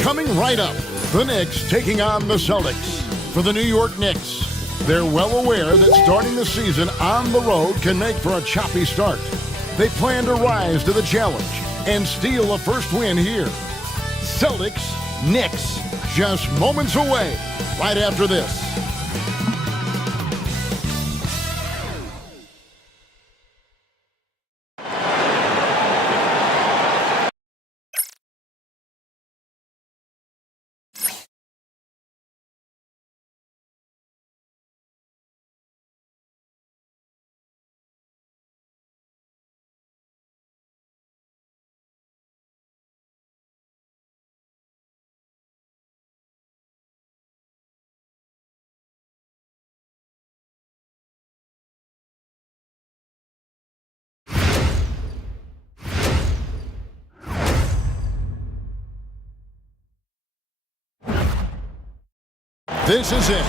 Coming right up, the Knicks taking on the Celtics. For the New York Knicks, they're well aware that starting the season on the road can make for a choppy start. They plan to rise to the challenge and steal a first win here. Celtics, Knicks, just moments away right after this. This is it.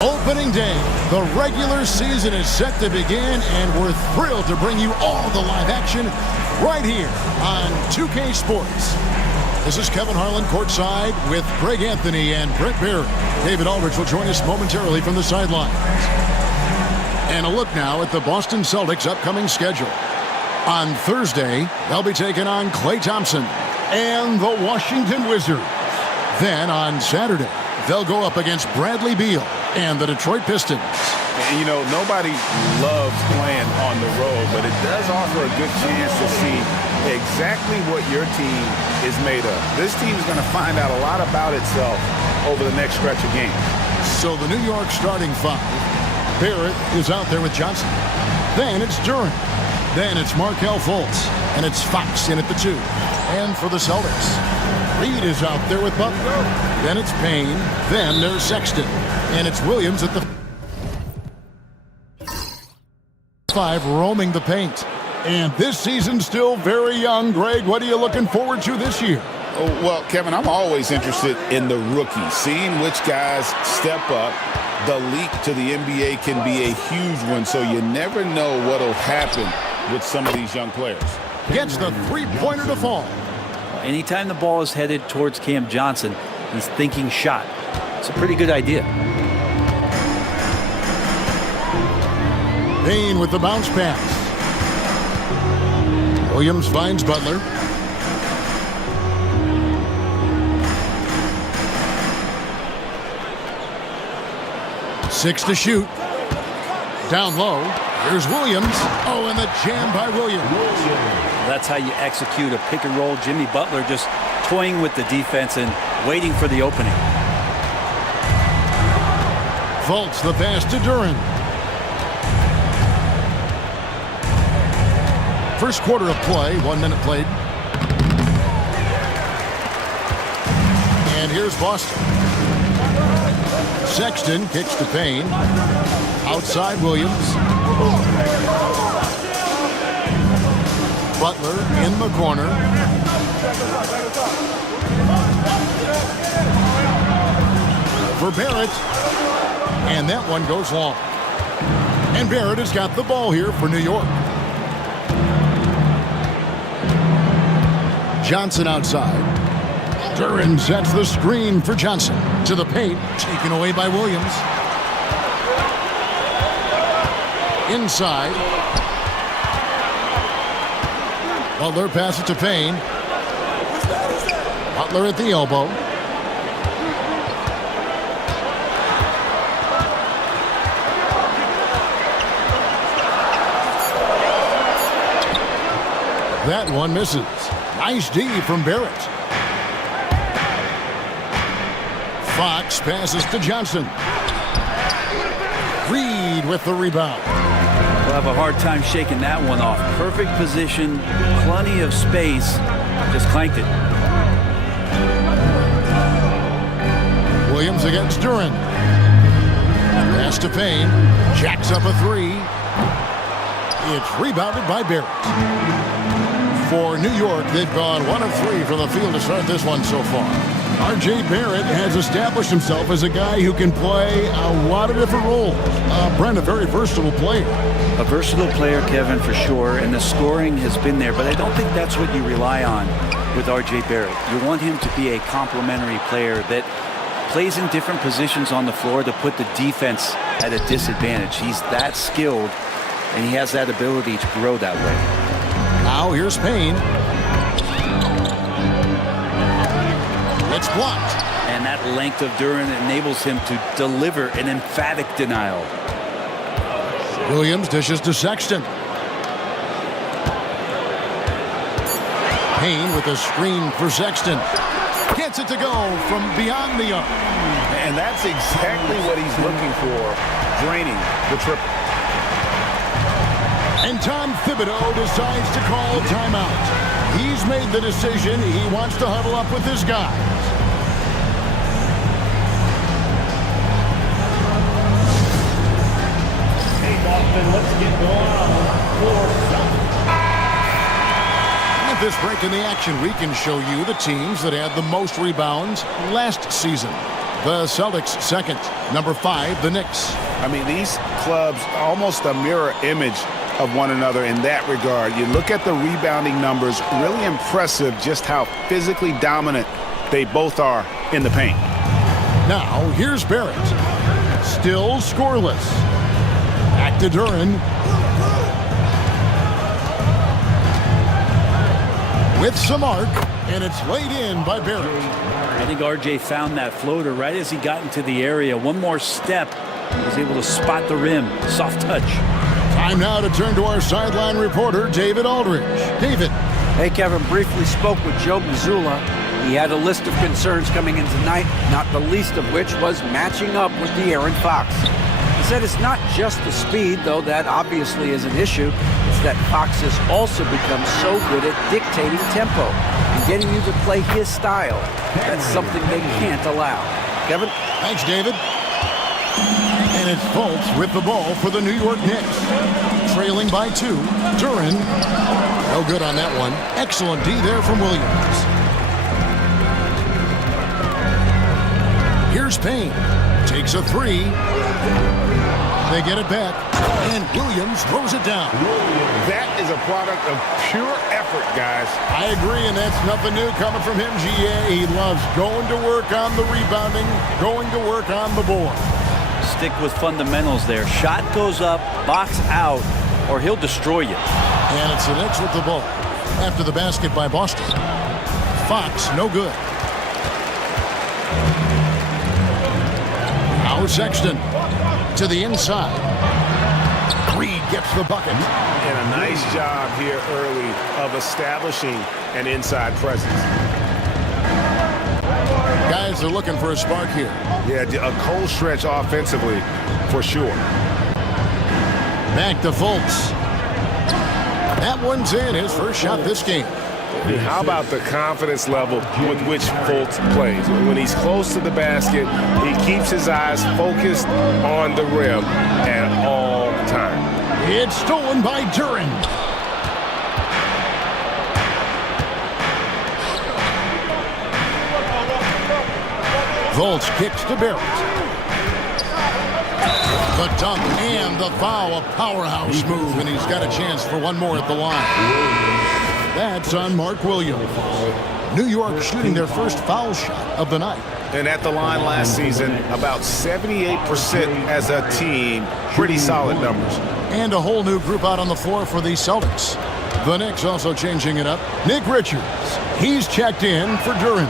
Opening day, the regular season is set to begin, and we're thrilled to bring you all the live action right here on 2K Sports. This is Kevin Harlan courtside with Greg Anthony and Brett Barrett. David Aldridge will join us momentarily from the sidelines. And a look now at the Boston Celtics' upcoming schedule. On Thursday, they'll be taking on Klay Thompson and the Washington Wizards. Then on Saturday, they'll go up against Bradley Beal and the Detroit Pistons. And, you know, nobody loves playing on the road, but it does offer a good chance to see exactly what your team is made of. This team is going to find out a lot about itself over the next stretch of games. So the New York starting five. Barrett is out there with Johnson. Then it's Durant. Then it's Markelle Fultz. And it's Fox in at the 2. And for the Celtics, Reed is out there with Butler. Then it's Payne. Then there's Sexton. And it's Williams at the 5, roaming the paint. And this season's still very young. Greg, what are you looking forward to this year? Oh, well, Kevin, I'm always interested in the rookies, seeing which guys step up. The leap to the NBA can be a huge one, so you never know what will happen with some of these young players. Gets the three-pointer to fall. Anytime the ball is headed towards Cam Johnson, he's thinking shot. It's a pretty good idea. Payne with the bounce pass. Williams finds Butler. Six to shoot. Down low. Here's Williams. Oh, and the jam by Williams. That's how you execute a pick and roll. Jimmy Butler just toying with the defense and waiting for the opening. Fultz the pass to Durant. First quarter of play, 1 minute played. And here's Boston. Sexton kicks to Payne. Outside Williams. Butler in the corner. For Barrett. And that one goes long. And Barrett has got the ball here for New York. Johnson outside. Durant sets the screen for Johnson. To the paint. Taken away by Williams. Inside. Butler passes to Payne. Butler at the elbow. That one misses. Nice D from Barrett. Fox passes to Johnson. Reed with the rebound. We'll have a hard time shaking that one off. Perfect position, plenty of space. Just clanked it. Williams against Durant. Pass to Payne. Jacks up a 3. It's rebounded by Barrett. For New York, they've gone 1 of 3 from the field to start this one so far. R.J. Barrett has established himself as a guy who can play a lot of different roles. Brent, a very versatile player. A versatile player, Kevin, for sure, and the scoring has been there, but I don't think that's what you rely on with R.J. Barrett. You want him to be a complementary player that plays in different positions on the floor to put the defense at a disadvantage. He's that skilled, and he has that ability to grow that way. Now here's Payne. It's blocked. And that length of Durant enables him to deliver an emphatic denial. Williams dishes to Sexton. Payne with a screen for Sexton. Gets it to go from beyond the arc. And that's exactly what he's looking for, draining the triple. And Tom Thibodeau decides to call timeout. He's made the decision. He wants to huddle up with his guys. Hey, Boston, let's get going on 4-7. At this break in the action, we can show you the teams that had the most rebounds last season. The Celtics second. Number 5, the Knicks. I mean, these clubs are almost a mirror image of one another in that regard. You look at the rebounding numbers, really impressive just how physically dominant they both are in the paint. Now, here's Barrett. Still scoreless. Back to Duran. With some arc, and it's laid in by Barrett. I think RJ found that floater right as he got into the area. One more step, he was able to spot the rim. Soft touch. Time now to turn to our sideline reporter, David Aldridge. David. Hey, Kevin, briefly spoke with Joe Mazzulla. He had a list of concerns coming in tonight, not the least of which was matching up with De'Aaron Fox. He said it's not just the speed, though that obviously is an issue. It's that Fox has also become so good at dictating tempo and getting you to play his style. That's something they can't allow. Kevin? Thanks, David. And it's Fultz with the ball for the New York Knicks. Trailing by 2. Duran. No good on that one. Excellent D there from Williams. Here's Payne. Takes a 3. They get it back. And Williams throws it down. That is a product of pure effort, guys. I agree, and that's nothing new coming from him, GA. He loves going to work on the rebounding, going to work on the board. Stick with fundamentals there. Shot goes up, box out, or he'll destroy you. And it's the Knicks with the ball. After the basket by Boston. Fox, no good. Now Sexton to the inside. Reed gets the bucket. And a nice job here early of establishing an inside presence. Guys are looking for a spark here. Yeah, a cold stretch offensively for sure. Back to Fultz. That one's in, his first shot this game. How about the confidence level with which Fultz plays? When he's close to the basket, he keeps his eyes focused on the rim at all times. It's stolen by Duran. Fultz kicks to Barrett. The dunk and the foul, a powerhouse move, and he's got a chance for one more at the line. That's on Mark Williams. New York shooting their first foul shot of the night. And at the line last season, about 78% as a team. Pretty solid numbers. And a whole new group out on the floor for the Celtics. The Knicks also changing it up. Nick Richards. He's checked in for Duran.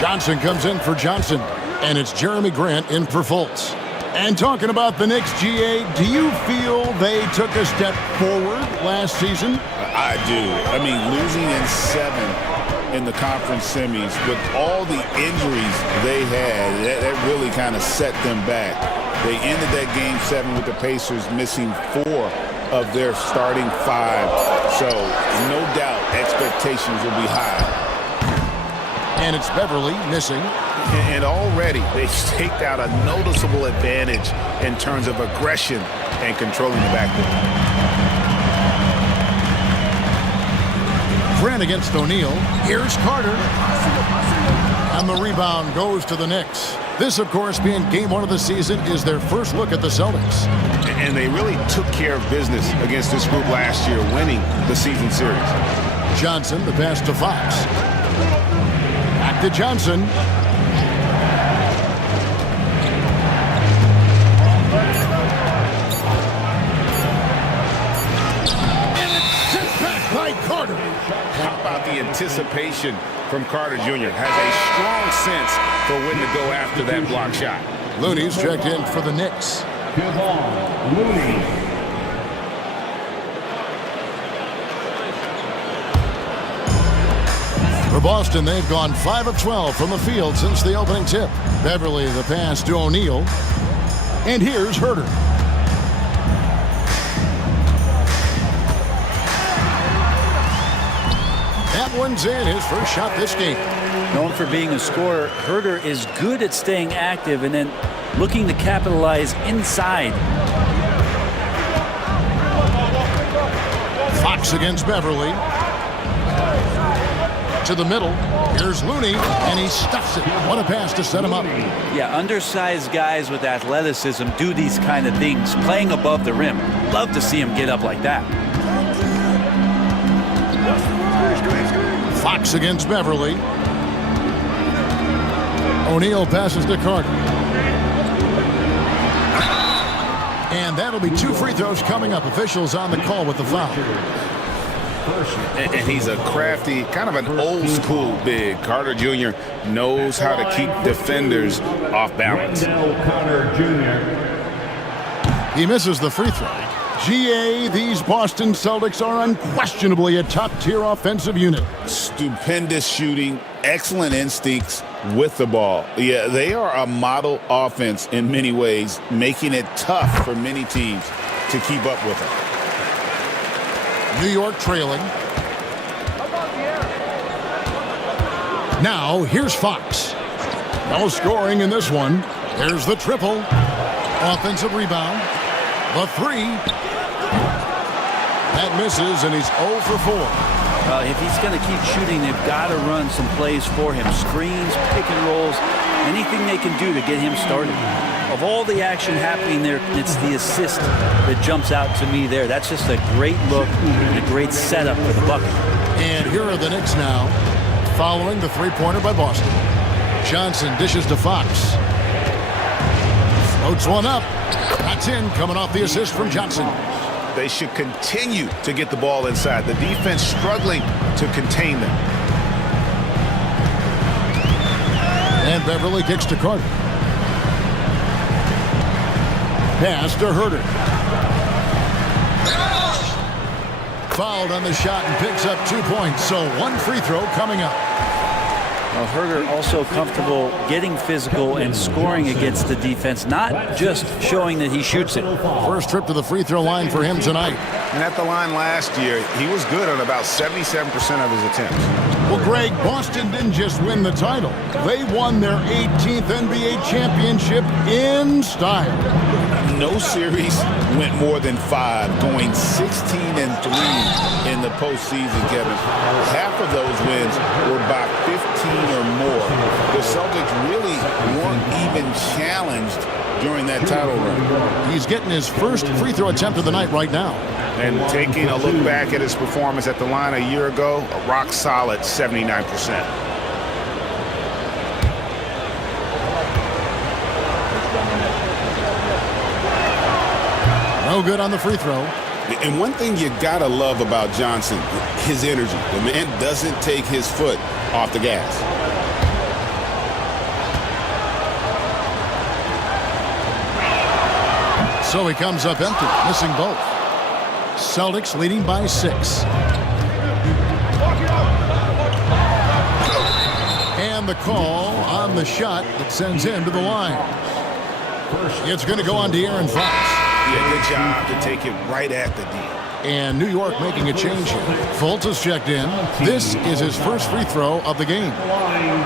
Johnson comes in for Johnson. And it's Jeremy Grant in for Fultz. And talking about the Knicks, GA, do you feel they took a step forward last season? I do. I mean, losing in 7 in the conference semis with all the injuries they had, that really kind of set them back. They ended that game 7 with the Pacers missing 4 of their starting 5. So, no doubt, expectations will be high. And it's Beverly missing. And already they've staked out a noticeable advantage in terms of aggression and controlling the backcourt. Grant against O'Neal. Here's Carter. And the rebound goes to the Knicks. This, of course, being game 1 of the season, is their first look at the Celtics. And they really took care of business against this group last year, winning the season series. Johnson, the pass to Fox. Back to Johnson. Carter. How about the anticipation from Carter Jr.? Has a strong sense for when to go after that block shot. Looney's checked in for the Knicks. Looney. For Boston, they've gone 5 of 12 from the field since the opening tip. Beverly, the pass to O'Neal. And here's Herter. that one's in. His first shot this game. Known for being a scorer, Herder is good at staying active and then looking to capitalize inside. Fox against Beverly. To the middle. Here's Looney, and he stuffs it. What a pass to set him up. Yeah, undersized guys with athleticism do these kind of things, playing above the rim. Love to see him get up like that. Fox against Beverly. O'Neal passes to Carter. And that'll be 2 free throws coming up. Officials on the call with the foul. And he's a crafty, kind of an old school big. Carter Jr. knows how to keep defenders off balance. He misses the free throw. GA, these Boston Celtics are unquestionably a top-tier offensive unit. Stupendous shooting, excellent instincts with the ball. Yeah, they are a model offense in many ways, making it tough for many teams to keep up with them. New York trailing. Now, here's Fox. No scoring in this one. There's the triple. Offensive rebound. The 3. That misses, and he's 0 for 4. Well, if he's going to keep shooting, they've got to run some plays for him. Screens, pick and rolls, anything they can do to get him started. Of all the action happening there, it's the assist that jumps out to me there. That's just a great look and a great setup for the bucket. And here are the Knicks now, following the three-pointer by Boston. Johnson dishes to Fox. Floats one up. That's in, coming off the assist from Johnson. They should continue to get the ball inside. The defense struggling to contain them. And Beverly kicks to Carter. Pass to Herder. Fouled on the shot and picks up 2 points. So 1 free throw coming up. Well, Herder also comfortable getting physical and scoring against the defense, not just showing that he shoots it. First trip to the free throw line for him tonight. And at the line last year, he was good on about 77% of his attempts. Well, Greg, Boston didn't just win the title. They won their 18th NBA championship in style. No series went more than 5, going 16-3 in the postseason, Kevin. Half of those wins were by 15 or more. The Celtics really weren't even challenged during that title run. He's getting his first free throw attempt of the night right now. And taking a look back at his performance at the line a year ago, a rock solid 79%. No good on the free throw. And one thing you gotta love about Johnson, his energy. The man doesn't take his foot off the gas. So he comes up empty, missing both. Celtics leading by 6. And the call on the shot that sends him to the line. It's going to go on to Aaron Fox. Yeah, good job to take it right at the D. And New York making a change here. Fultz has checked in. This is his first free throw of the game.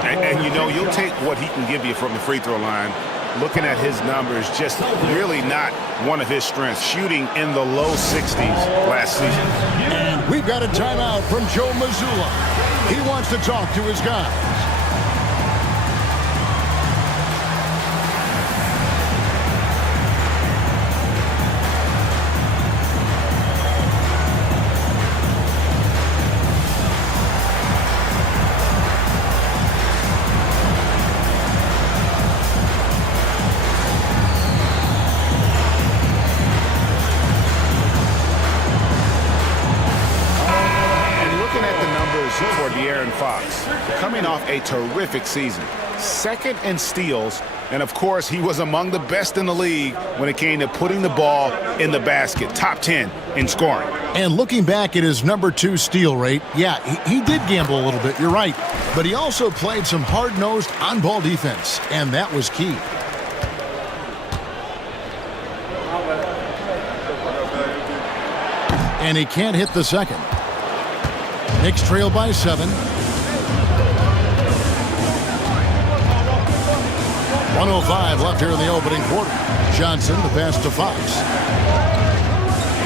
And you know, you'll take what he can give you from the free throw line. Looking at his numbers, just really not one of his strengths. Shooting in the low 60s last season. And we've got a timeout from Joe Mazzulla. He wants to talk to his guys. For De'Aaron Fox, coming off a terrific season. 2nd in steals, and of course he was among the best in the league when it came to putting the ball in the basket. Top 10 in scoring. And looking back at his number 2 steal rate, yeah, he did gamble a little bit, you're right. But he also played some hard-nosed on-ball defense, and that was key. And he can't hit the second. Knicks trail by 7. 1:05 left here in the opening quarter. Johnson, the pass to Fox.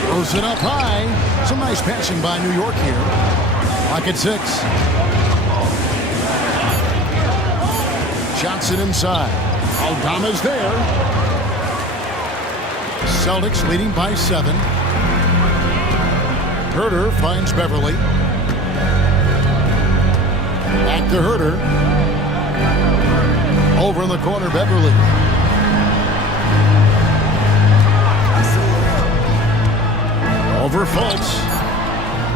Throws it up high. Some nice passing by New York here. Clock at 6. Johnson inside. Aldama's there. Celtics leading by 7. Herter finds Beverly. Back to Herter. Over in the corner, Beverly. Over Fultz.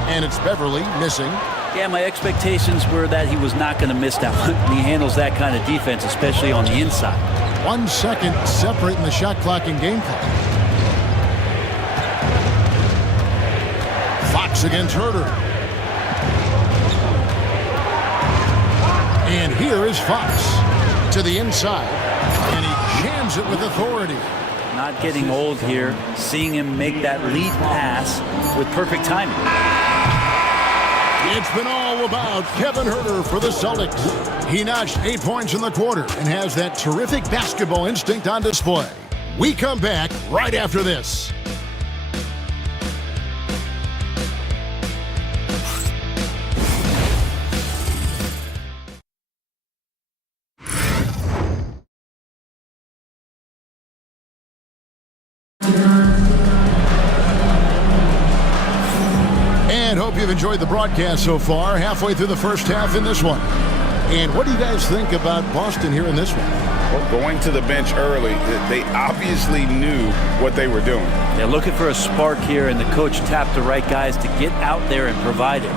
And it's Beverly missing. Yeah, my expectations were that he was not going to miss that one. He handles that kind of defense, especially on the inside. 1 second separating the shot clock and game clock. Fox against Herter. And here is Fox to the inside. And he jams it with authority. Not getting old here. Seeing him make that lead pass with perfect timing. It's been all about Kevin Herter for the Celtics. He notched 8 points in the quarter and has that terrific basketball instinct on display. We come back right after this. And hope you've enjoyed the broadcast so far. Halfway through the first half in this one. And what do you guys think about Boston here in this one? Well, going to the bench early, they obviously knew what they were doing. They're looking for a spark here, and the coach tapped the right guys to get out there and provide it.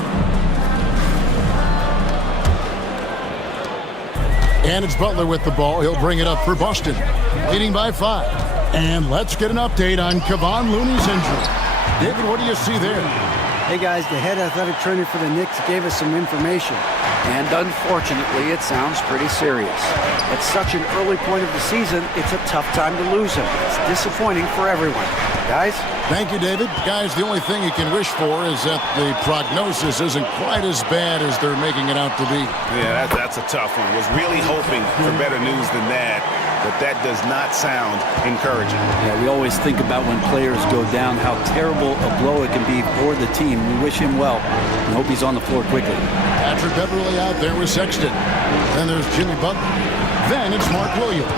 And it's Butler with the ball. He'll bring it up for Boston. Leading by 5. And let's get an update on Kevon Looney's injury. David, what do you see there? Hey guys, the head athletic trainer for the Knicks gave us some information. And unfortunately, it sounds pretty serious. At such an early point of the season, it's a tough time to lose him. It's disappointing for everyone. Guys? Thank you, David. Guys, the only thing you can wish for is that the prognosis isn't quite as bad as they're making it out to be. Yeah, that's a tough one. Was really hoping for better news than that, but that does not sound encouraging. Yeah, we always think about when players go down, how terrible a blow it can be for the team. We wish him well and hope he's on the floor quickly. Patrick Beverly out there with Sexton. Then there's Jimmy Butler. Then it's Mark Williams.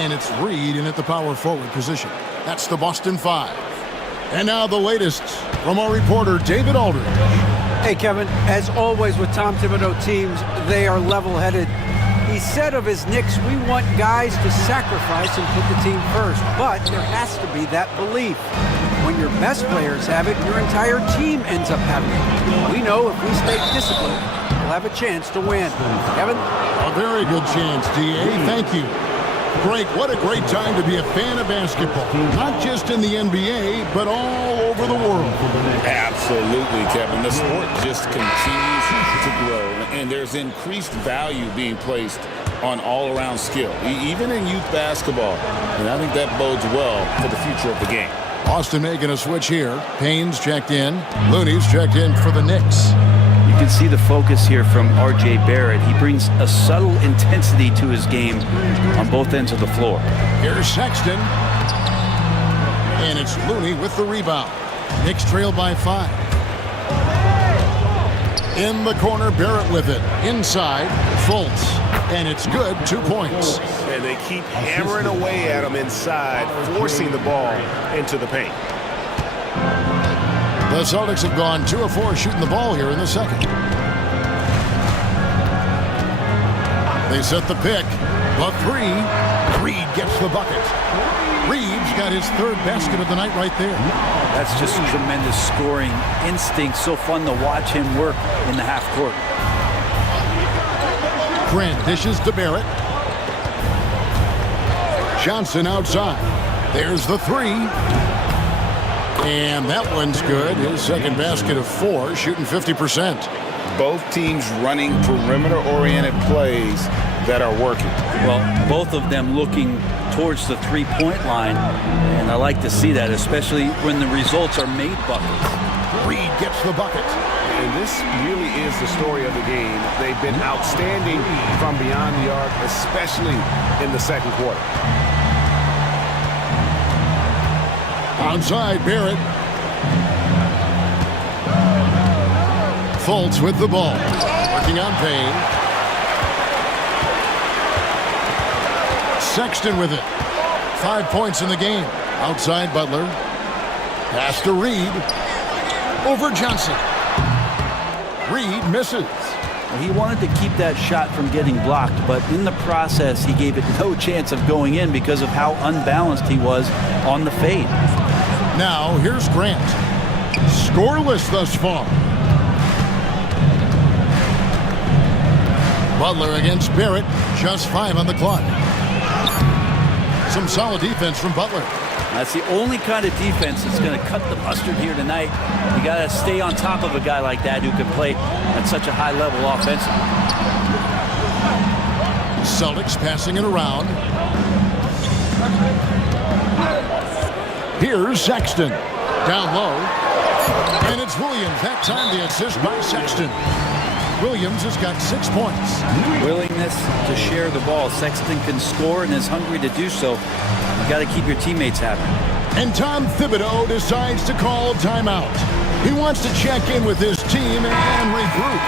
And it's Reed in at the power forward position. That's the Boston 5. And now the latest from our reporter, David Aldridge. Hey, Kevin, as always with Tom Thibodeau teams, they are level-headed. He said of his Knicks, we want guys to sacrifice and put the team first. But there has to be that belief. When your best players have it, your entire team ends up having it. We know if we stay disciplined, we'll have a chance to win. Kevin? A very good chance, D.A. Thank you. Greg, what a great time to be a fan of basketball. Not just in the NBA, but all over the world. Absolutely, Kevin. The sport just continues to grow, and there's increased value being placed on all-around skill, even in youth basketball. And I think that bodes well for the future of the game. Boston making a switch here. Payne's checked in. Looney's checked in for the Knicks. You can see the focus here from R.J. Barrett. He brings a subtle intensity to his game on both ends of the floor. Here's Sexton. And it's Looney with the rebound. Knicks trail by 5. In the corner, Barrett with it. Inside, Fultz. And it's good, 2 points. And they keep hammering away at him inside, forcing the ball into the paint. The Celtics have gone 2 of 4 shooting the ball here in the second. They set the pick. The 3. Reed gets the bucket. Reed's got his 3rd basket of the night right there. That's just tremendous scoring instinct. So fun to watch him work in the half court. Grant dishes to Barrett. Johnson outside. There's the 3. And that one's good. His second basket of 4, shooting 50%. Both teams running perimeter-oriented plays that are working. Well, both of them looking towards the three-point line, and I like to see that, especially when the results are made buckets. Reed gets the bucket. And this really is the story of the game. They've been outstanding from beyond the arc, especially in the second quarter. Onside, Barrett. Fultz with the ball. Working on Payne. Sexton with it. 5 points in the game. Outside Butler. Pass to Reed. Over Johnson. Reed misses. Well, he wanted to keep that shot from getting blocked, but in the process, he gave it no chance of going in because of how unbalanced he was on the fade. Now, here's Grant. Scoreless thus far. Butler against Barrett. Just 5 on the clock. Some solid defense from Butler. That's the only kind of defense that's going to cut the mustard here tonight. You got to stay on top of a guy like that who can play at such a high level offensively. Celtics passing it around. Here's Sexton. Down low. And it's Williams. That time the assist by Sexton. Williams has got 6 points. Willingness to share the ball. Sexton can score and is hungry to do so. You got to keep your teammates happy. And Tom Thibodeau decides to call timeout. He wants to check in with his team and regroup.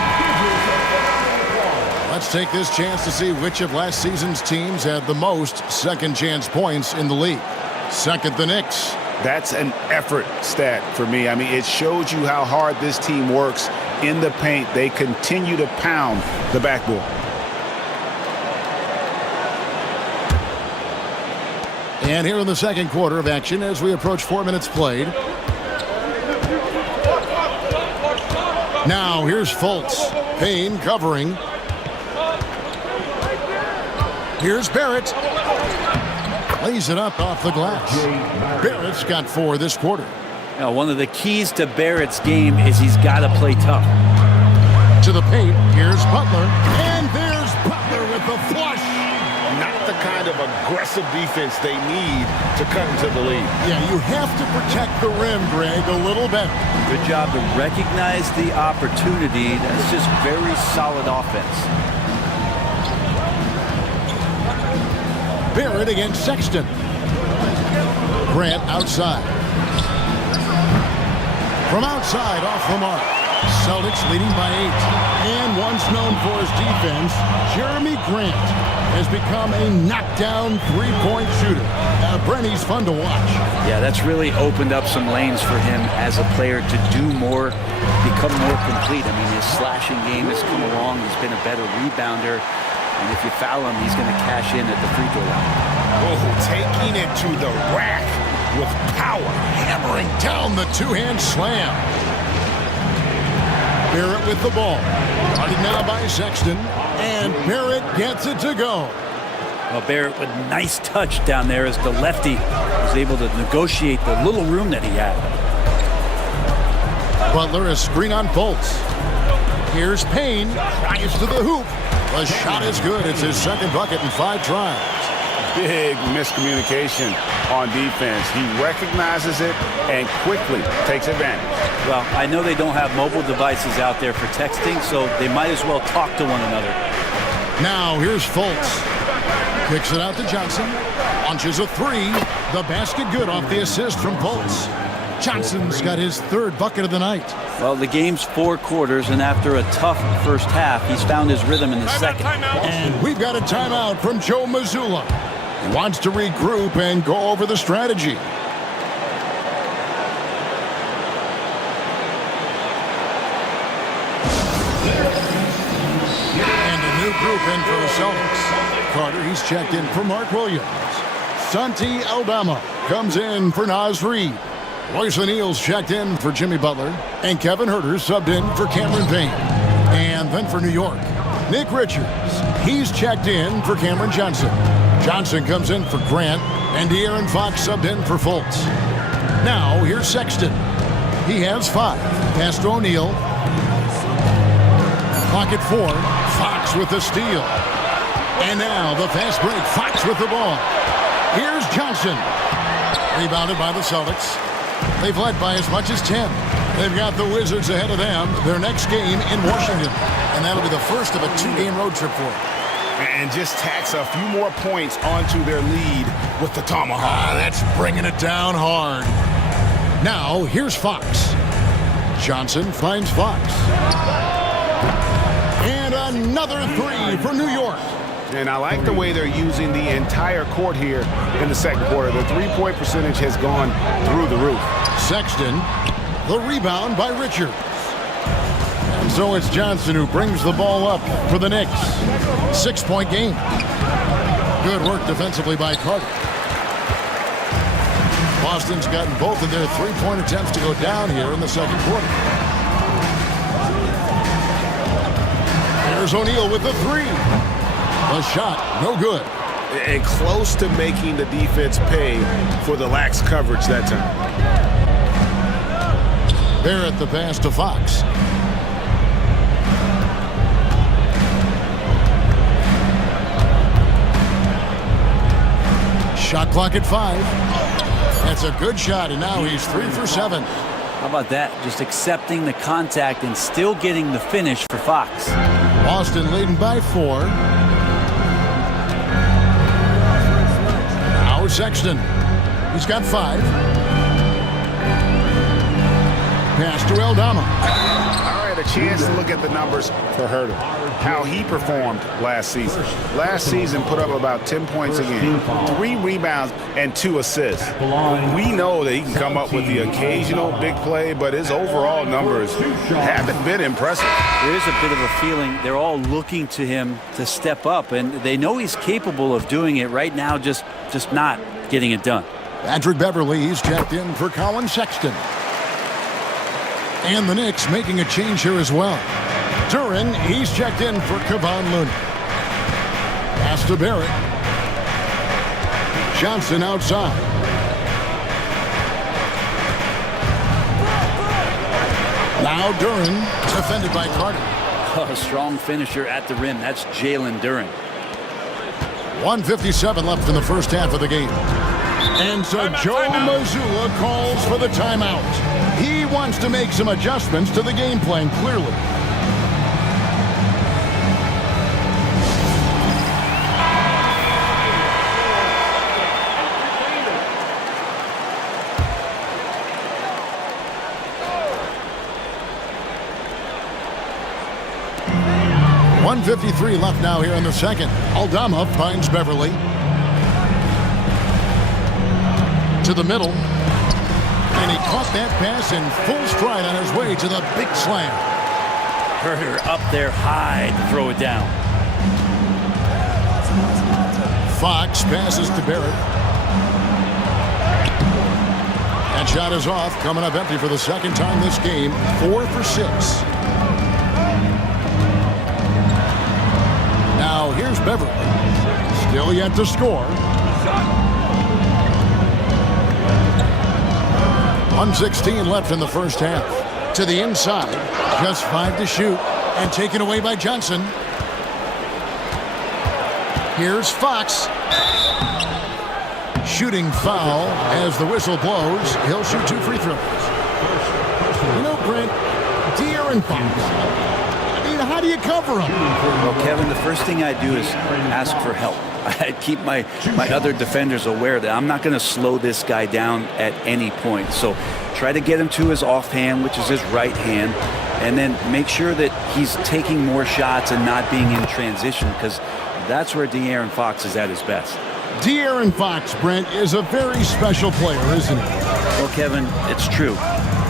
Let's take this chance to see which of last season's teams had the most second chance points in the league. Second, the Knicks. That's an effort stat for me. I mean, it shows you how hard this team works in the paint. They continue to pound the backboard. And here in the second quarter of action as we approach 4 minutes played. Now here's Fultz. Payne covering. Here's Barrett. Lays it up off the glass. Barrett's got 4 this quarter. Now, one of the keys to Barrett's game is he's got to play tough. To the paint, here's Butler. And there's Butler with the flush. Not the kind of aggressive defense they need to cut into the lead. Yeah, you have to protect the rim, Greg, a little better. Good job to recognize the opportunity. That's just very solid offense. Barrett against Sexton. Grant outside. From outside, off the mark. Celtics leading by 8. And once known for his defense, Jeremy Grant has become a knockdown three-point shooter. Brent, he's fun to watch. Yeah, that's really opened up some lanes for him as a player to do more, become more complete. I mean, his slashing game has come along. He's been a better rebounder. And if you foul him, he's going to cash in at the free throw line. Oh, taking it to the rack with power. Hammering down the two-hand slam. Barrett with the ball. Guarded now by Sexton. And Barrett gets it to go. Well, Barrett with nice touch down there as the lefty was able to negotiate the little room that he had. Butler a screen on Fultz. Here's Payne. Tries to the hoop. The shot is good. It's his second bucket in 5 tries. Big miscommunication on defense. He recognizes it and quickly takes advantage. Well, I know they don't have mobile devices out there for texting, so they might as well talk to one another. Now here's Fultz. Kicks it out to Johnson. Launches a 3. The basket good off the assist from Fultz. Johnson's got his 3rd bucket of the night. Well, the game's 4 quarters, and after a tough first half, he's found his rhythm in the second. And we've got a timeout from Joe Mazzulla. He wants to regroup and go over the strategy. And a new group in for the Celtics. Carter, he's checked in for Mark Williams. Santi Aldama comes in for Naz Reid. Royce O'Neal's checked in for Jimmy Butler. And Kevin Huerter subbed in for Cameron Payne. And then for New York, Nick Richards. He's checked in for Cameron Johnson. Johnson comes in for Grant. And De'Aaron Fox subbed in for Fultz. Now, here's Sexton. He has 5. Pass to O'Neal. Pocket 4. Fox with the steal. And now the fast break. Fox with the ball. Here's Johnson. Rebounded by the Celtics. They've led by as much as 10. They've got the Wizards ahead of them. Their next game in Washington. And that'll be the first of a 2-game road trip for them. And just tacks a few more points onto their lead with the tomahawk. That's bringing it down hard. Now, here's Fox. Johnson finds Fox. And another three for New York. And I like the way they're using the entire court here in the second quarter. The three-point percentage has gone through the roof. Sexton, the rebound by Richards. And so it's Johnson who brings the ball up for the Knicks. 6-point game. Good work defensively by Carter. Boston's gotten both of their three-point attempts to go down here in the second quarter. There's O'Neal with the three. The shot, no good. And close to making the defense pay for the lax coverage that time. Barrett the pass to Fox. Shot clock at 5. That's a good shot, and now he's 3 for 7. How about that? Just accepting the contact and still getting the finish for Fox. Boston leading by 4. Now Sexton. He's got 5. Pass to Aldama. All right, a chance to look at the numbers for Herter. How he performed last season. Last season put up about 10 points a game, 3 rebounds, and 2 assists. We know that he can come up with the occasional big play, but his overall numbers haven't been impressive. There is a bit of a feeling they're all looking to him to step up, and they know he's capable of doing it right now, just not getting it done. Patrick Beverley's checked in for Colin Sexton. And the Knicks making a change here as well. Duran, he's checked in for Kevon Looney. Pass to Barrett. Johnson outside. Now Duran, defended by Carter. A strong finisher at the rim. That's Jalen Duran. 1:57 left in the first half of the game. And so Joe Mazzulla calls for the timeout. He wants to make some adjustments to the game plan, clearly. .153 left now here in the second. Aldama finds Beverley. To the middle. And he caught that pass in full stride on his way to the big slam. Herter up there high to throw it down. Fox passes to Barrett. That shot is off, coming up empty for the second time this game. 4 for 6. Now here's Beverley. Still yet to score. 1:16 left in the first half. To the inside. Just 5 to shoot. And taken away by Johnson. Here's Fox. Shooting foul as the whistle blows. He'll shoot 2 free throws. You know, Brent, De'Aaron Fox. I mean, how do you cover him? Well, Kevin, the first thing I do is ask for help. I keep my other defenders aware that I'm not going to slow this guy down at any point. So try to get him to his offhand, which is his right hand, and then make sure that he's taking more shots and not being in transition, because that's where De'Aaron Fox is at his best. De'Aaron Fox, Brent, is a very special player, isn't he? Well, Kevin, it's true.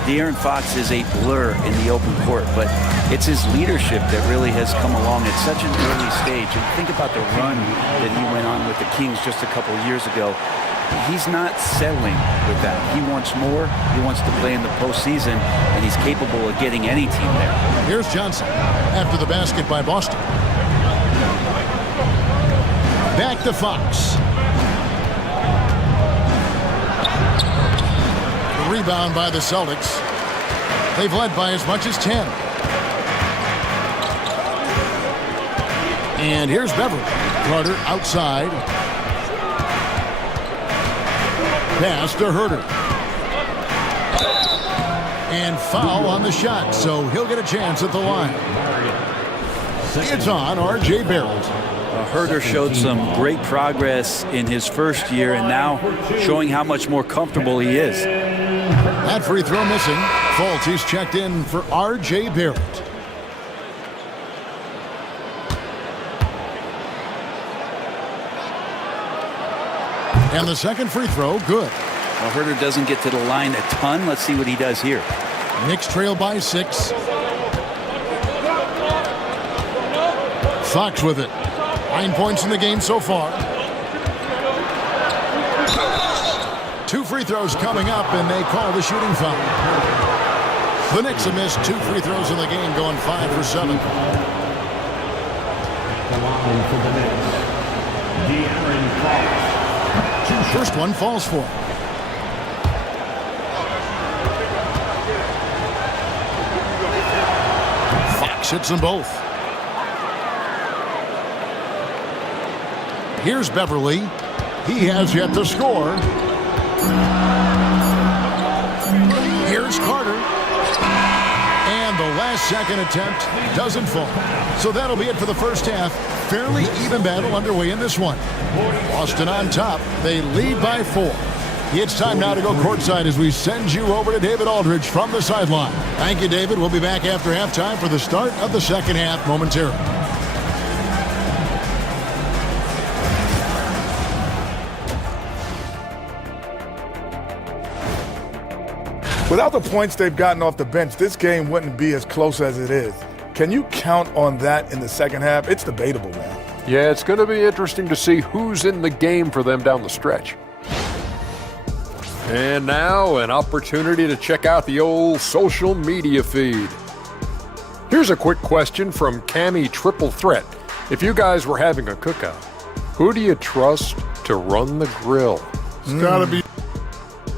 De'Aaron Fox is a blur in the open court, but it's his leadership that really has come along at such an early stage. And think about the run that he went on with the Kings just a couple of years ago. He's not settling with that. He wants more. He wants to play in the postseason, and he's capable of getting any team there. Here's Johnson after the basket by Boston. Back to Fox. The rebound by the Celtics. They've led by as much as 10. And here's Beverley. Carter outside. Pass to Herter. And foul on the shot, so he'll get a chance at the line. It's on R.J. Barrett. Herder showed some great progress in his first year and now showing how much more comfortable he is. That free throw missing. Fultz, he's checked in for R.J. Barrett. And the second free throw, good. Well, Herder doesn't get to the line a ton. Let's see what he does here. Knicks trail by 6. Fox with it. 9 points in the game so far. 2 free throws coming up, and they call the shooting foul. The Knicks have missed 2 free throws in the game, going 5 for 7. First one falls for him. Fox hits them both. Here's Beverly. He has yet to score. Here's Carter. And the last second attempt doesn't fall. So that'll be it for the first half. Fairly even battle underway in this one. Boston on top. They lead by 4. It's time now to go courtside as we send you over to David Aldridge from the sideline. Thank you, David. We'll be back after halftime for the start of the second half momentarily. Without the points they've gotten off the bench, this game wouldn't be as close as it is. Can you count on that in the second half? It's debatable, man. Yeah, it's going to be interesting to see who's in the game for them down the stretch. And now an opportunity to check out the old social media feed. Here's a quick question from Cammy Triple Threat. If you guys were having a cookout, who do you trust to run the grill? It's got to be.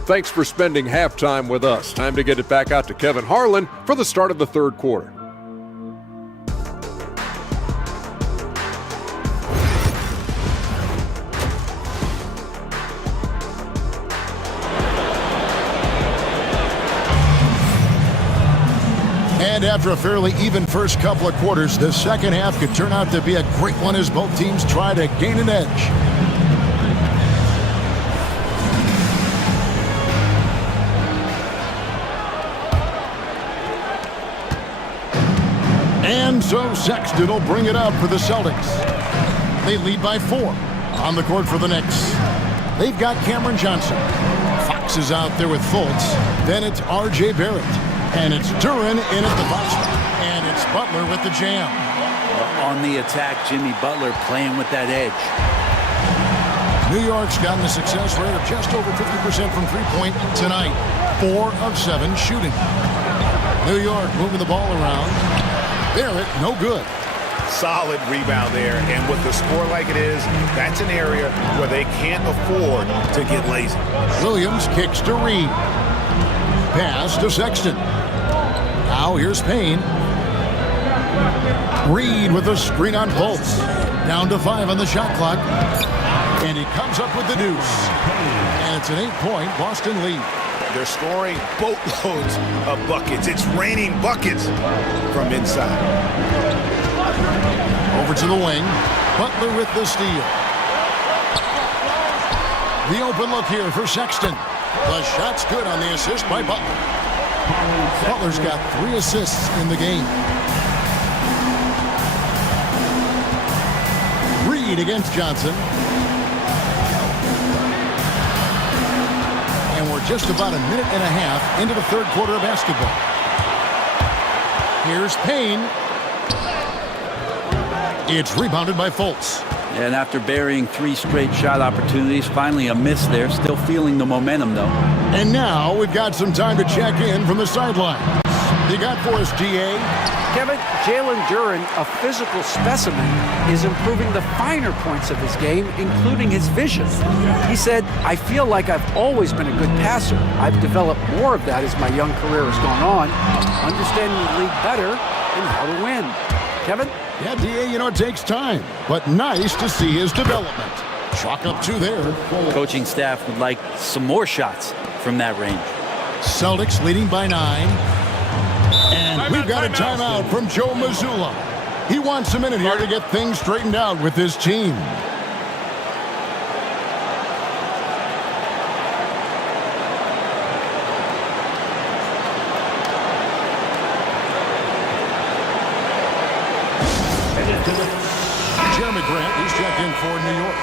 Thanks for spending halftime with us. Time to get it back out to Kevin Harlan for the start of the third quarter. And after a fairly even first couple of quarters, the second half could turn out to be a great one as both teams try to gain an edge. And so Sexton will bring it up for the Celtics. They lead by 4 on the court for the Knicks. They've got Cameron Johnson. Fox is out there with Fultz. Then it's R.J. Barrett. And it's Duran in at the box. And it's Butler with the jam. On the attack, Jimmy Butler playing with that edge. New York's gotten a success rate of just over 50% from three-point tonight. 4 of 7 shooting. New York moving the ball around. Barrett, no good. Solid rebound there, and with the score like it is, that's an area where they can't afford to get lazy. Williams kicks to Reed. Pass to Sexton. Now here's Payne. Reed with a screen on Fultz. Down to 5 on the shot clock. And he comes up with the deuce. And it's an 8-point Boston lead. They're scoring boatloads of buckets. It's raining buckets from inside. Over to the wing. Butler with the steal. The open look here for Sexton. The shot's good on the assist by Butler. Butler's got 3 assists in the game. Reed against Johnson. And we're just about a minute and a half into the third quarter of basketball. Here's Payne. It's rebounded by Fultz. And after burying 3 straight shot opportunities, finally a miss there. Still feeling the momentum, though. And now we've got some time to check in from the sideline. You got for us, GA? Kevin, Jalen Duran, a physical specimen, is improving the finer points of his game, including his vision. He said, I feel like I've always been a good passer. I've developed more of that as my young career has gone on, understanding the league better and how to win. Kevin? Yeah, DA, it takes time, but nice to see his development. Chalk up 2 there. Coaching staff would like some more shots from that range. Celtics leading by 9. And we've got a timeout from Joe Mazzulla. He wants a minute here to get things straightened out with his team. Jeremy Grant, he's checked in for New York.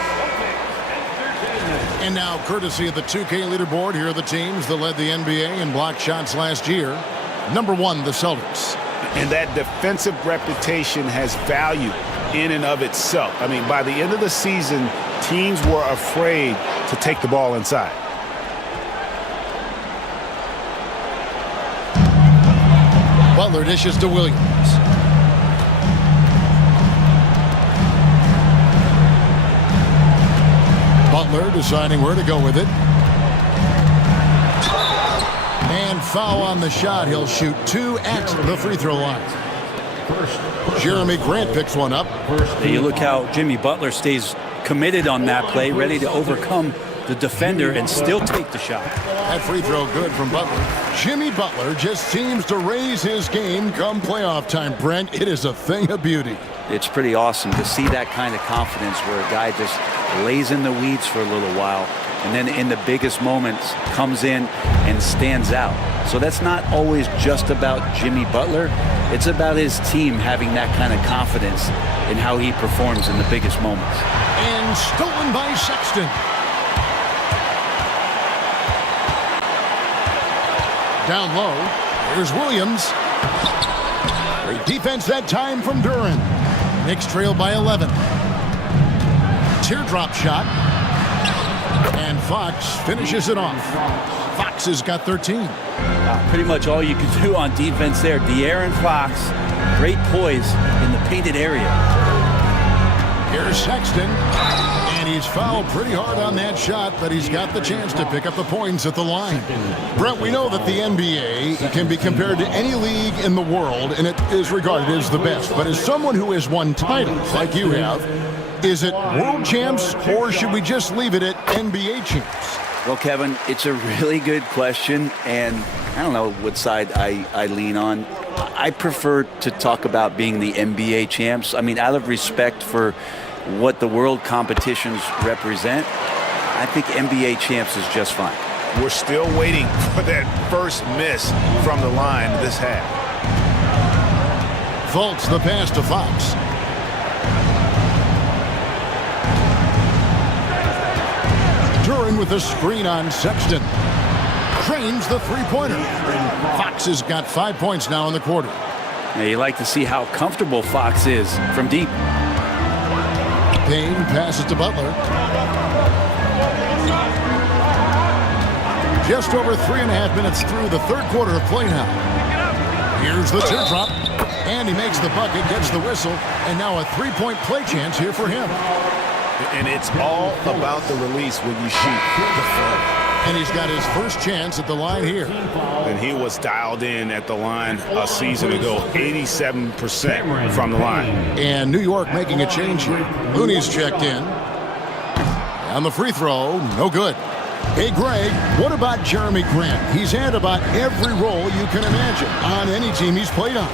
And now, courtesy of the 2K leaderboard, here are the teams that led the NBA in block shots last year. Number 1, the Celtics. And that defensive reputation has value in and of itself. I mean, by the end of the season, teams were afraid to take the ball inside. Butler dishes to Williams. Butler deciding where to go with it. And foul on the shot. He'll shoot 2 at the free throw line. Jeremy Grant picks one up. You look how Jimmy Butler stays committed on that play, ready to overcome the defender and still take the shot. That free throw good from Butler. Jimmy Butler just seems to raise his game come playoff time, Brent. It is a thing of beauty. It's pretty awesome to see that kind of confidence where a guy just lays in the weeds for a little while and then in the biggest moments comes in and stands out. So that's not always just about Jimmy Butler. It's about his team having that kind of confidence in how he performs in the biggest moments. And stolen by Sexton. Down low, here's Williams. Great defense that time from Duran. Knicks trail by 11. Teardrop shot. And Fox finishes it off. Fox has got 13. Pretty much all you can do on defense there. De'Aaron Fox, great poise in the painted area. Here's Sexton. And he's fouled pretty hard on that shot, but he's got the chance to pick up the points at the line. Brent, we know that the NBA can be compared to any league in the world, and it is regarded as the best. But as someone who has won titles like you have, is it world champs, or should we just leave it at NBA champs? Well, Kevin, it's a really good question, and I don't know what side I lean on. I prefer to talk about being the NBA champs. I mean, out of respect for what the world competitions represent, I think NBA champs is just fine. We're still waiting for that first miss from the line this half. Fultz the pass to Fox. Duran with a screen on Sexton. Drains the three-pointer. Fox has got 5 points now in the quarter. Now, you like to see how comfortable Fox is from deep. Payne passes to Butler. Just over 3.5 minutes through the third quarter of play now. Here's the teardrop. And he makes the bucket, gets the whistle, and now a three-point play chance here for him. And it's all about the release when you shoot the front. And he's got his first chance at the line here. And he was dialed in at the line a season ago, 87% from the line. And New York making a change here. Looney's checked in. On the free throw, no good. Hey, Greg, what about Jeremy Grant? He's had about every role you can imagine on any team he's played on.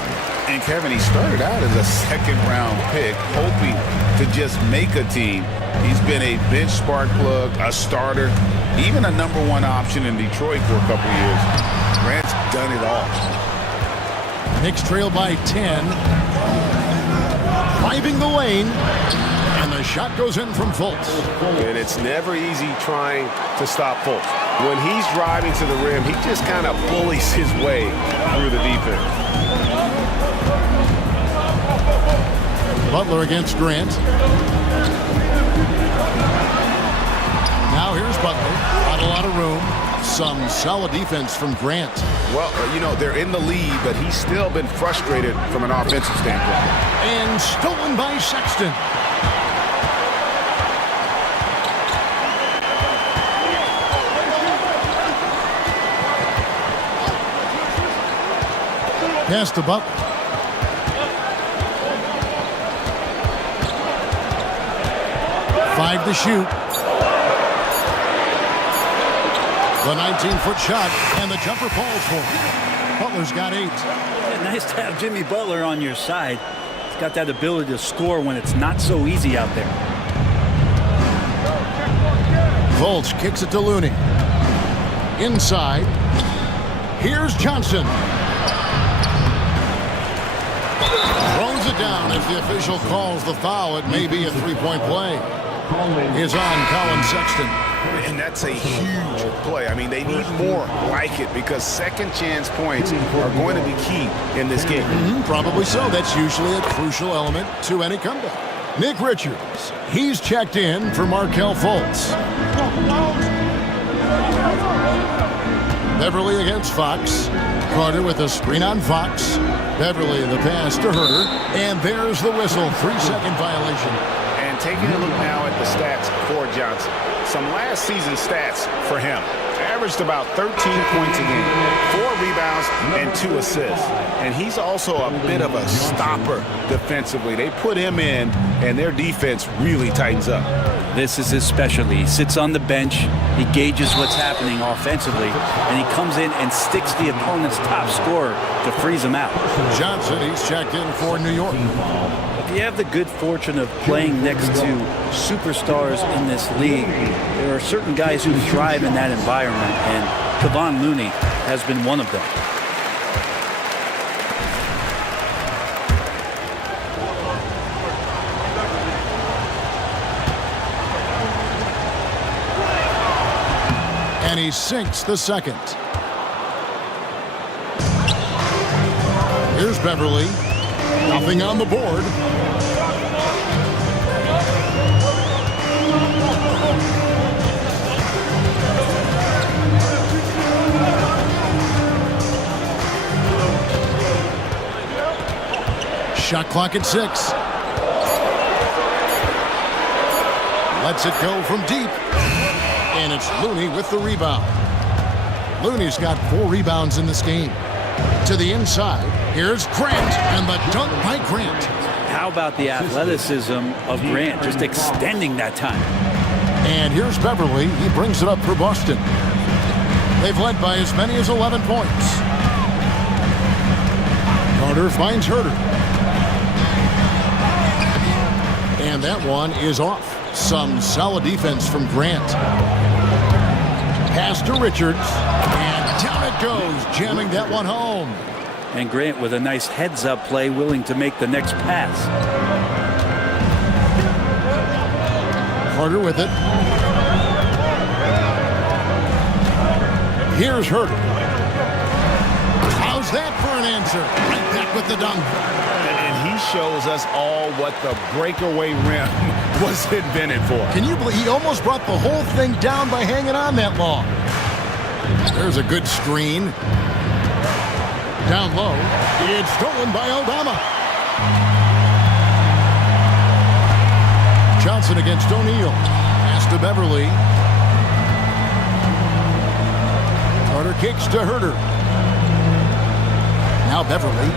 And Kevin, he started out as a second-round pick, hoping to just make a team. He's been a bench spark plug, a starter, even a #1 option in Detroit for a couple years. Grant's done it all. Knicks trail by 10. Driving the lane. And the shot goes in from Fultz. And it's never easy trying to stop Fultz. When he's driving to the rim, he just kind of bullies his way through the defense. Butler against Grant. Now here's Butler. Not a lot of room. Some solid defense from Grant. Well, you know, they're in the lead, but he's still been frustrated from an offensive standpoint. And stolen by Sexton. Pass to Butler. Five to shoot. The 19-foot shot, and the jumper falls for it. Butler's got 8. Yeah, nice to have Jimmy Butler on your side. He's got that ability to score when it's not so easy out there. Fultz kicks it to Looney. Inside. Here's Johnson. Throws it down as the official calls the foul. It may be a three-point play. Is on Colin Sexton. And that's a huge play. I mean, they need more like it because second chance points are going to be key in this game. Probably so. That's usually a crucial element to any comeback. Nick Richards. He's checked in for Markelle Fultz. Beverly against Fox. Carter with a screen on Fox. Beverly the pass to Herter. And there's the whistle. 3-second violation. And taking a look now at the stats for Johnson. Some last season stats for him. Averaged about 13 points a game, 4 rebounds, and 2 assists. And he's also a bit of a stopper defensively. They put him in, and their defense really tightens up. This is his specialty. He sits on the bench, he gauges what's happening offensively, and he comes in and sticks the opponent's top scorer to freeze him out. Johnson, he's checked in for New York. If you have the good fortune of playing next to superstars in this league, there are certain guys who thrive in that environment, and Kevon Looney has been one of them. And he sinks the second. Here's Beverly. Nothing on the board. Shot clock at 6. Lets it go from deep. And it's Looney with the rebound. Looney's got 4 rebounds in this game. To the inside, here's Grant, and the dunk by Grant. How about the athleticism of Grant, just extending that time? And here's Beverly. He brings it up for Boston. They've led by as many as 11 points. Carter finds Herter. And that one is off. Some solid defense from Grant. Pass to Richards. And down it goes, jamming that one home. And Grant with a nice heads-up play, willing to make the next pass. Carter with it. Here's Herter. How's that for an answer? Right back with the dunk. And he shows us all what the breakaway rim was invented for. Can you believe he almost brought the whole thing down by hanging on that long? There's a good screen. Down low. It's stolen by Aldama. Johnson against O'Neal. Pass to Beverly. Carter kicks to Herter. Now Beverly.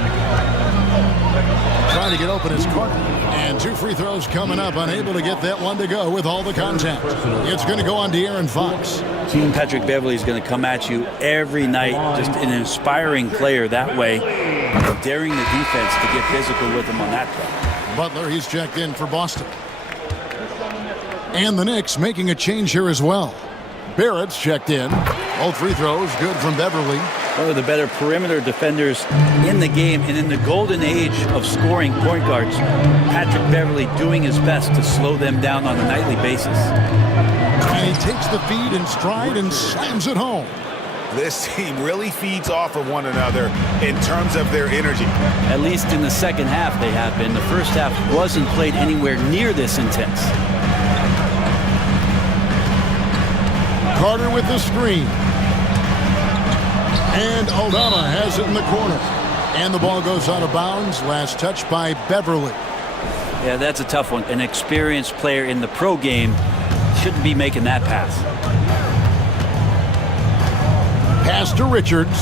Trying to get open is Carter. And 2 free throws coming up. Unable to get that one to go with all the contact. It's going to go on De'Aaron Fox. Patrick Beverly is going to come at you every night. Just an inspiring player that way. Daring the defense to get physical with him on that play. Butler, he's checked in for Boston. And the Knicks making a change here as well. Barrett's checked in. All free throws good from Beverly. One of the better perimeter defenders in the game, and in the golden age of scoring point guards, Patrick Beverly doing his best to slow them down on a nightly basis. And he takes the feed in stride and slams it home. This team really feeds off of one another in terms of their energy. At least in the second half they have been. The first half wasn't played anywhere near this intense. Carter with the screen. And Aldama has it in the corner. And the ball goes out of bounds. Last touch by Beverly. Yeah, that's a tough one. An experienced player in the pro game shouldn't be making that pass. Pass to Richards.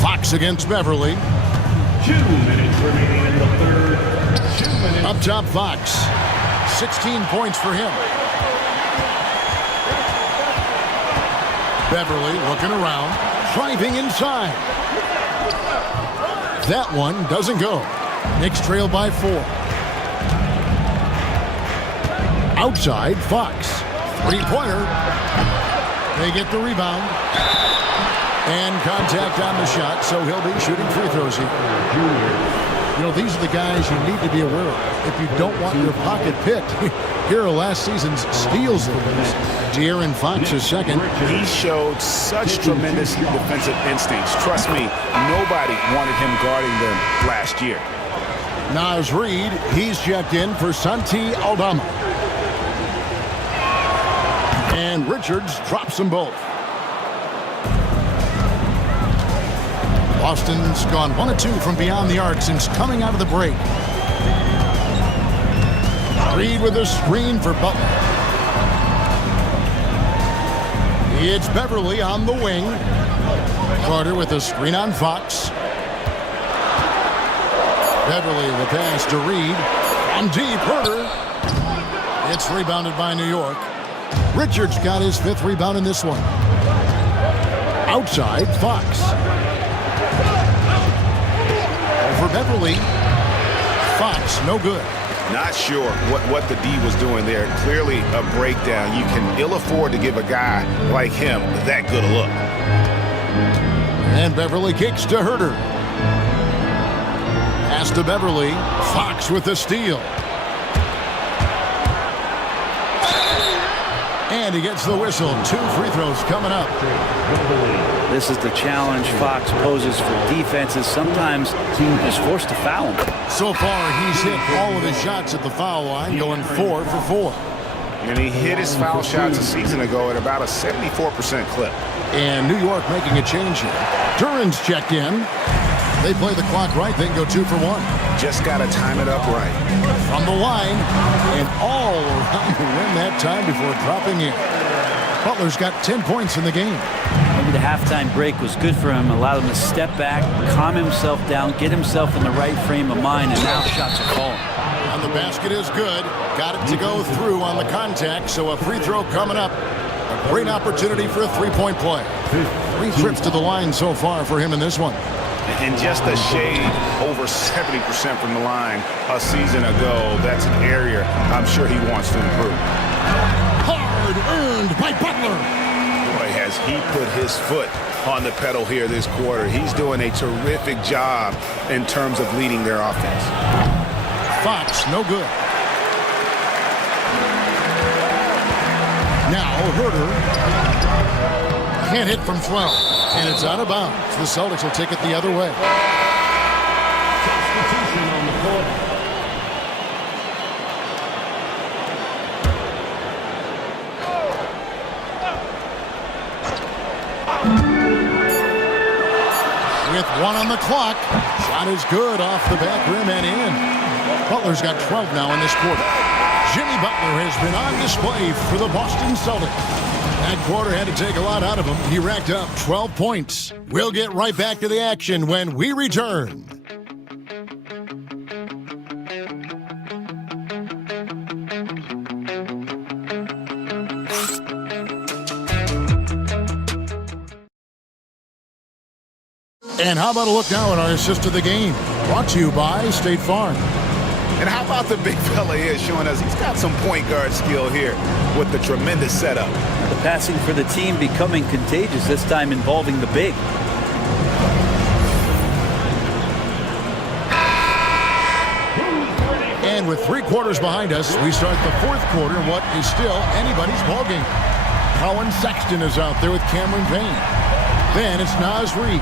Fox against Beverly. 2 minutes remaining in the third. 2 minutes. Up top, Fox. 16 points for him. Beverly looking around, driving inside. That one doesn't go. Knicks trail by 4. Outside, Fox. Three-pointer. They get the rebound. And contact on the shot, so he'll be shooting free throws here. You know, these are the guys you need to be aware of if you don't want your pocket picked. Here are last season's steals of this. De'Aaron Fox is second. He showed such tremendous defensive instincts. Trust me, nobody wanted him guarding them last year. Naz Reid, he's checked in for Santi Aldama. And Richards drops them both. Boston's gone 1 of 2 from beyond the arc since coming out of the break. Reid with a screen for Butler. It's Beverly on the wing. Carter with a screen on Fox. Beverly the pass to Reid. On deep, Herter. It's rebounded by New York. Richards got his 5th rebound in this one. Outside, Fox. For Beverly, Fox, no good. Not sure what the D was doing there. Clearly a breakdown. You can ill afford to give a guy like him that good a look. And Beverly kicks to Herter. Pass to Beverly. Fox with the steal. And he gets the whistle. 2 free throws coming up. This is the challenge Fox poses for defenses. Sometimes he's forced to foul him. So far, he's hit all of his shots at the foul line, going 4 for 4. And he hit his foul shots a season ago at about a 74% clip. And New York making a change here. Duran's checked in. They play the clock right, then go 2 for 1. Just got to time it up right. From the line, and all around the rim that time before dropping in. Butler's got 10 points in the game. Maybe the halftime break was good for him, allowed him to step back, calm himself down, get himself in the right frame of mind, and now shots are falling. And the basket is good. Got it to go through on the contact, so a free throw coming up. A great opportunity for a three-point play. 3 trips to the line so far for him in this one. And just a shade over 70% from the line a season ago. That's an area I'm sure he wants to improve. Hard earned by Butler. Boy, has he put his foot on the pedal here this quarter. He's doing a terrific job in terms of leading their offense. Fox, no good. Now Herter can't hit from 12. And it's out of bounds. The Celtics will take it the other way. Substitution on the court. With 1 on the clock. Shot is good off the back rim and in. Butler's got 12 now in this quarter. Jimmy Butler has been on display for the Boston Celtics. That quarter had to take a lot out of him. He racked up 12 points. We'll get right back to the action when we return. And how about a look now at our assist of the game? Brought to you by State Farm. And how about the big fella here showing us he's got some point guard skill here with the tremendous setup. The passing for the team becoming contagious, this time involving the big. And with 3 quarters behind us, we start the 4th quarter in what is still anybody's ballgame. Colin Sexton is out there with Cameron Payne. Then it's Naz Reid.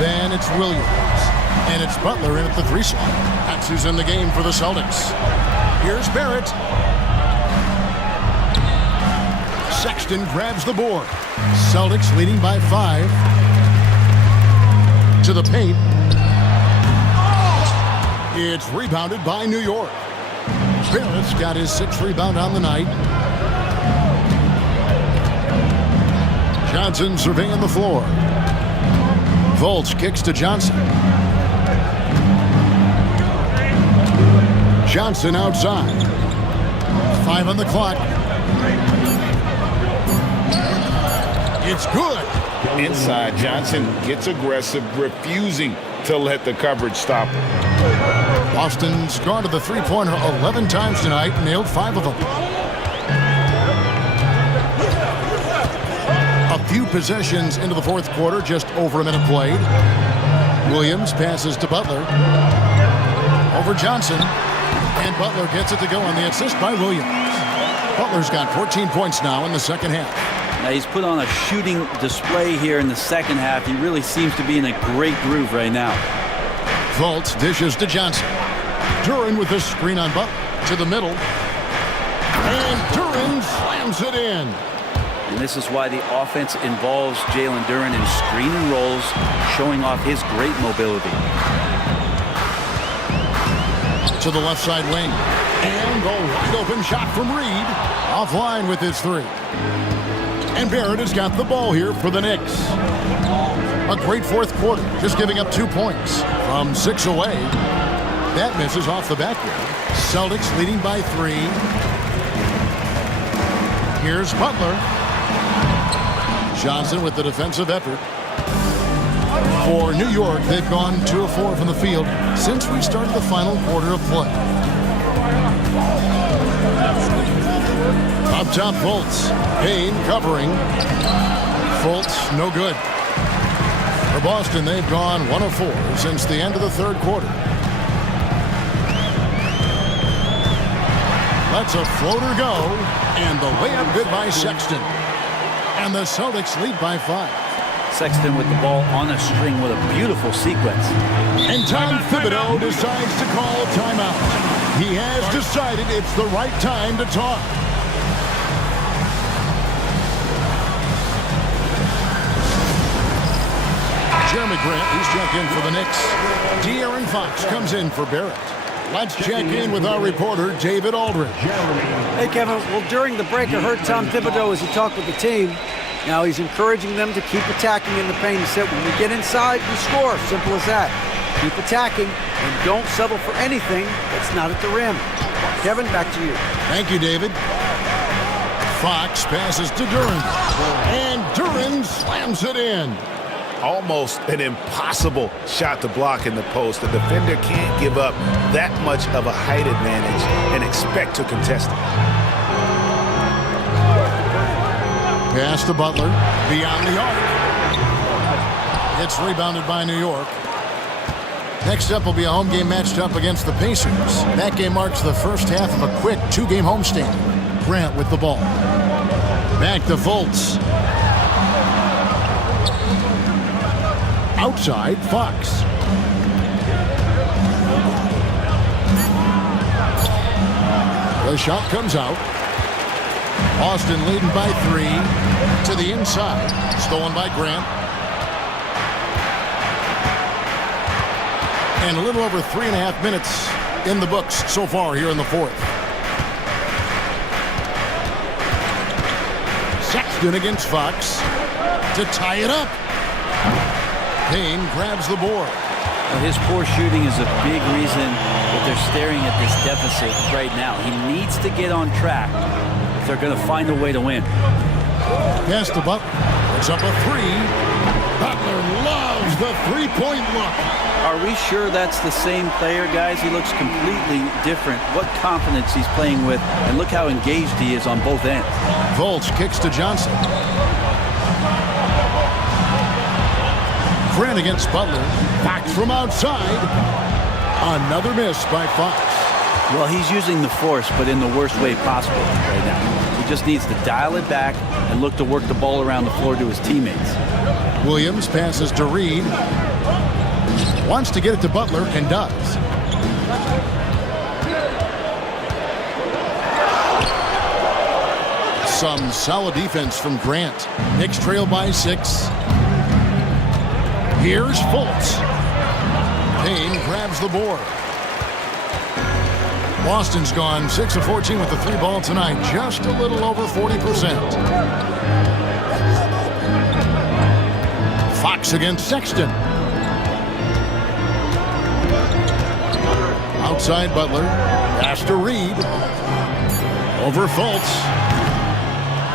Then it's Williams. And it's Butler in at the 3 slot. That's who's in the game for the Celtics. Here's Barrett. Sexton grabs the board. Celtics leading by 5. To the paint. It's rebounded by New York. Barrett's got his 6th rebound on the night. Johnson surveying the floor. Fultz kicks to Johnson. Johnson outside. 5 on the clock. It's good. Inside, Johnson gets aggressive, refusing to let the coverage stop him. Boston's gone to the three-pointer 11 times tonight, nailed 5 of them. A few possessions into the fourth quarter, just over a minute played. Williams passes to Butler. Over Johnson. And Butler gets it to go on the assist by Williams. Butler's got 14 points now in the second half. Now he's put on a shooting display here in the second half. He really seems to be in a great groove right now. Fultz dishes to Johnson. Duren with the screen on Butler to the middle. And Duren slams it in. And this is why the offense involves Jalen Duren in screen and rolls, showing off his great mobility. To the left side wing. And a wide open shot from Reed. Offline with his 3. And Barrett has got the ball here for the Knicks. A great fourth quarter, just giving up 2 points from 6 away. That misses off the back rim. Celtics leading by 3. Here's Butler. Johnson with the defensive effort. For New York, they've gone 2 of 4 from the field since we started the final quarter of play. Up top, Fultz. Payne covering. Fultz, no good. For Boston, they've gone 1 of 4 since the end of the third quarter. Lets a floater go, and the layup good by Sexton. And the Celtics lead by 5. Sexton with the ball on a string with a beautiful sequence. And Tom Thibodeau decides to call a timeout. He has decided it's the right time to talk. Jeremy Grant, he's checked in for the Knicks. De'Aaron Fox comes in for Barrett. Let's check in with our reporter, David Aldridge. Hey, Kevin. Well, during the break, I heard Tom Thibodeau as he talked with the team. Now he's encouraging them to keep attacking in the paint. He said, when we get inside, we score. Simple as that. Keep attacking and don't settle for anything that's not at the rim. Kevin, back to you. Thank you, David. Fox passes to Duren. And Duren slams it in. Almost an impossible shot to block in the post. The defender can't give up that much of a height advantage and expect to contest it. Pass to Butler. Beyond the arc. It's rebounded by New York. Next up will be a home game matched up against the Pacers. That game marks the first half of a quick 2-game homestand. Grant with the ball. Back to Fultz. Outside, Fox. The shot comes out. Boston leading by 3 to the inside. Stolen by Grant. And a little over 3.5 minutes in the books so far here in the fourth. Sexton against Fox to tie it up. Payne grabs the board. Well, his poor shooting is a big reason that they're staring at this deficit right now. He needs to get on track if they're going to find a way to win. Pass to Butler. It's up a 3. Butler loves the three-point look. Are we sure that's the same player, guys? He looks completely different. What confidence he's playing with, and look how engaged he is on both ends. Fultz kicks to Johnson. Grant against Butler. Fox from outside. Another miss by Fox. Well, he's using the force, but in the worst way possible right now. He just needs to dial it back and look to work the ball around the floor to his teammates. Williams passes to Reed. Wants to get it to Butler and does. Some solid defense from Grant. Knicks trail by 6. Here's Fultz. Payne grabs the board. Boston's gone 6 of 14 with the 3 ball tonight. Just a little over 40%. Fox against Sexton. Outside Butler. Pass to Reed. Over Fultz.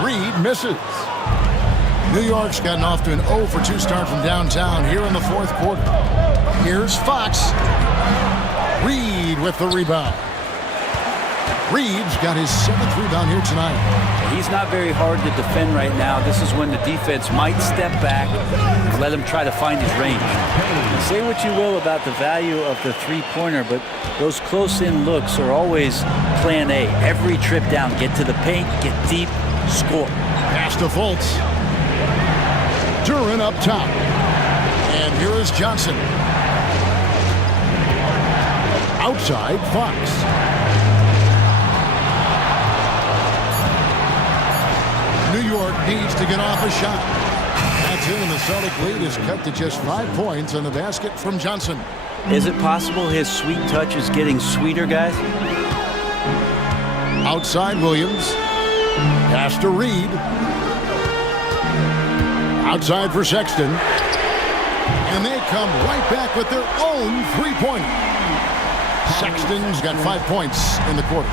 Reed misses. New York's gotten off to an 0 for 2 start from downtown here in the fourth quarter. Here's Fox. Reed with the rebound. Reed's got his 7th rebound here tonight. He's not very hard to defend right now. This is when the defense might step back and let him try to find his range. Say what you will about the value of the three-pointer, but those close-in looks are always plan A. Every trip down, get to the paint, get deep, score. Pass to Fultz. Duran up top. And here is Johnson. Outside, Fox. New York needs to get off a shot. That's it, and the Celtic lead is cut to just 5 points on the basket from Johnson. Is it possible his sweet touch is getting sweeter, guys? Outside, Williams. Pass to Reed. Outside for Sexton. And they come right back with their own three-pointer. Sexton's got 5 points in the quarter.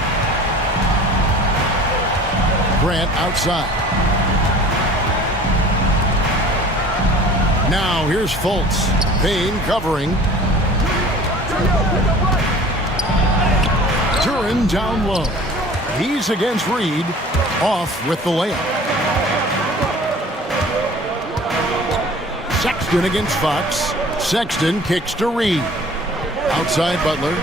Grant outside. Now here's Fultz. Payne covering. Duran down low. He's against Reed. Off with the layup. Sexton against Fox. Sexton kicks to Reed. Outside Butler.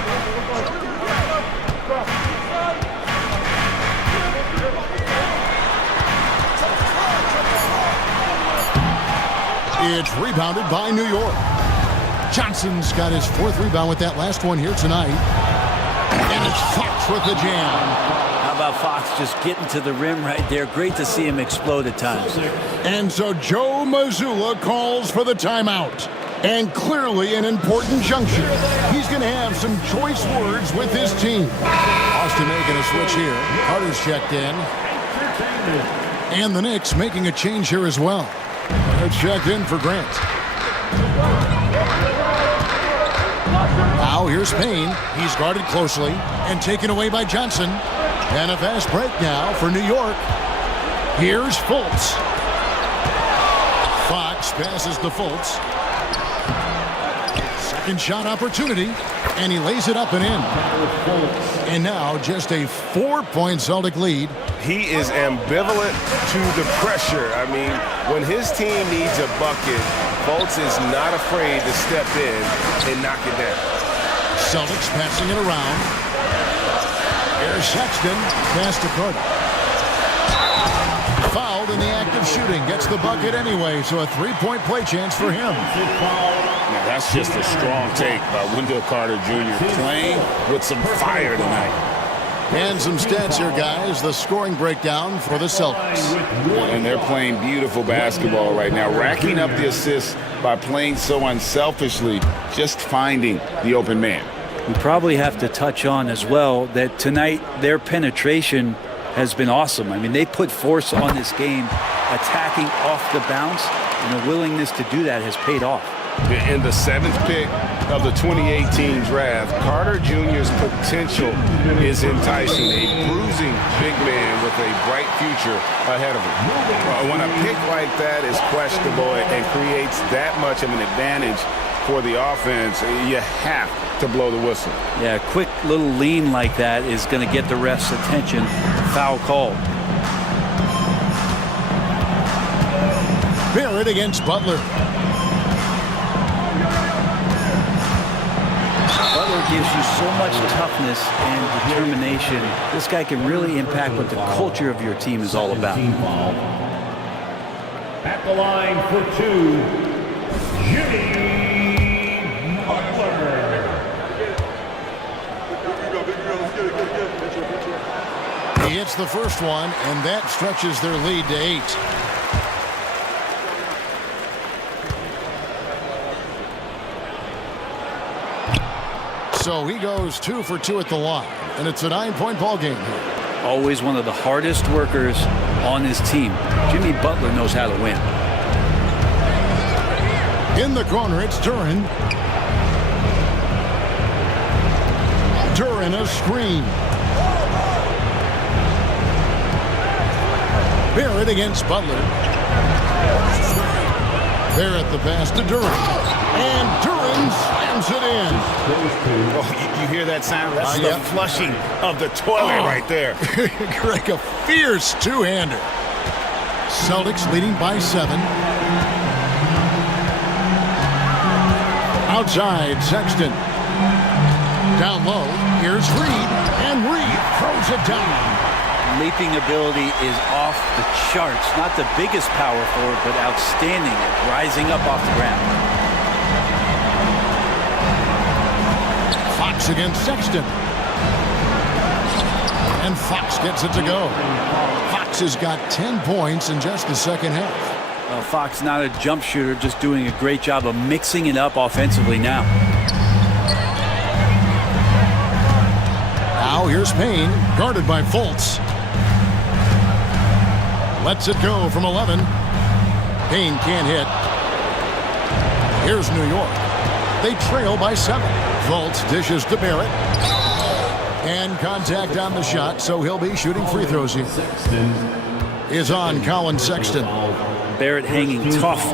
It's rebounded by New York. Johnson's got his 4th rebound with that last one here tonight. And it's Fox with the jam. How about Fox just getting to the rim right there? Great to see him explode at times. And so Joe Mazzulla calls for the timeout. And clearly an important juncture. He's going to have some choice words with his team. Austin making a switch here. Carter's checked in. And the Knicks making a change here as well. It's checked in for Grant. Now here's Payne. He's guarded closely and taken away by Johnson. And a fast break now for New York. Here's Fultz. Fox passes to Fultz. Second shot opportunity. And he lays it up and in. And now just a 4-point Celtic lead. He is ambivalent to the pressure. I mean, when his team needs a bucket, Fultz is not afraid to step in and knock it down. Celtics passing it around. Here's Sexton. Pass to Carter. Fouled in the act of shooting. Gets the bucket anyway, so a 3-point play chance for him. Now, that's just a strong take by Wendell Carter Jr. playing with some fire tonight. And some stats here, guys. The scoring breakdown for the Celtics. And they're playing beautiful basketball right now, racking up the assists by playing so unselfishly, just finding the open man. We probably have to touch on as well that tonight their penetration has been awesome. I mean, they put force on this game, attacking off the bounce, and the willingness to do that has paid off. In the 7th pick of the 2018 draft, Carter Jr.'s potential is enticing. A bruising big man with a bright future ahead of him. When a pick like that is questionable and creates that much of an advantage for the offense, you have to blow the whistle. Yeah, a quick little lean like that is going to get the ref's attention. Foul call. Barrett against Butler. Butler gives you so much toughness and determination. This guy can really impact what the culture of your team is all about. At the line for 2, Jimmy Butler. He hits the first one, and that stretches their lead to 8. So he goes 2 for 2 at the line, and it's a 9-point ball game here. Always one of the hardest workers on his team. Jimmy Butler knows how to win. In the corner, it's Duran. Duran a screen. Barrett against Butler. They're at the pass to Duran. And Duran slams it in. Oh, you hear that sound? That's the flushing of the toilet right there. Greg, a fierce two-hander. Celtics leading by 7. Outside, Sexton. Down low, here's Reed. And Reed throws it down. Leaping ability is off the charts. Not the biggest power forward, but outstanding at rising up off the ground. Fox against Sexton. And Fox gets it to go. Fox has got 10 points in just the second half. Well, Fox not a jump shooter, just doing a great job of mixing it up offensively now. Now here's Payne, guarded by Fultz. Lets it go from 11. Payne can't hit. Here's New York. They trail by 7. Fultz dishes to Barrett. And contact on the shot, so he'll be shooting free throws here. Is on Colin Sexton. Barrett hanging tough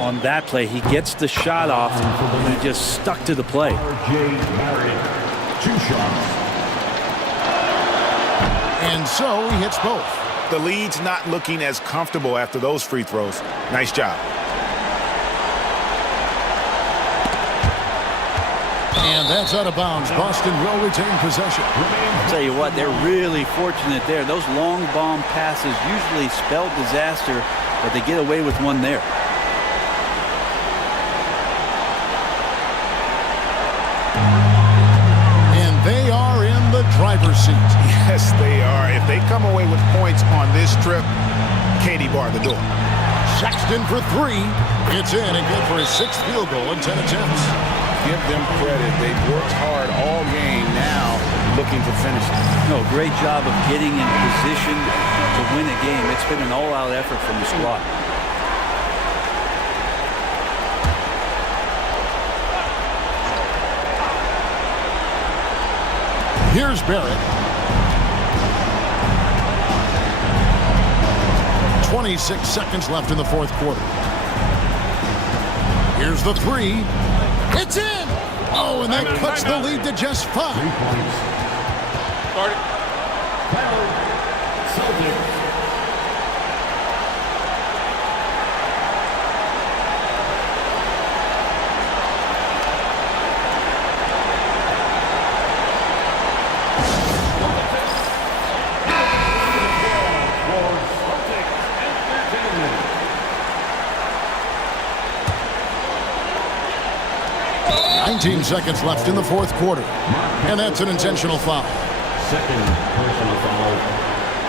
on that play. He gets the shot off, and he just stuck to the play. 2 shots. And so he hits both. The lead's not looking as comfortable after those free throws. Nice job. And that's out of bounds. Boston will retain possession. I'll tell you what, they're really fortunate there. Those long bomb passes usually spell disaster, but they get away with one there. And they are in the driver's seat. Yes, they are. If they come away with points on this trip, Katie bar the door. Sexton for 3. It's in and good for his 6th field goal in 10 attempts. Give them credit. They've worked hard all game, now looking to finish it. No, great job of getting in position to win a game. It's been an all-out effort from the squad. Here's Barrett. 26 seconds left in the 4th quarter. Here's the 3. It's in! Oh, and that cuts the lead to just 5. 3 points. Start it. Celtics. Seconds left in the 4th quarter. And that's an intentional foul. Second personal foul.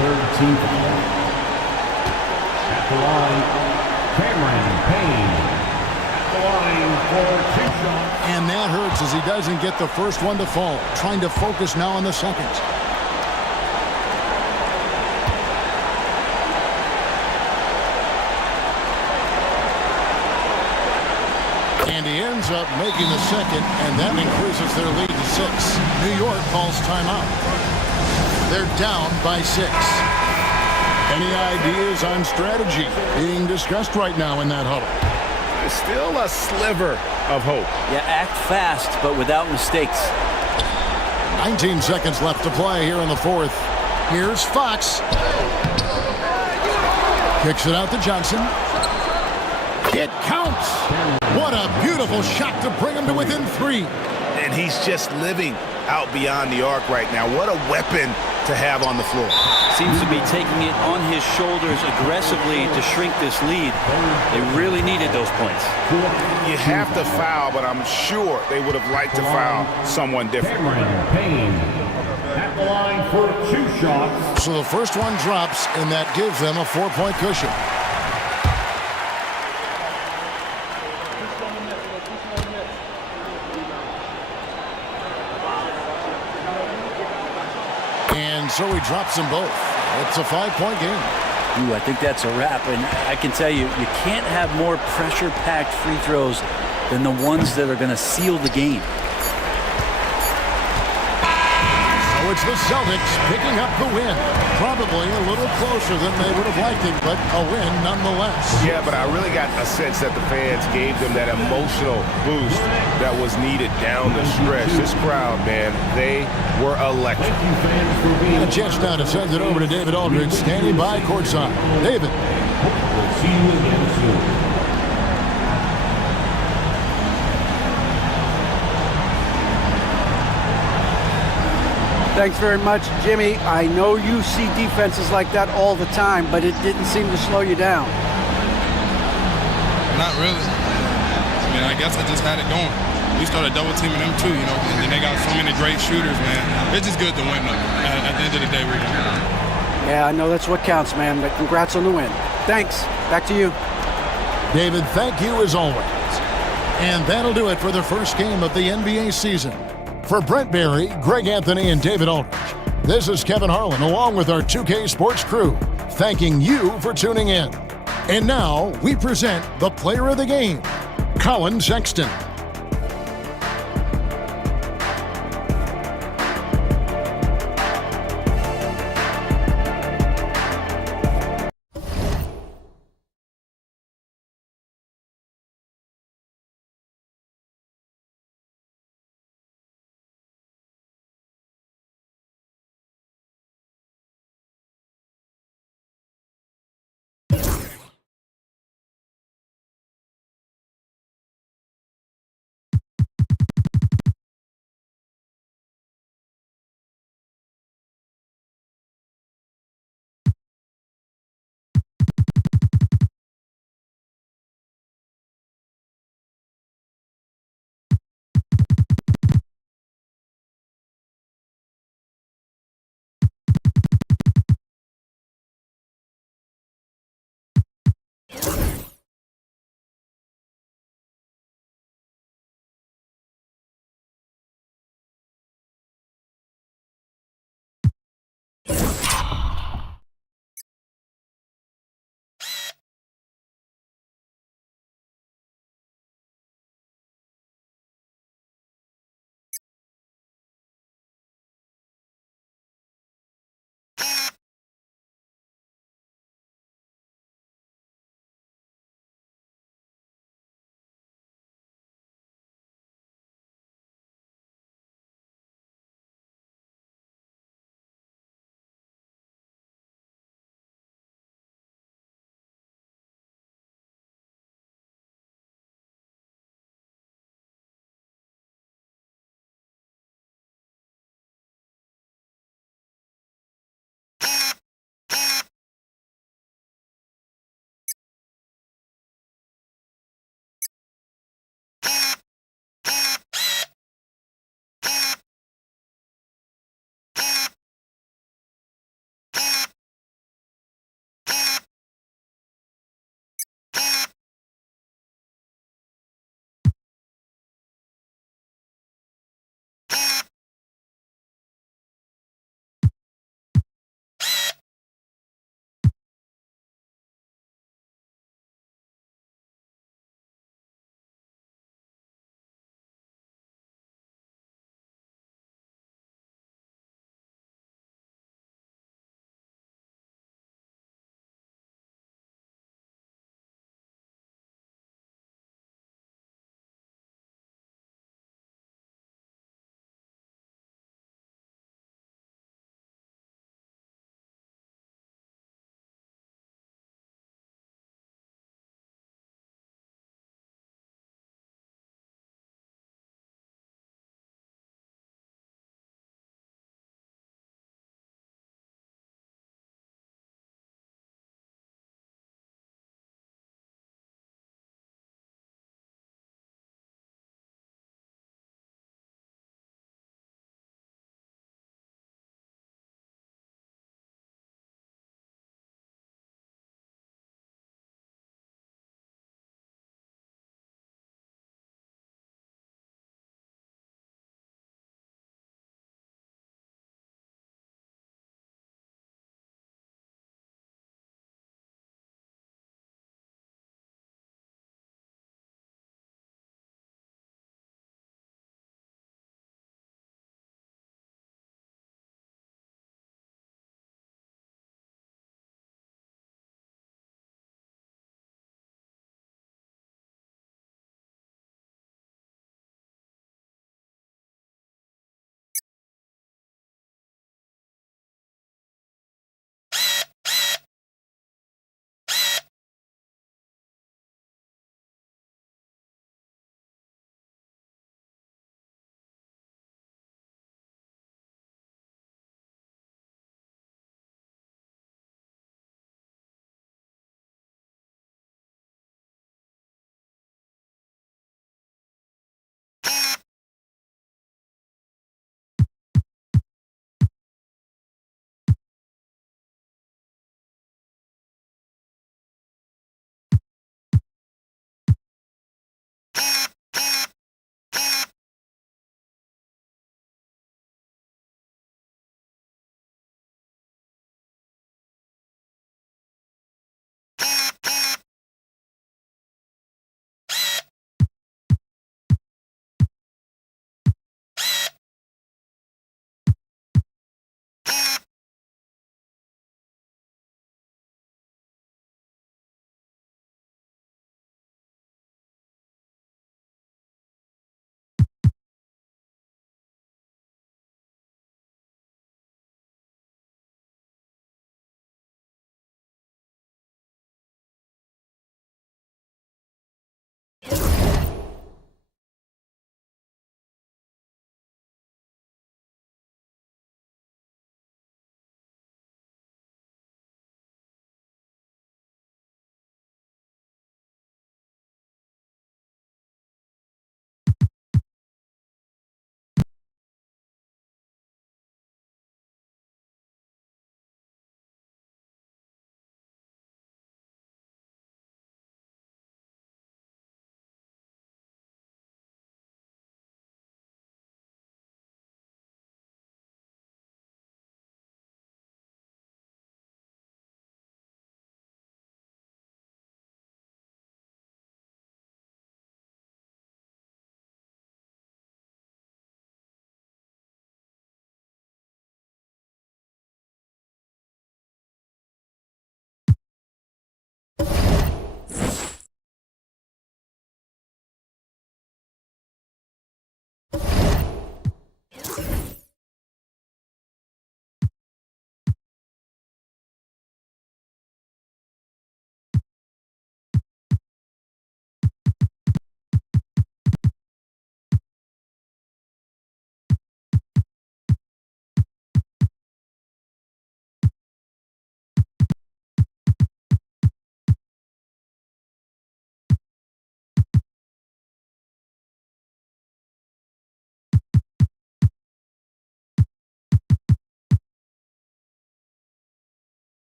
3rd team foul. At the line, Cameron Payne. At the line for 2 shots. And that hurts as he doesn't get the first one to fall. Trying to focus now on the second. And he ends up making the second, and that increases their lead to 6. New York calls timeout. They're down by 6. Any ideas on strategy being discussed right now in that huddle? There's still a sliver of hope. Yeah, act fast, but without mistakes. 19 seconds left to play here in the 4th. Here's Fox. Kicks it out to Johnson. It counts. What a beautiful shot to bring him to within 3. And he's just living out beyond the arc right now. What a weapon to have on the floor. Seems to be taking it on his shoulders aggressively to shrink this lead. They really needed those points. You have to foul, but I'm sure they would have liked to foul someone different. Cameron Payne. At the line for 2 shots. So the first one drops, and that gives them a 4-point cushion. And so he drops them both. It's a 5-point game. Ooh, I think that's a wrap. And I can tell you, you can't have more pressure-packed free throws than the ones that are going to seal the game. So it's the Celtics picking up the win. Probably a little closer than they would have liked it, but a win nonetheless. Yeah, but I really got a sense that the fans gave them that emotional boost that was needed down the stretch. This crowd, man, they were electric. And a chance now to send it over to David Aldridge, standing by courtside. David. We'll see you again soon. Thanks very much, Jimmy. I know you see defenses like that all the time, but it didn't seem to slow you down. Not really. I mean, I guess I just had it going. We started double teaming them too, you know, and then they got so many great shooters, man. It's just good to win, though. At the end of the day, we're winning. Yeah, I know that's what counts, man, but congrats on the win. Thanks. Back to you. David, thank you as always. And that'll do it for the first game of the NBA season. For Brent Barry, Greg Anthony, and David Aldridge, this is Kevin Harlan along with our 2K Sports crew, thanking you for tuning in. And now we present the player of the game, Colin Sexton.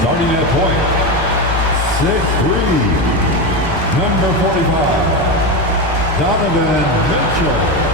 Starting at point, 6'3", number 45, Donovan Mitchell.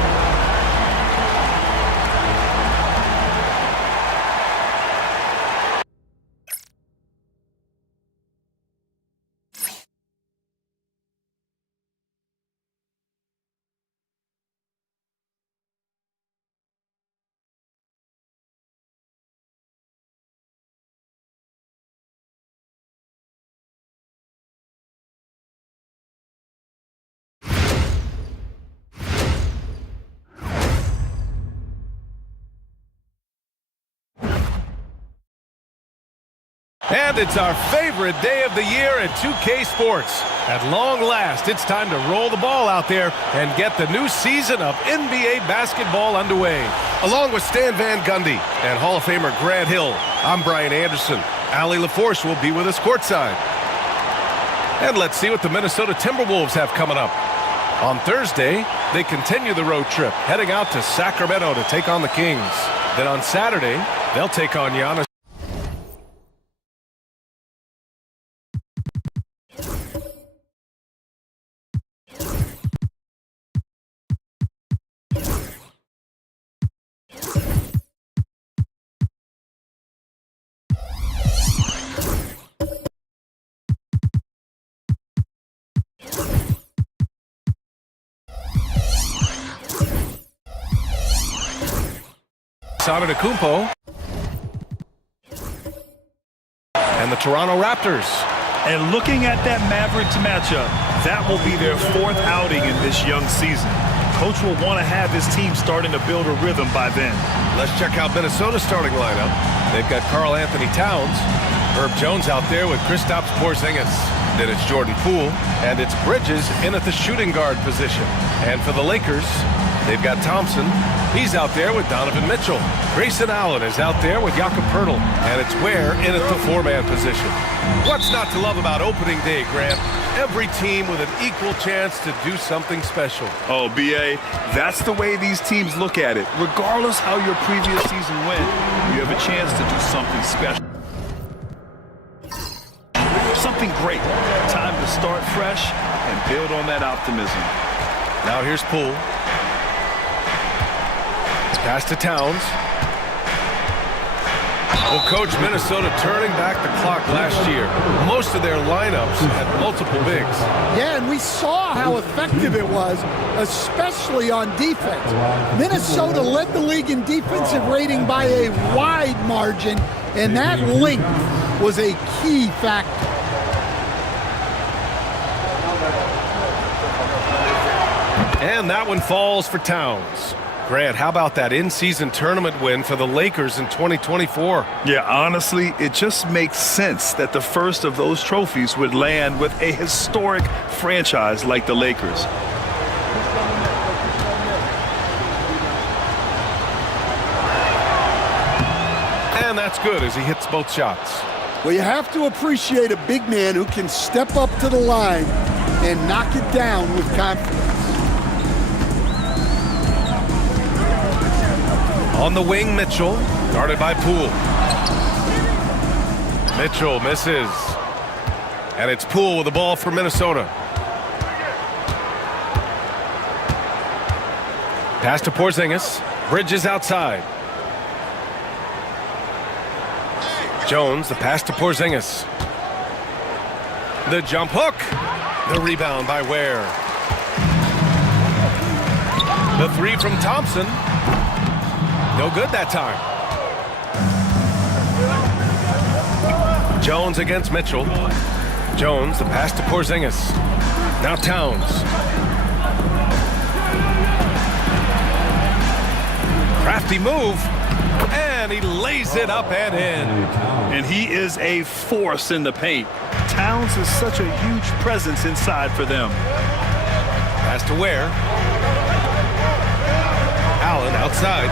And it's our favorite day of the year at 2K Sports. At long last, it's time to roll the ball out there and get the new season of NBA basketball underway. Along with Stan Van Gundy and Hall of Famer Grant Hill, I'm Brian Anderson. Allie LaForce will be with us courtside. And let's see what the Minnesota Timberwolves have coming up. On Thursday, they continue the road trip, heading out to Sacramento to take on the Kings. Then on Saturday, they'll take on Giannis. Antetokounmpo and the Toronto Raptors. And looking at that Mavericks matchup, that will be their 4th outing in this young season. Coach will want to have his team starting to build a rhythm by then. Let's check out Minnesota's starting lineup. They've got Karl Anthony Towns, Herb Jones out there with Kristaps Porzingis. Then it's Jordan Poole, and it's Bridges in at the shooting guard position. And for the Lakers, they've got Thompson. He's out there with Donovan Mitchell. Grayson Allen is out there with Jakob Poeltl. And it's Ware in at the 4-man position. What's not to love about opening day, Grant? Every team with an equal chance to do something special. Oh, B.A., that's the way these teams look at it. Regardless how your previous season went, you have a chance to do something special. Something great. Time to start fresh and build on that optimism. Now here's Poole. Pass to Towns. Well, Coach, Minnesota turning back the clock last year. Most of their lineups had multiple bigs. Yeah, and we saw how effective it was, especially on defense. Minnesota led the league in defensive rating by a wide margin, and that length was a key factor. And that one falls for Towns. Grant, how about that in-season tournament win for the Lakers in 2024? Yeah, honestly, it just makes sense that the first of those trophies would land with a historic franchise like the Lakers. And that's good as he hits both shots. Well, you have to appreciate a big man who can step up to the line and knock it down with confidence. On the wing, Mitchell, guarded by Poole. Mitchell misses. And it's Poole with the ball for Minnesota. Pass to Porzingis. Bridges outside. Jones, the pass to Porzingis. The jump hook. The rebound by Ware. The three from Thompson. No good that time. Jones against Mitchell. Jones, the pass to Porzingis. Now Towns. Crafty move. And he lays it up and in. And he is a force in the paint. Towns is such a huge presence inside for them. Pass to Ware. Allen outside.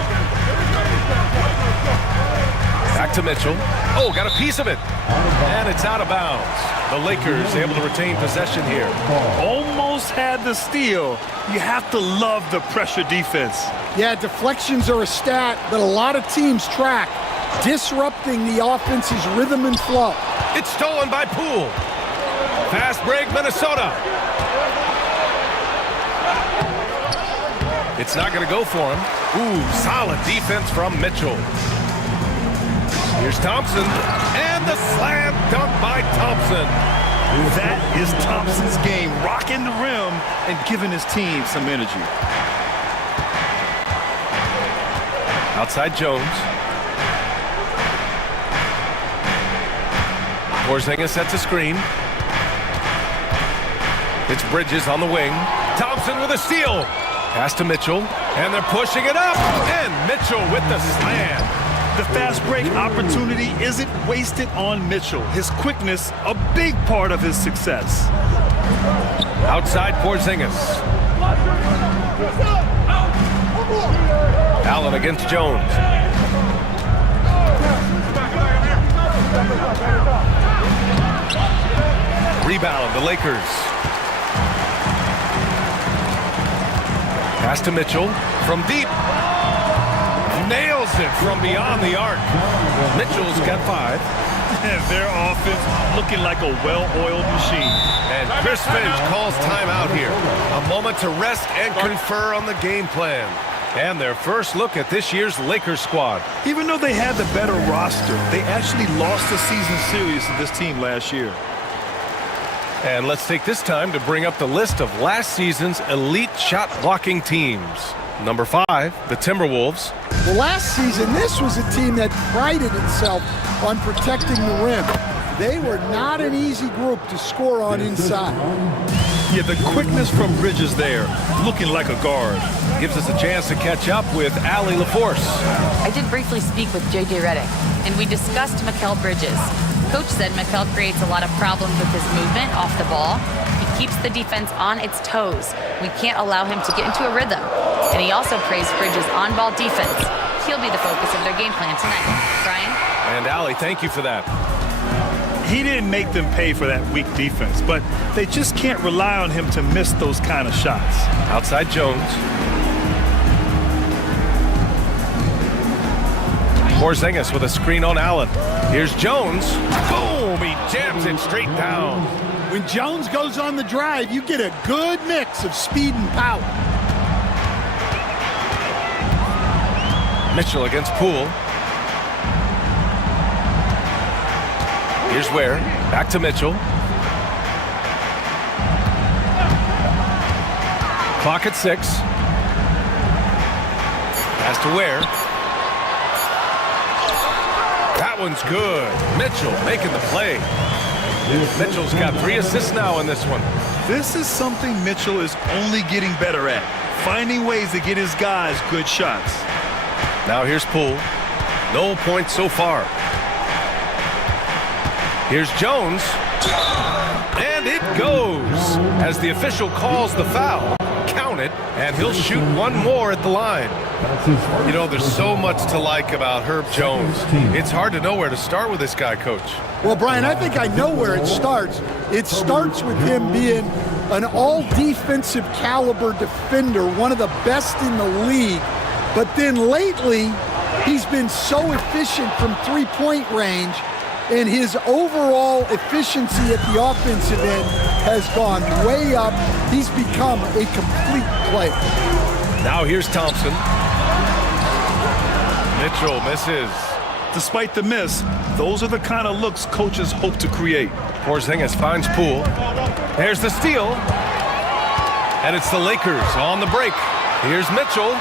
Back to Mitchell. Oh, got a piece of it. And it's out of bounds. The Lakers able to retain possession here. Almost had the steal. You have to love the pressure defense. Yeah, deflections are a stat that a lot of teams track, disrupting the offense's rhythm and flow. It's stolen by Poole. Fast break, Minnesota. It's not going to go for him. Ooh, solid defense from Mitchell. Here's Thompson, and the slam dunk by Thompson. That is Thompson's game, rocking the rim and giving his team some energy. Outside Jones. Porzingis sets a screen. It's Bridges on the wing. Thompson with a steal. Pass to Mitchell, and they're pushing it up, and Mitchell with the slam. The fast break opportunity isn't wasted on Mitchell. His quickness, a big part of his success. Outside Porzingis. Allen against Jones. Rebound, the Lakers. Pass to Mitchell from deep. Nails it from beyond the arc. Mitchell's got 5. Their offense looking like a well-oiled machine. And Chris Finch calls timeout here. A moment to rest and confer on the game plan. And their first look at this year's Lakers squad. Even though they had the better roster, they actually lost the season series to this team last year. And let's take this time to bring up the list of last season's elite shot blocking teams. Number 5, the Timberwolves. Well, last season, this was a team that prided itself on protecting the rim. They were not an easy group to score on inside. Yeah, the quickness from Bridges there, looking like a guard. Gives us a chance to catch up with Allie LaForce. I did briefly speak with J.J. Redick, and we discussed Mikal Bridges. Coach said Mikal creates a lot of problems with his movement off the ball. He keeps the defense on its toes. We can't allow him to get into a rhythm. And he also praised Bridges' on-ball defense. He'll be the focus of their game plan tonight. Brian? And Allie, thank you for that. He didn't make them pay for that weak defense, but they just can't rely on him to miss those kind of shots. Outside Jones. Porzingis with a screen on Allen. Here's Jones. Boom! He jams it straight down. When Jones goes on the drive, you get a good mix of speed and power. Mitchell against Poole. Here's Ware. Back to Mitchell. Clock at 6. Pass to Ware. That one's good. Mitchell making the play. Mitchell's got 3 assists now in this one. This is something Mitchell is only getting better at, finding ways to get his guys good shots. Now here's Poole. No points so far. Here's Jones. And it goes as the official calls the foul. Count it, and he'll shoot one more at the line. You know, there's so much to like about Herb Jones. It's hard to know where to start with this guy, Coach. Well, Brian, I think I know where it starts. It starts with him being an all-defensive caliber defender, one of the best in the league. But then lately, he's been so efficient from three-point range, and his overall efficiency at the offensive end has gone way up. He's become a complete player. Now here's Thompson. Mitchell misses. Despite the miss, those are the kind of looks coaches hope to create. Porzingis finds Poole. There's the steal. And it's the Lakers on the break. Here's Mitchell.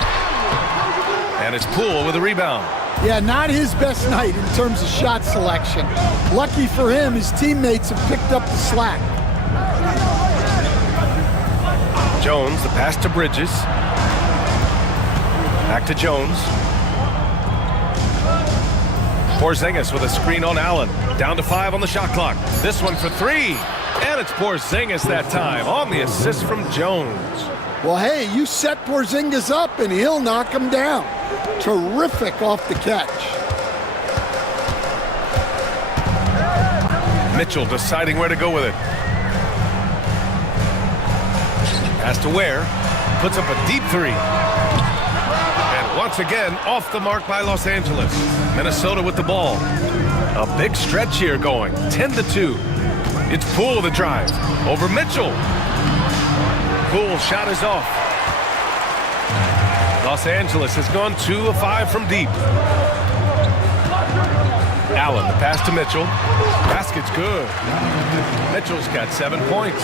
And it's Poole with a rebound. Yeah, not his best night in terms of shot selection. Lucky for him, his teammates have picked up the slack. Jones, the pass to Bridges. Back to Jones. Porzingis with a screen on Allen. Down to 5 on the shot clock. This one for 3. And it's Porzingis that time on the assist from Jones. Well, hey, you set Porzingis up and he'll knock him down. Terrific off the catch. Mitchell deciding where to go with it. Pass to Ware. Puts up a deep 3. And once again, off the mark by Los Angeles. Minnesota with the ball. A big stretch here going. 10-2. It's Poole the drive. Over Mitchell. Poole shot is off. Los Angeles has gone 2 of 5 from deep. Allen, the pass to Mitchell. Basket's good. Mitchell's got 7 points.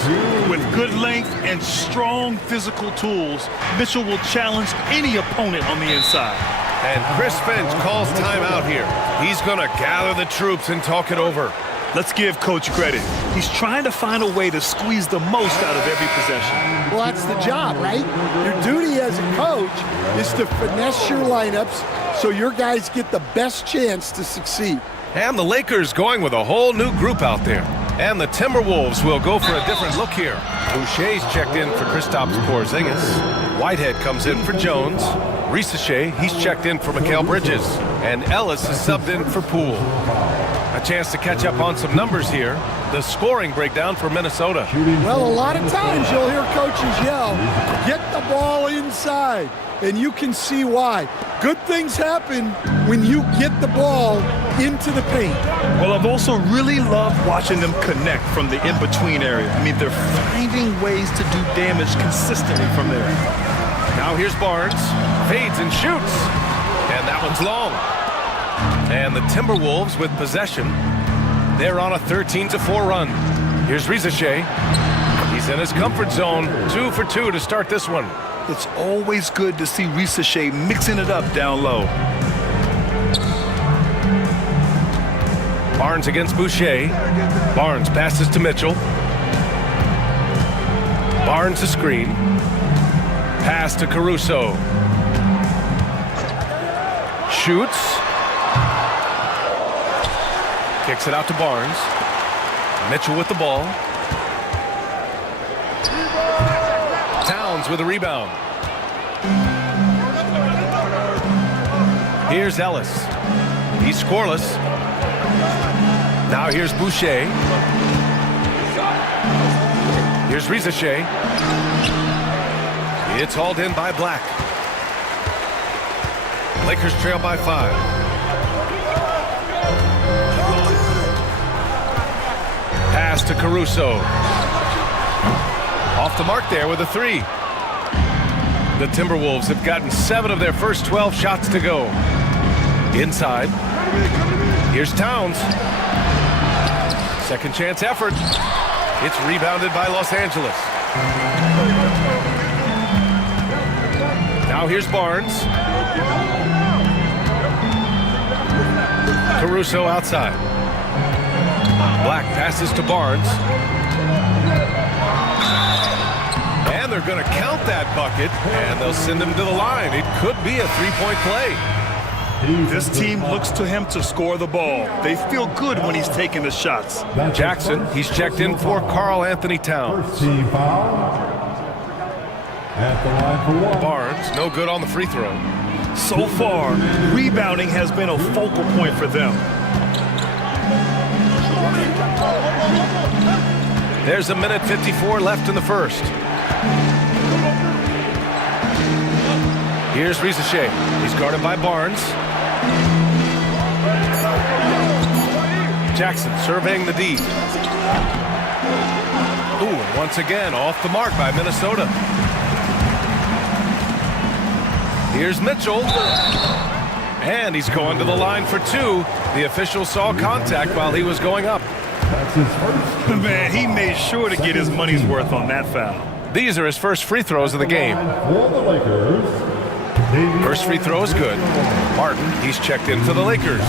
With good length and strong physical tools, Mitchell will challenge any opponent on the inside. And Chris Finch calls timeout here. He's going to gather the troops and talk it over. Let's give Coach credit. He's trying to find a way to squeeze the most out of every possession. Well, that's the job, right? Your duty as a coach is to finesse your lineups so your guys get the best chance to succeed. And the Lakers going with a whole new group out there. And the Timberwolves will go for a different look here. Boucher's checked in for Kristaps Porzingis. Whitehead comes in for Jones. Risache, he's checked in for Mikal Bridges. And Ellis is subbed in for Poole. A chance to catch up on some numbers here. The scoring breakdown for Minnesota. Well, a lot of times you'll hear coaches yell, get the ball inside, and you can see why. Good things happen when you get the ball into the paint. Well, I've also really loved watching them connect from the in-between area. I mean, they're finding ways to do damage consistently from there. Now here's Barnes. Fades and shoots. And that one's long. And the Timberwolves with possession. They're on a 13-4 run. Here's Rizachet. He's in his comfort zone. 2 for 2 to start this one. It's always good to see Rizachet mixing it up down low. Barnes against Boucher. Barnes passes to Mitchell. Barnes a screen. Pass to Caruso. Shoots. Kicks it out to Barnes. Mitchell with the ball. Towns with a rebound. Here's Ellis. He's scoreless. Now here's Boucher. Here's Rizachet. It's hauled in by Black. Lakers trail by 5. Pass to Caruso. Off the mark there with a 3. The Timberwolves have gotten 7 of their first 12 shots to go. Inside. Here's Towns. Second chance effort. It's rebounded by Los Angeles. Now here's Barnes. Caruso outside. Black passes to Barnes. And they're going to count that bucket, and they'll send him to the line. It could be a 3-point play. This team looks to him to score the ball. They feel good when he's taking the shots. Jackson, he's checked in for Karl Anthony Towns. Barnes, no good on the free throw. So far, rebounding has been a focal point for them. There's a minute 54 left in the first. Here's Rizachet. He's guarded by Barnes. Jackson surveying the D. Ooh, and once again off the mark by Minnesota. Here's Mitchell. And he's going to the line for 2. The official saw contact while he was going up. Man, he made sure to get his money's worth on that foul. These are his first free throws of the game. First free throw is good. Martin, he's checked in for the Lakers.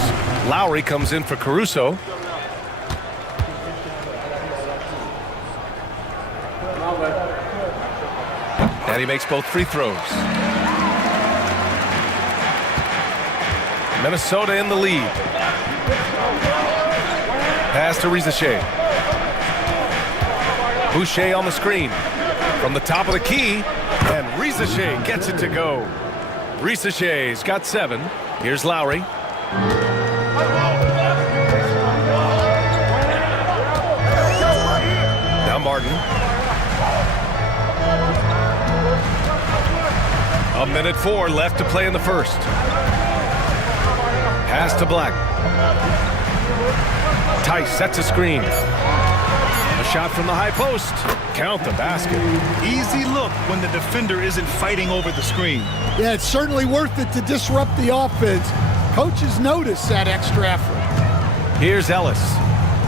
Lowry comes in for Caruso. And he makes both free throws. Minnesota in the lead. Pass to Rizachet. Boucher on the screen. From the top of the key. And Rizachet gets it to go. Rizachet's got 7. Here's Lowry. Now Martin. A minute 4 left to play in the first. Pass to Black. Tice sets a screen. A shot from the high post. Count the basket. Easy look when the defender isn't fighting over the screen. Yeah, it's certainly worth it to disrupt the offense. Coaches notice that extra effort. Here's Ellis.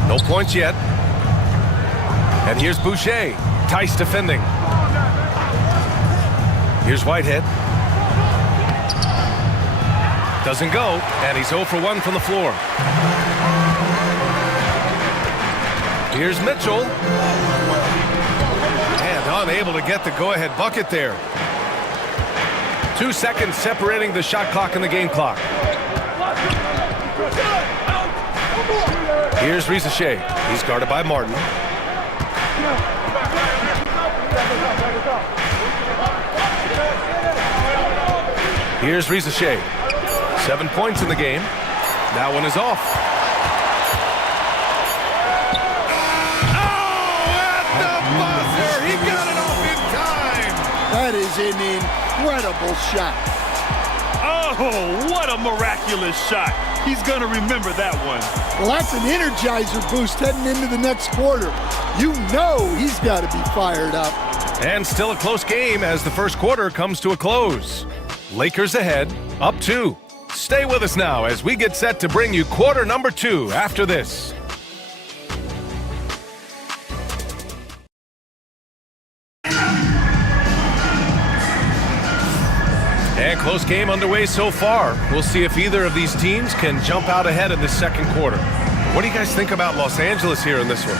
No points yet. And here's Boucher. Tice defending. Here's Whitehead. Doesn't go, and he's 0 for 1 from the floor. Here's Mitchell. And unable to get the go-ahead bucket there. 2 seconds separating the shot clock and the game clock. Here's Rizachet. He's guarded by Martin. Here's Rizachet. 7 points in the game. That one is off. an incredible shot. Oh, what a miraculous shot. He's going to remember that one. Well, that's an energizer boost heading into the next quarter. You know he's got to be fired up. And still a close game as the first quarter comes to a close. Lakers ahead, up 2. Stay with us now as we get set to bring you quarter number 2 after this. And close game underway so far. We'll see if either of these teams can jump out ahead in the second quarter. What do you guys think about Los Angeles here in this one?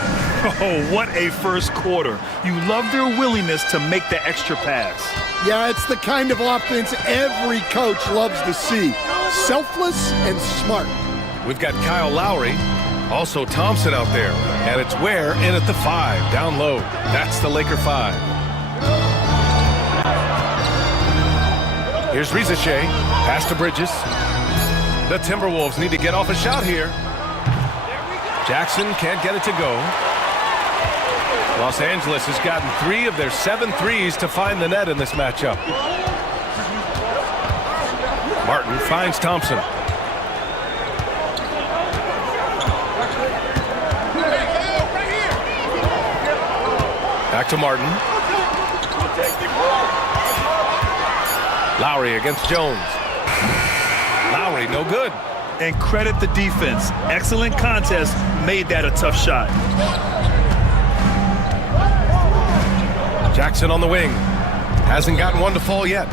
Oh, what a first quarter. You love their willingness to make the extra pass. Yeah, it's the kind of offense every coach loves to see. Selfless and smart. We've got Kyle Lowry, also Thompson out there, and it's Ware in at the 5, down low. That's the Laker 5. Here's Rizachet, pass to Bridges. The Timberwolves need to get off a shot here. Jackson can't get it to go. Los Angeles has gotten 3 of their 7 threes to find the net in this matchup. Martin finds Thompson. Back to Martin. Lowry against Jones. Lowry, no good. And credit the defense. Excellent contest, made that a tough shot. Jackson on the wing. Hasn't gotten one to fall yet.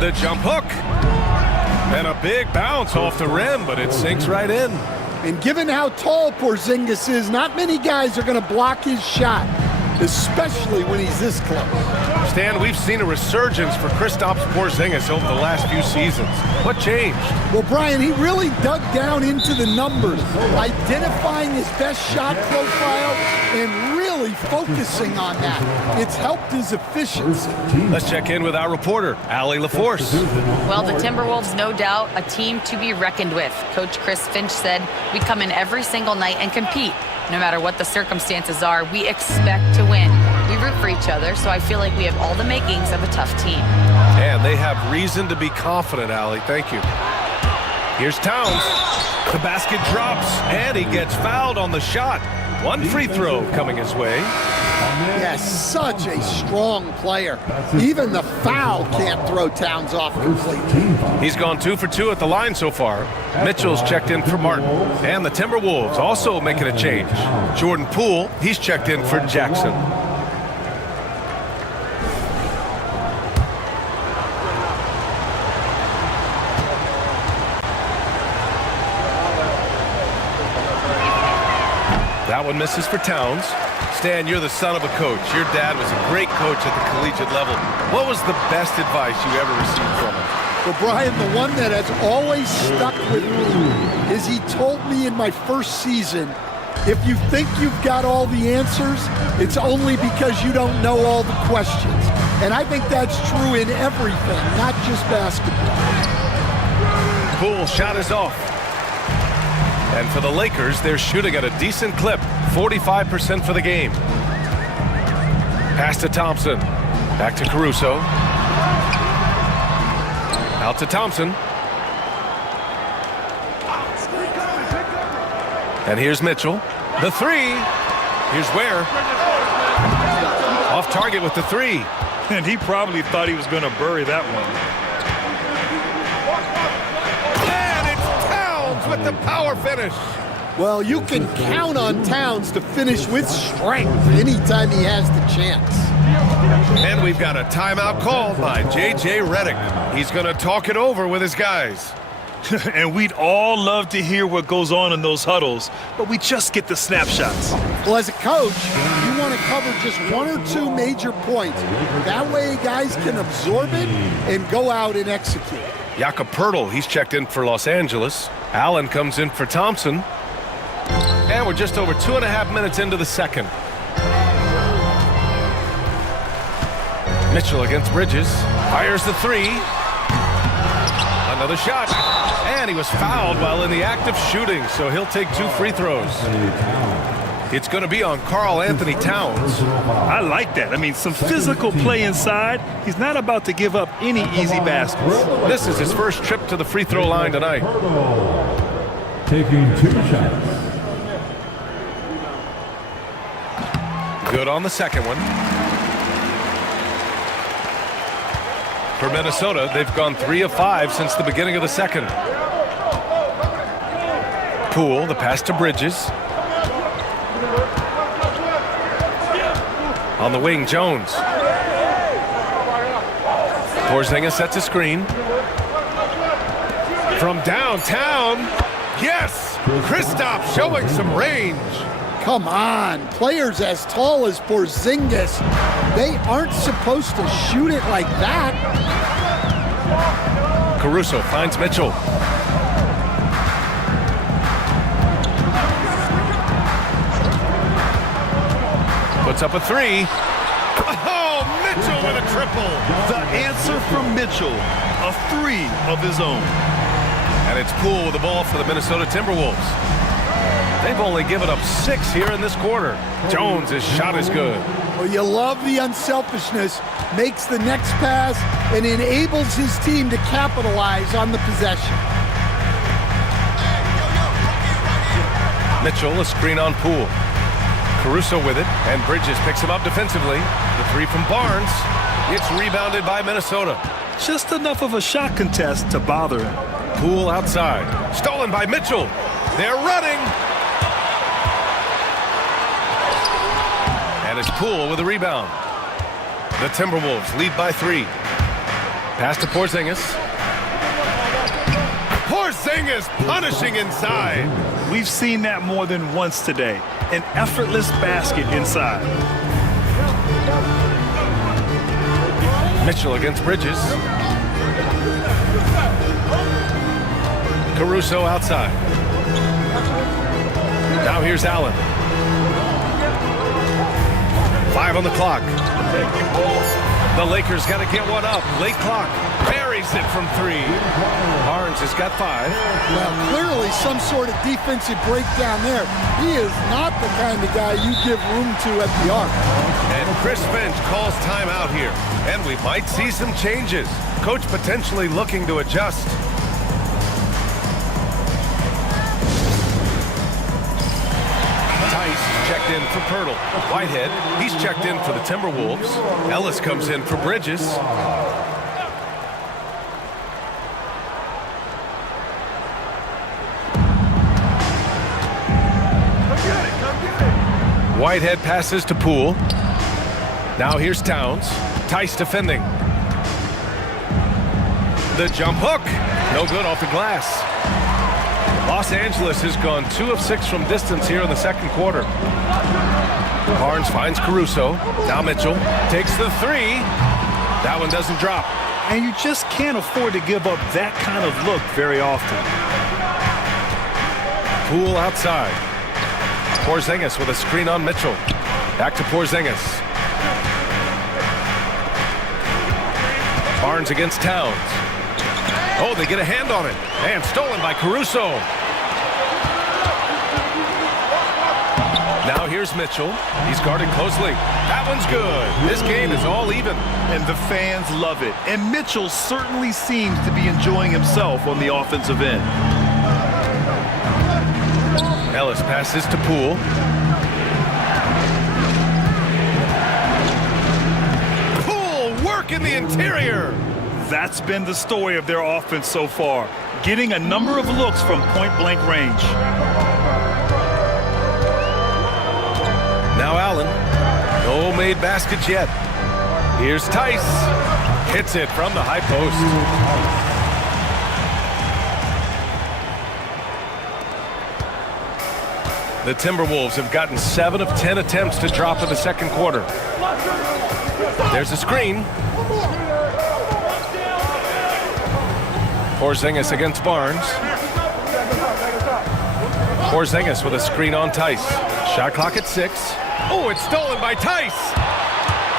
The jump hook. And a big bounce off the rim, but it sinks right in. And given how tall Porzingis is, not many guys are going to block his shot, especially when he's this close. Stan, we've seen a resurgence for Kristaps Porzingis over the last few seasons. What changed? Well, Brian, he really dug down into the numbers, identifying his best shot profile and really focusing on that. It's helped his efficiency. Let's check in with our reporter, Allie LaForce. Well, the Timberwolves, no doubt, a team to be reckoned with. Coach Chris Finch said, we come in every single night and compete. No matter what the circumstances are, we expect to win. We root for each other, so I feel like we have all the makings of a tough team. And they have reason to be confident, Allie. Thank you. Here's Towns. The basket drops, and he gets fouled on the shot. One free throw coming his way. Yes, such a strong player. Even the foul can't throw Towns off completely. He's gone 2 for 2 at the line so far. Mitchell's checked in for Martin. And the Timberwolves also making a change. Jordan Poole, he's checked in for Jackson. That one misses for Towns. Stan, you're the son of a coach. Your dad was a great coach at the collegiate level. What was the best advice you ever received from him? Well, Brian, the one that has always stuck with me is he told me in my first season, if you think you've got all the answers, it's only because you don't know all the questions. And I think that's true in everything, not just basketball. Poole shot is off. And for the Lakers, they're shooting at a decent clip, 45% for the game. Pass to Thompson. Back to Caruso. Out to Thompson. And here's Mitchell. The 3. Here's Ware. Off target with the 3. And he probably thought he was going to bury that one. With the power finish. Well, you can count on Towns to finish with strength anytime he has the chance. And we've got a timeout called by J.J. Redick. He's going to talk it over with his guys. And we'd all love to hear what goes on in those huddles, but we just get the snapshots. Well, as a coach, you want to cover just 1 or 2 major points. That way guys can absorb it and go out and execute. Jakob Poeltl, he's checked in for Los Angeles. Allen comes in for Thompson. And we're just over 2.5 minutes into the second. Mitchell against Bridges. Fires the 3. Another shot. And he was fouled while in the act of shooting, so he'll take 2 free throws. It's going to be on Karl Anthony Towns. I like that. I mean, some physical play inside. He's not about to give up any easy baskets. This is his first trip to the free throw line tonight. Taking 2 shots. Good on the second one. For Minnesota, they've gone 3 of 5 since the beginning of the second. Poole, the pass to Bridges. On the wing, Jones. Porzingis sets a screen. From downtown, yes! Kristaps showing some range. Come on, players as tall as Porzingis, they aren't supposed to shoot it like that. Caruso finds Mitchell. Puts up a 3. Oh, Mitchell with a triple. The answer from Mitchell, a 3 of his own. And it's Poole with the ball for the Minnesota Timberwolves. They've only given up 6 here in this quarter. Jones' shot is good. Well, you love the unselfishness, makes the next pass, and enables his team to capitalize on the possession. Mitchell, a screen on Poole. Caruso with it, and Bridges picks him up defensively. The 3 from Barnes. It's rebounded by Minnesota. Just enough of a shot contest to bother him. Poole outside. Stolen by Mitchell. They're running. And it's Poole with a rebound. The Timberwolves lead by 3. Pass to Porzingis. Porzingis punishing inside. We've seen that more than once today. An effortless basket inside. Mitchell against Bridges. Caruso outside. Now here's Allen. 5 on the clock. The Lakers got to get one up. Late clock. Buries it from 3. Barnes has got 5. Well, clearly some sort of defensive breakdown there. He is not the kind of guy you give room to at the arc. And Chris Finch calls timeout here. And we might see some changes. Coach potentially looking to adjust. Tice checked in for Pirtle. Whitehead, he's checked in for the Timberwolves. Ellis comes in for Bridges. Whitehead passes to Poole. Now here's Towns. Tice defending. The jump hook. No good off the glass. Los Angeles has gone 2 of 6 from distance here in the second quarter. Barnes finds Caruso. Now Mitchell takes the 3. That one doesn't drop. And you just can't afford to give up that kind of look very often. Poole outside. Porzingis with a screen on Mitchell. Back to Porzingis. Barnes against Towns. Oh, they get a hand on it. And stolen by Caruso. Now here's Mitchell. He's guarded closely. That one's good. This game is all even. And the fans love it. And Mitchell certainly seems to be enjoying himself on the offensive end. Ellis passes to Poole. Poole work in the interior. That's been the story of their offense so far, getting a number of looks from point-blank range. Now Allen. No made baskets yet. Here's Tice. Hits it from the high post. The Timberwolves have gotten 7 of 10 attempts to drop in the second quarter. There's a screen. Porzingis against Barnes. Porzingis with a screen on Tice. Shot clock at 6. Oh, it's stolen by Tice.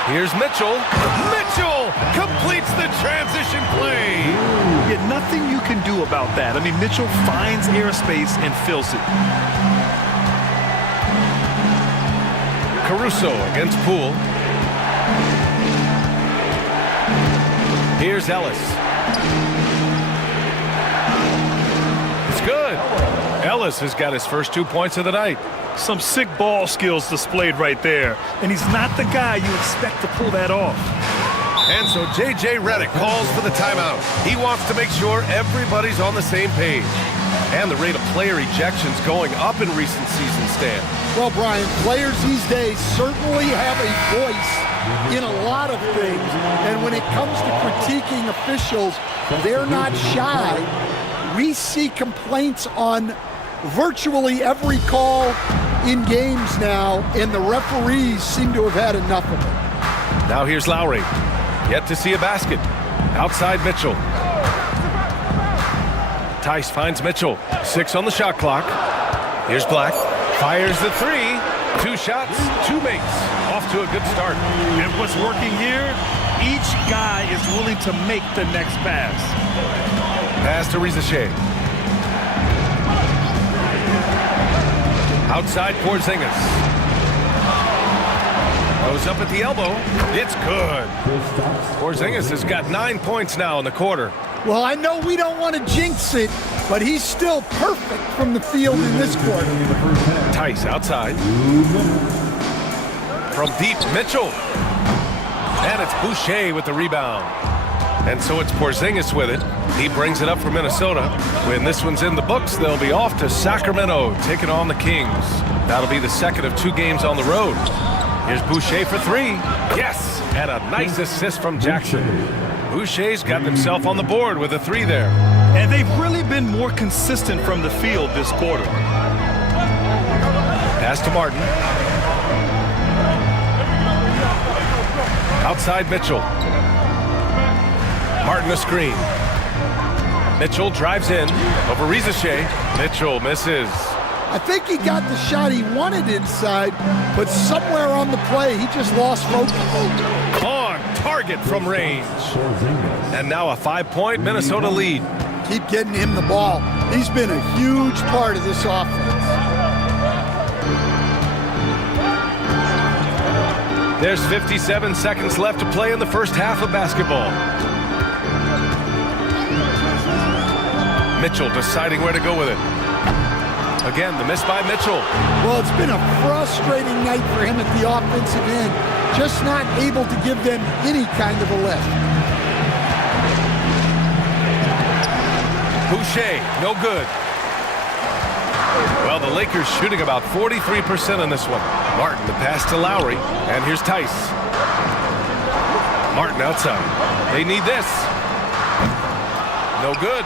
Here's Mitchell. Mitchell completes the transition play. Yeah, nothing you can do about that. I mean, Mitchell finds airspace and fills it. Caruso against Poole. Here's Ellis. It's good. Ellis has got his first 2 points of the night. Some sick ball skills displayed right there. And he's not the guy you expect to pull that off. And so J.J. Redick calls for the timeout. He wants to make sure everybody's on the same page. And the rate of player ejections going up in recent seasons, Stan. Well, Brian, players these days certainly have a voice in a lot of things. And when it comes to critiquing officials, they're not shy. We see complaints on virtually every call in games now, and the referees seem to have had enough of it. Now here's Lowry. Yet to see a basket. Outside Mitchell. Tice finds Mitchell. 6 on the shot clock. Here's Black. Fires the 3. 2 shots, 2 makes. Off to a good start. And what's working here? Each guy is willing to make the next pass. Pass to Rizachet. Outside Porzingis. Goes up at the elbow. It's good. Porzingis has got 9 points now in the quarter. Well, I know we don't want to jinx it, but he's still perfect from the field in this quarter. Tice outside. From deep, Mitchell. And it's Boucher with the rebound. And so it's Porzingis with it. He brings it up for Minnesota. When this one's in the books, they'll be off to Sacramento, taking on the Kings. That'll be the second of 2 games on the road. Here's Boucher for 3. Yes! And a nice assist from Jackson. Boucher's got himself on the board with a 3 there. And they've really been more consistent from the field this quarter. Pass to Martin. Outside Mitchell. Martin a screen. Mitchell drives in over Rizachet. Mitchell misses. I think he got the shot he wanted inside, but somewhere on the play, he just lost focus. On target from range. And now a 5-point Minnesota lead. Keep getting him the ball. He's been a huge part of this offense. There's 57 seconds left to play in the first half of basketball. Mitchell deciding where to go with it. Again, the miss by Mitchell. Well, it's been a frustrating night for him at the offensive end. Just not able to give them any kind of a lift. Boucher, no good. Well, the Lakers shooting about 43% on this one. Martin, the pass to Lowry. And here's Tice. Martin outside. They need this. No good.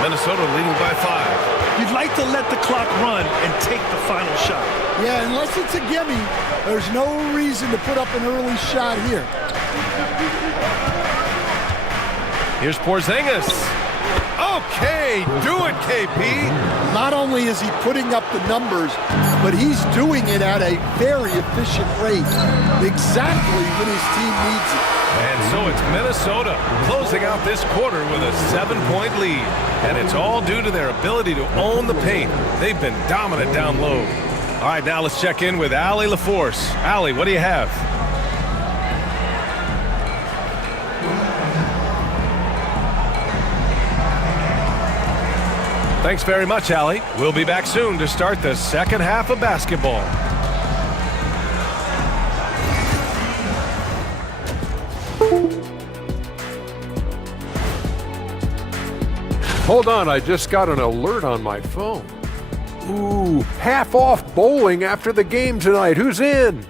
Minnesota leading by 5. You'd like to let the clock run and take the final shot. Yeah, unless it's a gimme, there's no reason to put up an early shot here. Here's Porzingis. Okay, do it, KP. Not only is he putting up the numbers, but he's doing it at a very efficient rate, exactly when his team needs it. And so it's Minnesota closing out this quarter with a 7-point lead. And it's all due to their ability to own the paint. They've been dominant down low. All right, now let's check in with Allie LaForce. Allie, what do you have? Thanks very much, Allie. We'll be back soon to start the second half of basketball. Hold on, I just got an alert on my phone. Ooh, half off bowling after the game tonight. Who's in?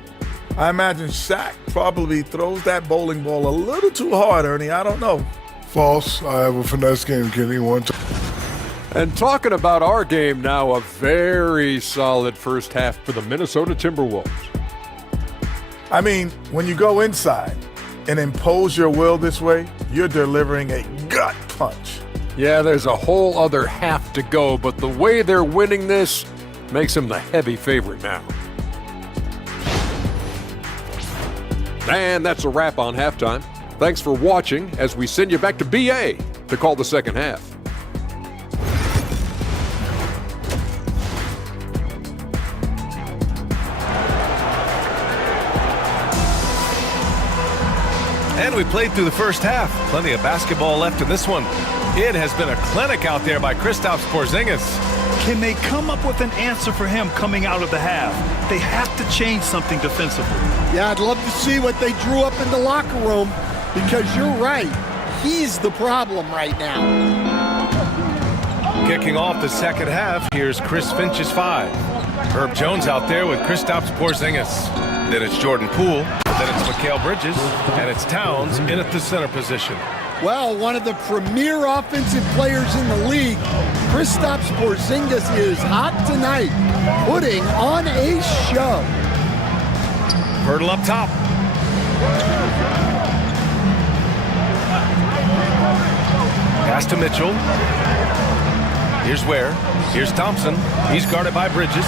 I imagine Shaq probably throws that bowling ball a little too hard, Ernie. I don't know. False. I have a finesse game, Kenny. One time. And talking about our game now, a very solid first half for the Minnesota Timberwolves. I mean, when you go inside and impose your will this way, you're delivering a gut punch. Yeah, there's a whole other half to go, but the way they're winning this makes them the heavy favorite now. And that's a wrap on halftime. Thanks for watching as we send you back to BA to call the second half. And we played through the first half. Plenty of basketball left in this one. It has been a clinic out there by Kristaps Porzingis. Can they come up with an answer for him coming out of the half? They have to change something defensively. Yeah, I'd love to see what they drew up in the locker room, because you're right. He's the problem right now. Kicking off the second half, here's Chris Finch's 5. Herb Jones out there with Kristaps Porzingis. Then it's Jordan Poole. Then it's Mikal Bridges. And it's Towns in at the center position. Well, one of the premier offensive players in the league, Kristaps Porzingis, is hot tonight, putting on a show. Hurdle up top. Pass to Mitchell. Here's Ware. Here's Thompson. He's guarded by Bridges.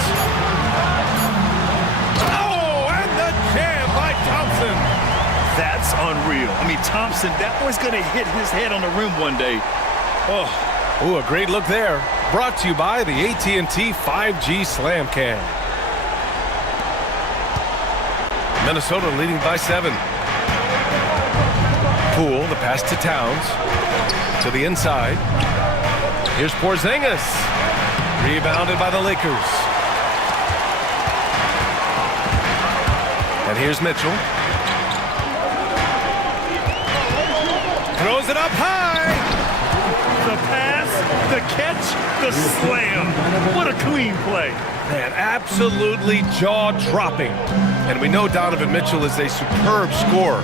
Oh, and the jam by Thompson. That's unreal. I mean, Thompson, that boy's going to hit his head on the rim one day. Oh. Ooh, a great look there. Brought to you by the AT&T 5G Slam Cam. Minnesota leading by 7. Poole, the pass to Towns. To the inside. Here's Porzingis. Rebounded by the Lakers. And here's Mitchell. Throws it up high. The pass, the catch, the slam. What a clean play. Man, absolutely jaw-dropping. And we know Donovan Mitchell is a superb scorer.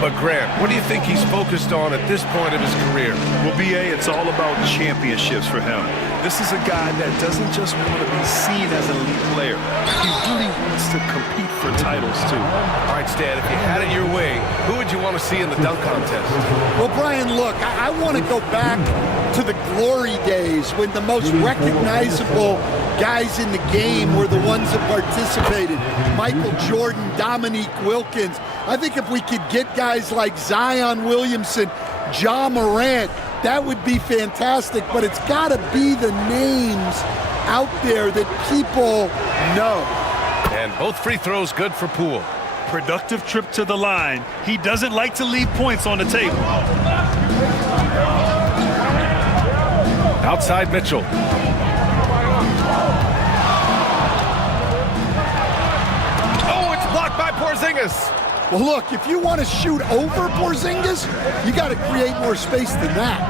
But Grant, what do you think he's focused on at this point of his career? Well, B.A., it's all about championships for him. This is a guy that doesn't just want to be seen as an elite player. He really wants to compete for titles, too. All right, Stan, if you had it your way, who would you want to see in the dunk contest? Well, Brian, look, I want to go back to the glory days when the most recognizable guys in the game were the ones that participated. Michael Jordan, Dominique Wilkins. I think if we could get guys like Zion Williamson, Ja Morant, that would be fantastic, but it's got to be the names out there that people know. And both free throws good for Poole. Productive trip to the line. He doesn't like to leave points on the table. Outside Mitchell. Oh, it's blocked by Porzingis. Well, look, if you want to shoot over Porzingis, you got to create more space than that.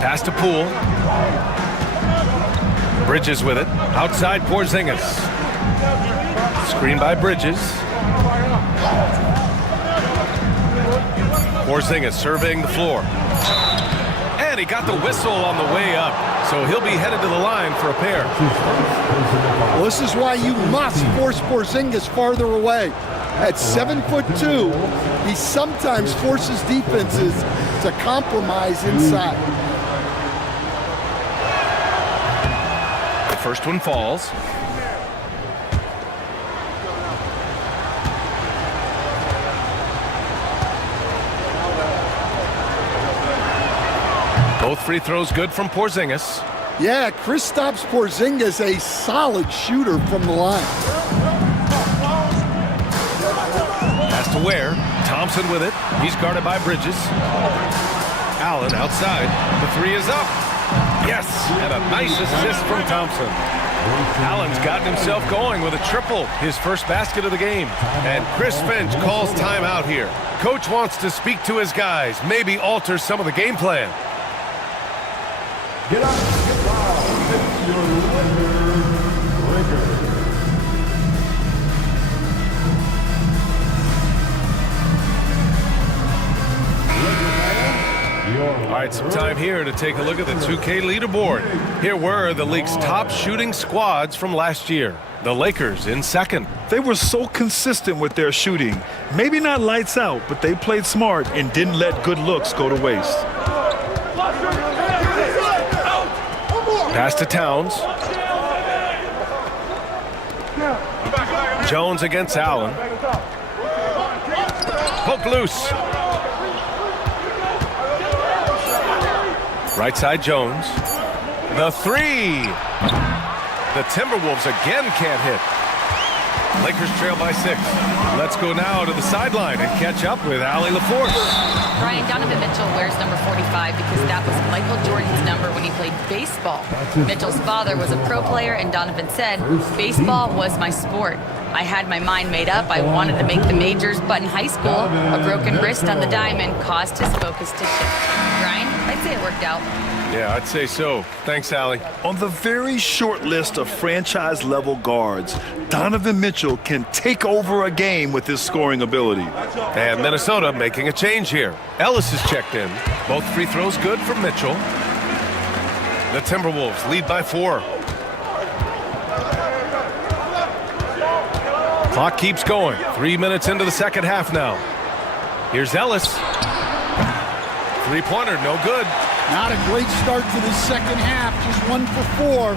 Pass to Poole. Bridges with it. Outside Porzingis. Screen by Bridges. Porzingis surveying the floor. And he got the whistle on the way up. So he'll be headed to the line for a pair. Well, this is why you must force Porzingis farther away. At 7'2", he sometimes forces defenses to compromise inside. The first one falls. Both free throws good from Porzingis. Yeah, Kristaps Porzingis, a solid shooter from the line. Pass to Ware. Thompson with it. He's guarded by Bridges. Allen outside. The three is up. Yes, and a nice assist from Thompson. Allen's gotten himself going with a triple, his first basket of the game. And Chris Finch calls timeout here. Coach wants to speak to his guys, maybe alter some of the game plan. Get up, get loud, it's your Lakers. All right, some time here to take a look at the 2K leaderboard. Here were the league's top shooting squads from last year. The Lakers in second. They were so consistent with their shooting. Maybe not lights out, but they played smart and didn't let good looks go to waste. Pass to Towns. Jones against Allen. Poke loose. Right side Jones. The three. The Timberwolves again can't hit. Lakers trail by 6. Let's go now to the sideline and catch up with Allie LaForce. Brian, Donovan Mitchell wears number 45 because that was Michael Jordan's number when he played baseball. Mitchell's father was a pro player, and Donovan said, baseball was my sport. I had my mind made up. I wanted to make the majors, but in high school, a broken wrist on the diamond caused his focus to shift. Brian, I'd say it worked out. Yeah, I'd say so. Thanks, Allie. On the very short list of franchise-level guards, Donovan Mitchell can take over a game with his scoring ability. And Minnesota making a change here. Ellis is checked in. Both free throws good for Mitchell. The Timberwolves lead by 4. Clock keeps going. 3 minutes into the second half now. Here's Ellis. Three-pointer, no good. Not a great start to the second half, just 1 for 4.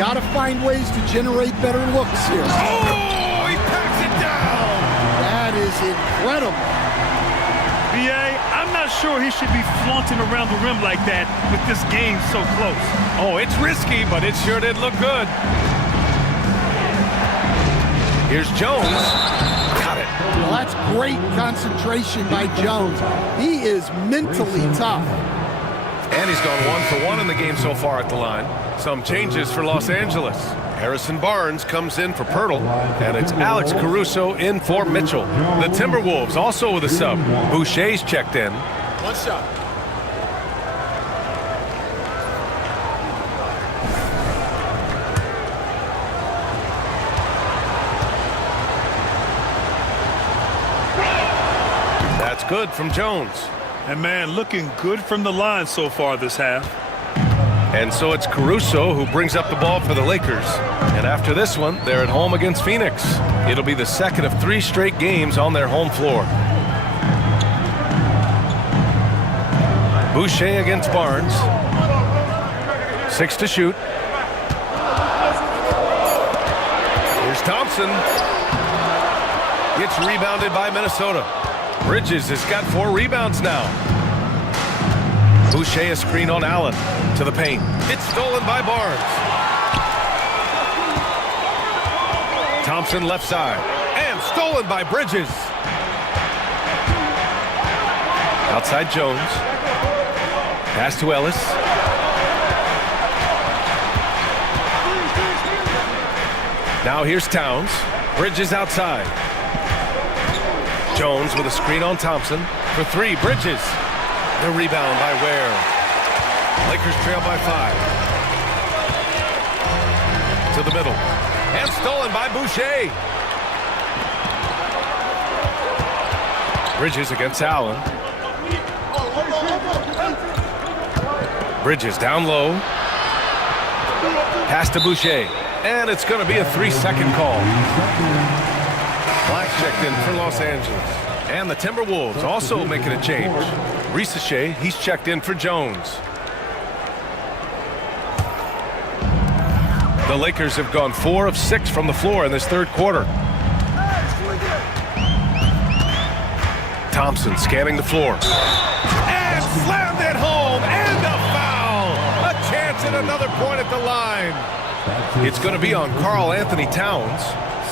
Got to find ways to generate better looks here. Oh, he packs it down. That is incredible. B.A., I'm not sure he should be flaunting around the rim like that with this game so close. Oh, it's risky, but it sure did look good. Here's Jones. Got it. Well, that's great concentration by Jones. He is mentally tough. And he's gone 1 for 1 in the game so far at the line. Some changes for Los Angeles. Harrison Barnes comes in for Pirtle, and it's Alex Caruso in for Mitchell. The Timberwolves also with a sub. Boucher's checked in. One shot. That's good from Jones. And man, looking good from the line so far this half. And so it's Caruso who brings up the ball for the Lakers. And after this one, they're at home against Phoenix. It'll be the second of 3 straight games on their home floor. Boucher against Barnes. 6 to shoot. Here's Thompson. Gets rebounded by Minnesota. Bridges has got 4 rebounds now. Boucher a screen on Allen to the paint. It's stolen by Barnes. Thompson left side and stolen by Bridges. Outside Jones. Pass to Ellis. Now here's Towns. Bridges outside. Jones with a screen on Thompson for 3. Bridges. The rebound by Ware. Lakers trail by 5. To the middle. And stolen by Boucher. Bridges against Allen. Bridges down low. Pass to Boucher. And it's going to be a 3-second call. Black's checked in for Los Angeles. And the Timberwolves also making a change. Risache, he's checked in for Jones. The Lakers have gone 4 of 6 from the floor in this third quarter. Thompson scanning the floor. And slammed it home. And a foul. A chance at another point at the line. It's going to be on Karl Anthony Towns.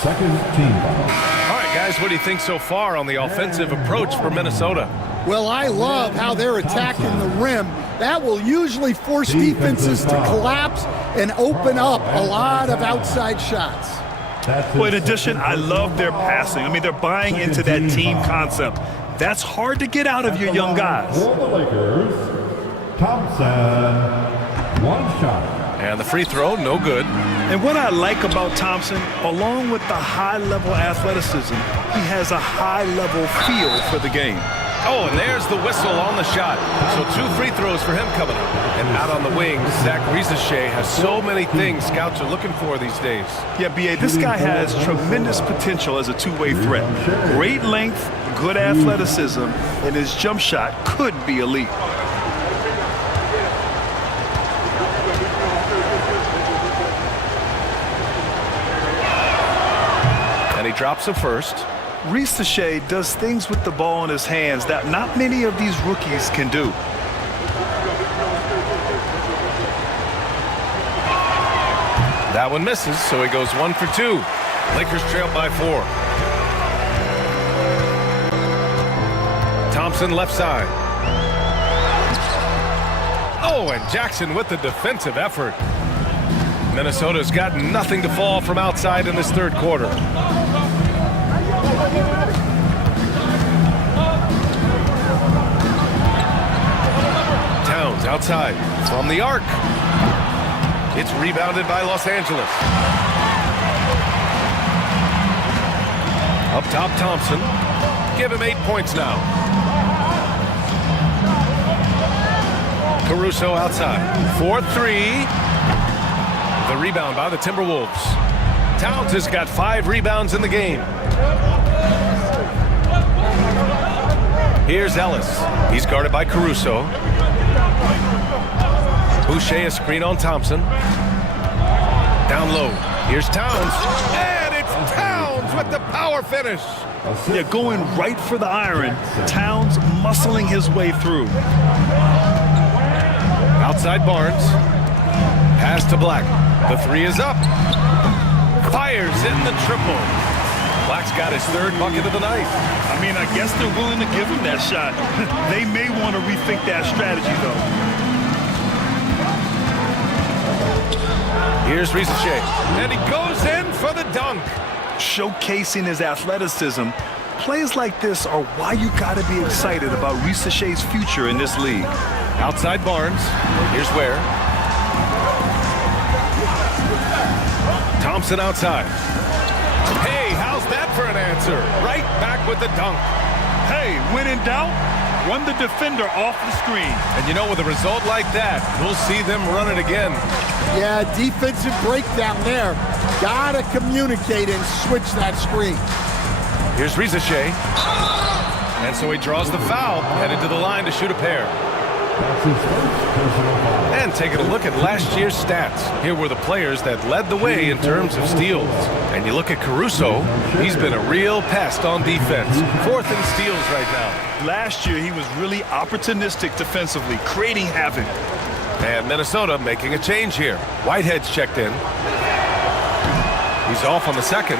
Second team. All right, guys, what do you think so far on the offensive approach for Minnesota? Well, I love how they're attacking the rim. That will usually force defenses to collapse and open up a lot of outside shots. Well, in addition, I love their passing. I mean, they're buying into that team concept. That's hard to get out of your young guys. For the Lakers, Thompson, 1 shot. And the free throw, no good. And what I like about Thompson, along with the high-level athleticism, he has a high-level feel for the game. Oh, and there's the whistle on the shot. So 2 free throws for him coming up. And out on the wing, Zach Risache has so many things scouts are looking for these days. Yeah, B.A., this guy has tremendous potential as a two-way threat. Great length, good athleticism, and his jump shot could be elite. And he drops the first. Risache does things with the ball in his hands that not many of these rookies can do. That one misses, so he goes 1 for 2. Lakers trail by 4. Thompson left side. Oh, and Jackson with the defensive effort. Minnesota's got nothing to fall from outside in this third quarter. Towns outside from the arc. It's rebounded by Los Angeles. Up top, Thompson. Give him 8 points now. Caruso outside. 4-3. The rebound by the Timberwolves. Towns has got 5 rebounds in the game. Here's Ellis. He's guarded by Caruso. Boucher a screen on Thompson. Down low. Here's Towns. And it's Towns with the power finish. Yeah, going right for the iron. Towns muscling his way through. Outside Barnes. Pass to Black. The 3 is up. Fires in the triple. Black's got his 3rd bucket of the night. I mean, I guess they're willing to give him that shot. They may want to rethink that strategy, though. Here's Risache. And he goes in for the dunk. Showcasing his athleticism. Plays like this are why you got to be excited about Risache's future in this league. Outside Barnes. Here's Ware. Thompson outside. Hey, how's that for an answer? Right back with the dunk. Hey, when in doubt, run the defender off the screen. And you know, with a result like that, we'll see them run it again. Yeah, defensive breakdown there. Gotta communicate and switch that screen. Here's Risache. And so he draws the foul, headed to the line to shoot a pair. And taking a look at last year's stats. Here were the players that led the way in terms of steals. And you look at Caruso, he's been a real pest on defense. 4th in steals right now. Last year, he was really opportunistic defensively, creating havoc. And Minnesota making a change here. Whitehead's checked in. He's off on the 2nd.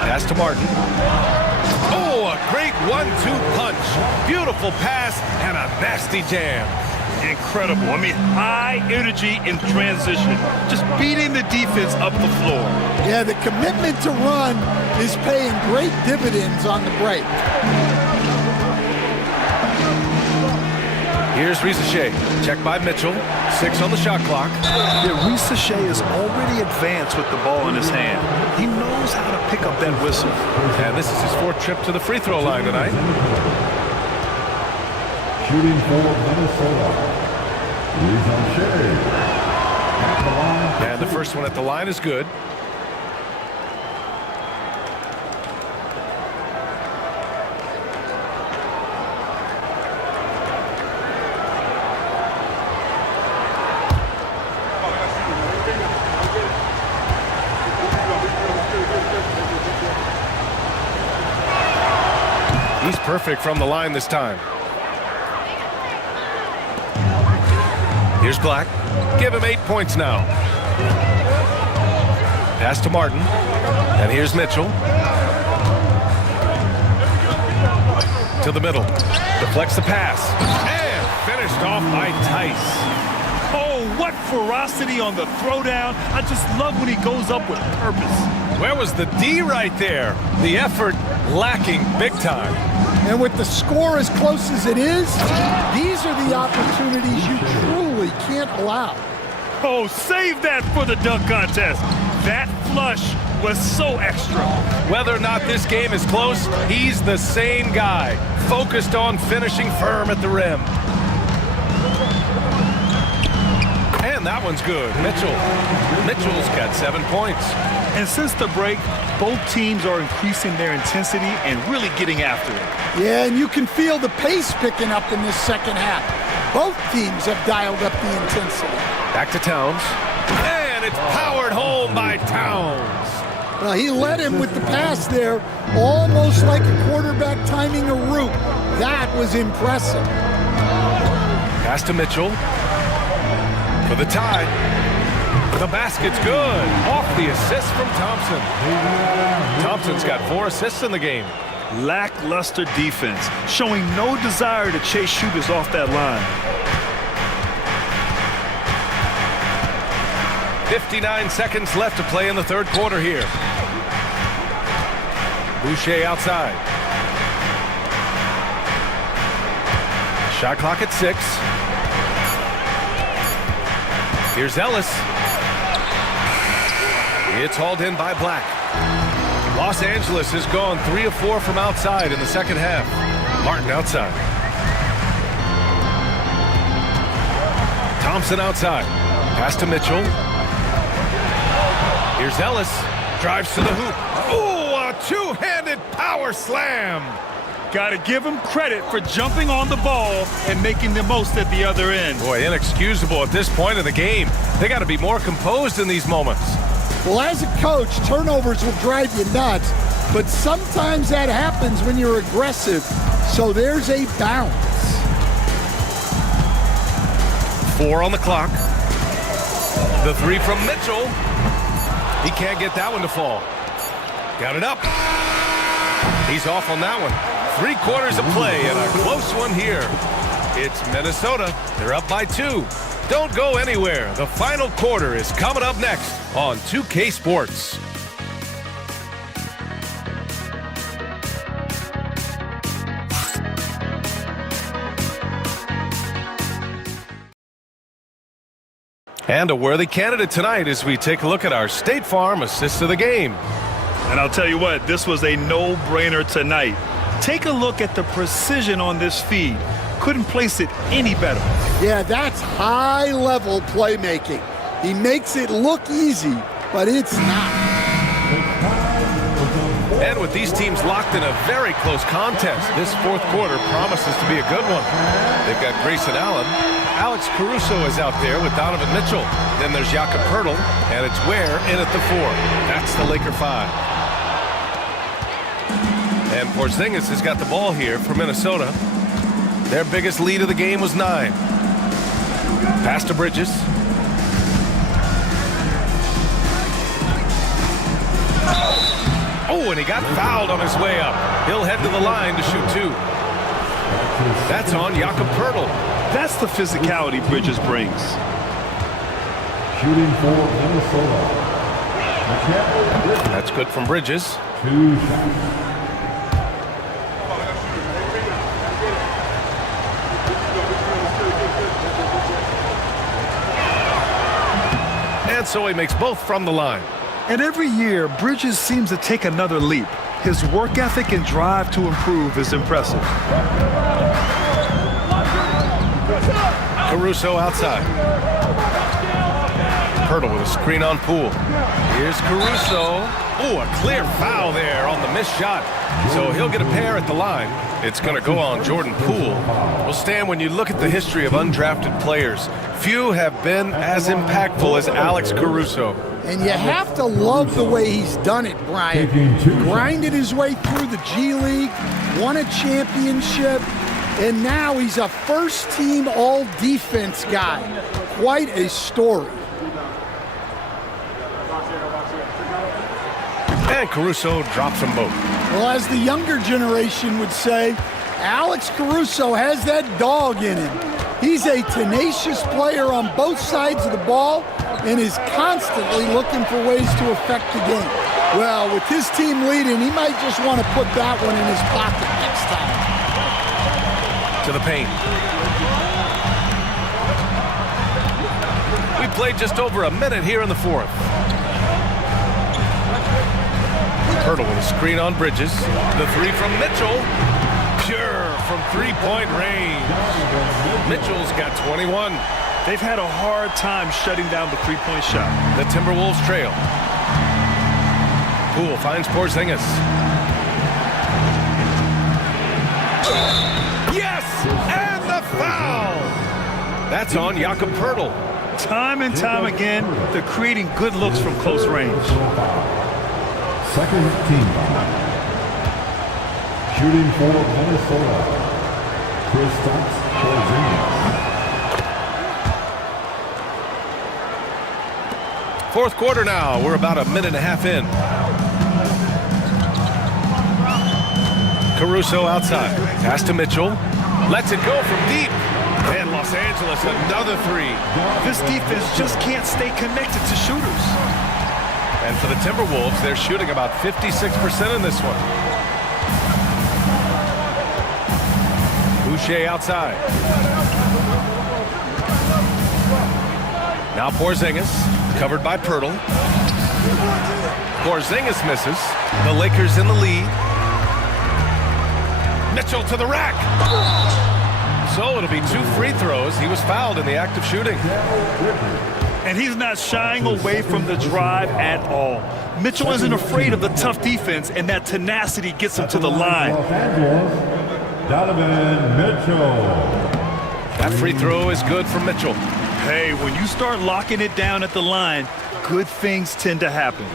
Pass to Martin. Oh, a great 1-2 punch. Beautiful pass and a nasty jam. Incredible. I mean, high energy in transition. Just beating the defense up the floor. Yeah, the commitment to run is paying great dividends on the break. Here's Risache. Checked by Mitchell. 6 on the shot clock. Yeah, Risache is already advanced with the ball in his hand. He knows how to pick up that whistle. And this is his 4th trip to the free throw line tonight. Shooting for Minnesota. Risache. And the first one at the line is good. He's perfect from the line this time. Here's Black. Give him 8 points now. Pass to Martin. And here's Mitchell. To the middle. Deflects the pass. And finished off by Tice. Oh, what ferocity on the throwdown. I just love when he goes up with purpose. Where was the D right there? The effort lacking big time. And with the score as close as it is, these are the opportunities you truly can't allow. Oh, save that for the dunk contest. That flush was so extra. Whether or not this game is close, he's the same guy, focused on finishing firm at the rim. And that one's good. Mitchell's got 7 points. And since the break, both teams are increasing their intensity and really getting after it. Yeah, and you can feel the pace picking up in this second half. Both teams have dialed up the intensity. Back to Towns. And it's powered home by Towns. Well, he led him with the pass there, almost like a quarterback timing a route. That was impressive. Pass to Mitchell for the tie. The basket's good. Off the assist from Thompson. Thompson's got 4 assists in the game. Lackluster defense, showing no desire to chase shooters off that line. 59 seconds left to play in the third quarter here. Boucher outside. Shot clock at 6. Here's Ellis. It's hauled in by Black. Los Angeles has gone 3 of 4 from outside in the second half. Martin outside. Thompson outside. Pass to Mitchell. Here's Ellis. Drives to the hoop. Ooh, a two-handed power slam. Got to give him credit for jumping on the ball and making the most at the other end. Boy, inexcusable at this point in the game. They got to be more composed in these moments. Well, as a coach, turnovers will drive you nuts, but sometimes that happens when you're aggressive. So there's a balance. 4 on the clock. The 3 from Mitchell. He can't get that one to fall. Got it up. He's off on that one. 3 quarters of play and a close one here. It's Minnesota. They're up by 2. Don't go anywhere. The final quarter is coming up next on 2K Sports. And a worthy candidate tonight as we take a look at our State Farm assist of the game. And I'll tell you what, this was a no-brainer tonight. Take a look at the precision on this feed. Couldn't place it any better. Yeah, that's high-level playmaking. He makes it look easy, but it's not. And with these teams locked in a very close contest, this fourth quarter promises to be a good one. They've got Grayson Allen. Alex Caruso is out there with Donovan Mitchell. Then there's Jakob Poeltl, and it's Ware in at the 4. That's the Laker 5. And Porzingis has got the ball here for Minnesota. Their biggest lead of the game was 9. Pass to Bridges. Oh, and he got fouled on his way up. He'll head to the line to shoot 2. That's on Jakob Poeltl. That's the physicality Bridges brings. Shooting for Minnesota. That's good from Bridges. 2 shots. And so he makes both from the line. And every year, Bridges seems to take another leap. His work ethic and drive to improve is impressive. Caruso outside. Poeltl with a screen on Poole. Here's Caruso. Ooh, a clear foul there on the missed shot. So he'll get a pair at the line. It's going to go on Jordan Poole. Well, Stan, when you look at the history of undrafted players, few have been as impactful as Alex Caruso. And you have to love the way he's done it, Brian. Grinded his way through the G League, won a championship, and now he's a first-team all-defense guy. Quite a story. And Caruso drops them both. Well, as the younger generation would say, Alex Caruso has that dog in him. He's a tenacious player on both sides of the ball and is constantly looking for ways to affect the game. Well, with his team leading, he might just want to put that one in his pocket next time. To the paint. We played just over a minute here in the fourth. Poeltl with a screen on Bridges. The 3 from Mitchell. Pure from three-point range. Mitchell's got 21. They've had a hard time shutting down the three-point shot. The Timberwolves trail. Poole finds Porzingis. Yes! And the foul! That's on Jakob Poeltl. Time and time again, they're creating good looks from close range. Second team. Shooting for Minnesota. Kristaps Porzingis. Fourth quarter now. We're about a minute and a half in. Caruso outside. Pass to Mitchell. Lets it go from deep. And Los Angeles, another three. This defense just can't stay connected to shooters. And for the Timberwolves, they're shooting about 56% in this one. Boucher outside. Now Porzingis, covered by Pirtle. Porzingis misses. The Lakers in the lead. Mitchell to the rack. So it'll be 2 free throws. He was fouled in the act of shooting. And he's not shying away from the drive at all. Mitchell isn't afraid of the tough defense, and that tenacity gets him to the line. Donovan Mitchell. That free throw is good for Mitchell. Hey, when you start locking it down at the line, good things tend to happen.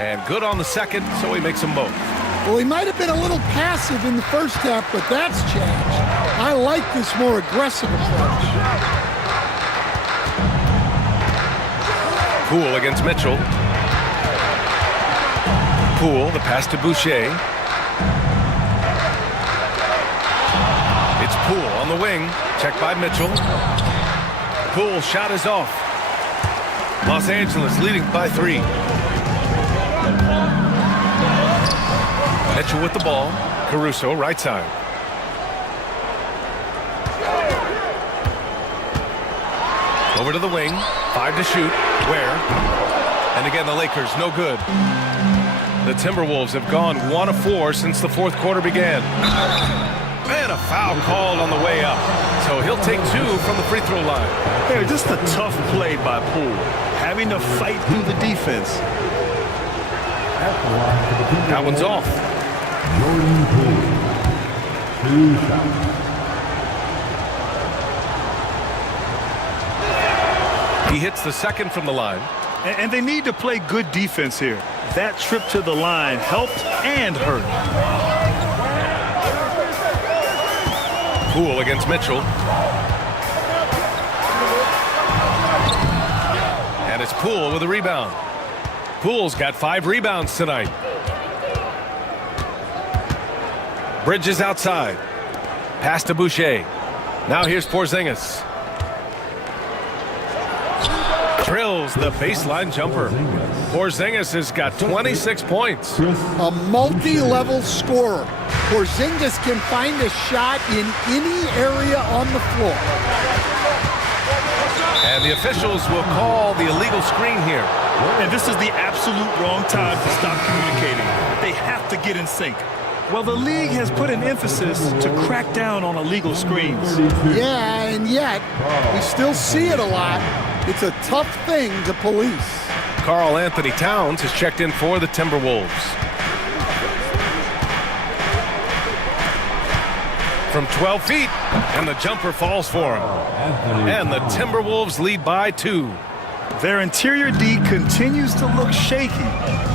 And good on the second, so he makes them both. Well, he might have been a little passive in the first half, but that's changed. I like this more aggressive approach. Poole against Mitchell. Poole, the pass to Boucher. It's Poole on the wing. Checked by Mitchell. Poole shot is off. Los Angeles leading by 3. Mitchell with the ball. Caruso right side. Over to the wing. 5 to shoot. Where? And again the Lakers no good. The Timberwolves have gone 1 of 4 since the fourth quarter began. And a foul called on the way up. So he'll take 2 from the free throw line. Hey, just a tough play by Poole. Having to fight through the defense. That one's off. Jordan Poole. 2 shots. He hits the second from the line. And they need to play good defense here. That trip to the line helped and hurt. Poole against Mitchell. And it's Poole with a rebound. Poole's got 5 rebounds tonight. Bridges outside. Pass to Boucher. Now here's Porzingis. Drills the baseline jumper. Porzingis has got 26 points. A multi-level scorer. Porzingis can find a shot in any area on the floor. And the officials will call the illegal screen here. And this is the absolute wrong time to stop communicating. They have to get in sync. Well, the league has put an emphasis to crack down on illegal screens. Yeah, and yet we still see it a lot. It's a tough thing to police. Karl Anthony Towns has checked in for the Timberwolves. From 12 feet, and the jumper falls for him. And the Timberwolves lead by 2. Their interior D continues to look shaky.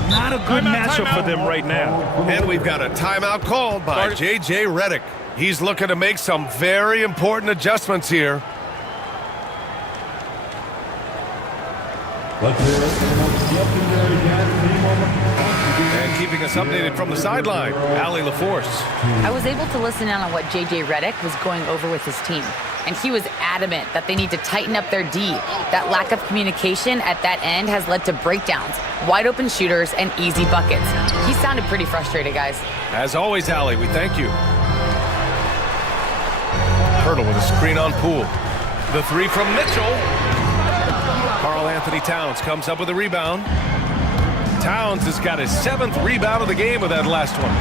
Not a good matchup for them right now. And we've got a timeout called by J.J. Redick. He's looking to make some very important adjustments here. Let's hear it for the most legendary dance team on the And keeping us updated from the sideline, Allie LaForce. I was able to listen in on what J.J. Redick was going over with his team. And he was adamant that they need to tighten up their D. That lack of communication at that end has led to breakdowns, wide open shooters, and easy buckets. He sounded pretty frustrated, guys. As always, Allie, we thank you. Pirtle with a screen on Poole. The 3 from Mitchell. Karl Anthony Towns comes up with a rebound. Towns has got his 7th rebound of the game with that last one.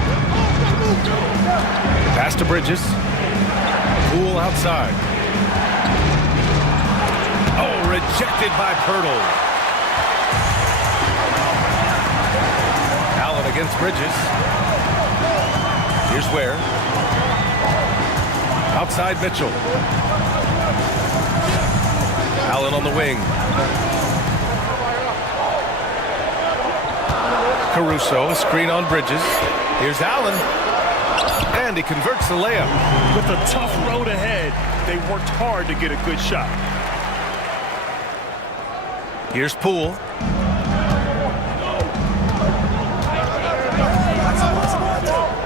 Pass to Bridges. Poole outside. Oh, rejected by Pirtle. Allen against Bridges. Here's Ware. Outside Mitchell. Allen on the wing. Caruso, a screen on Bridges. Here's Allen. And he converts the layup. With a tough road ahead, they worked hard to get a good shot. Here's Poole.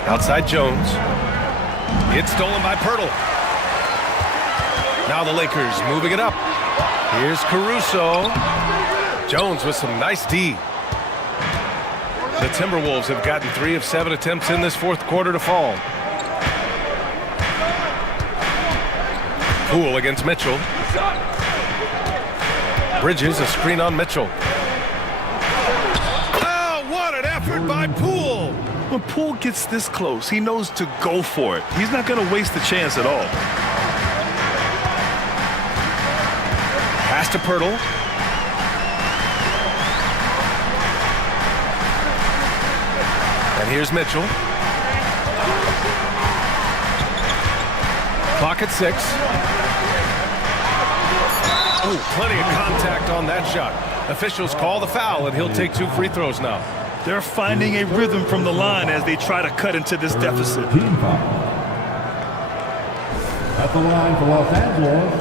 Outside Jones. It's stolen by Pirtle. Now the Lakers moving it up. Here's Caruso. Jones with some nice D. The Timberwolves have gotten 3 of 7 attempts in this fourth quarter to fall. Poole against Mitchell. Bridges, a screen on Mitchell. Oh, what an effort by Poole! When Poole gets this close, he knows to go for it. He's not going to waste the chance at all. Pass to Pirtle. And here's Mitchell. Clock at 6. Oh, plenty of contact on that shot. Officials call the foul, and he'll take 2 free throws now. They're finding a rhythm from the line as they try to cut into this deficit. Team foul. At the line for Los Angeles,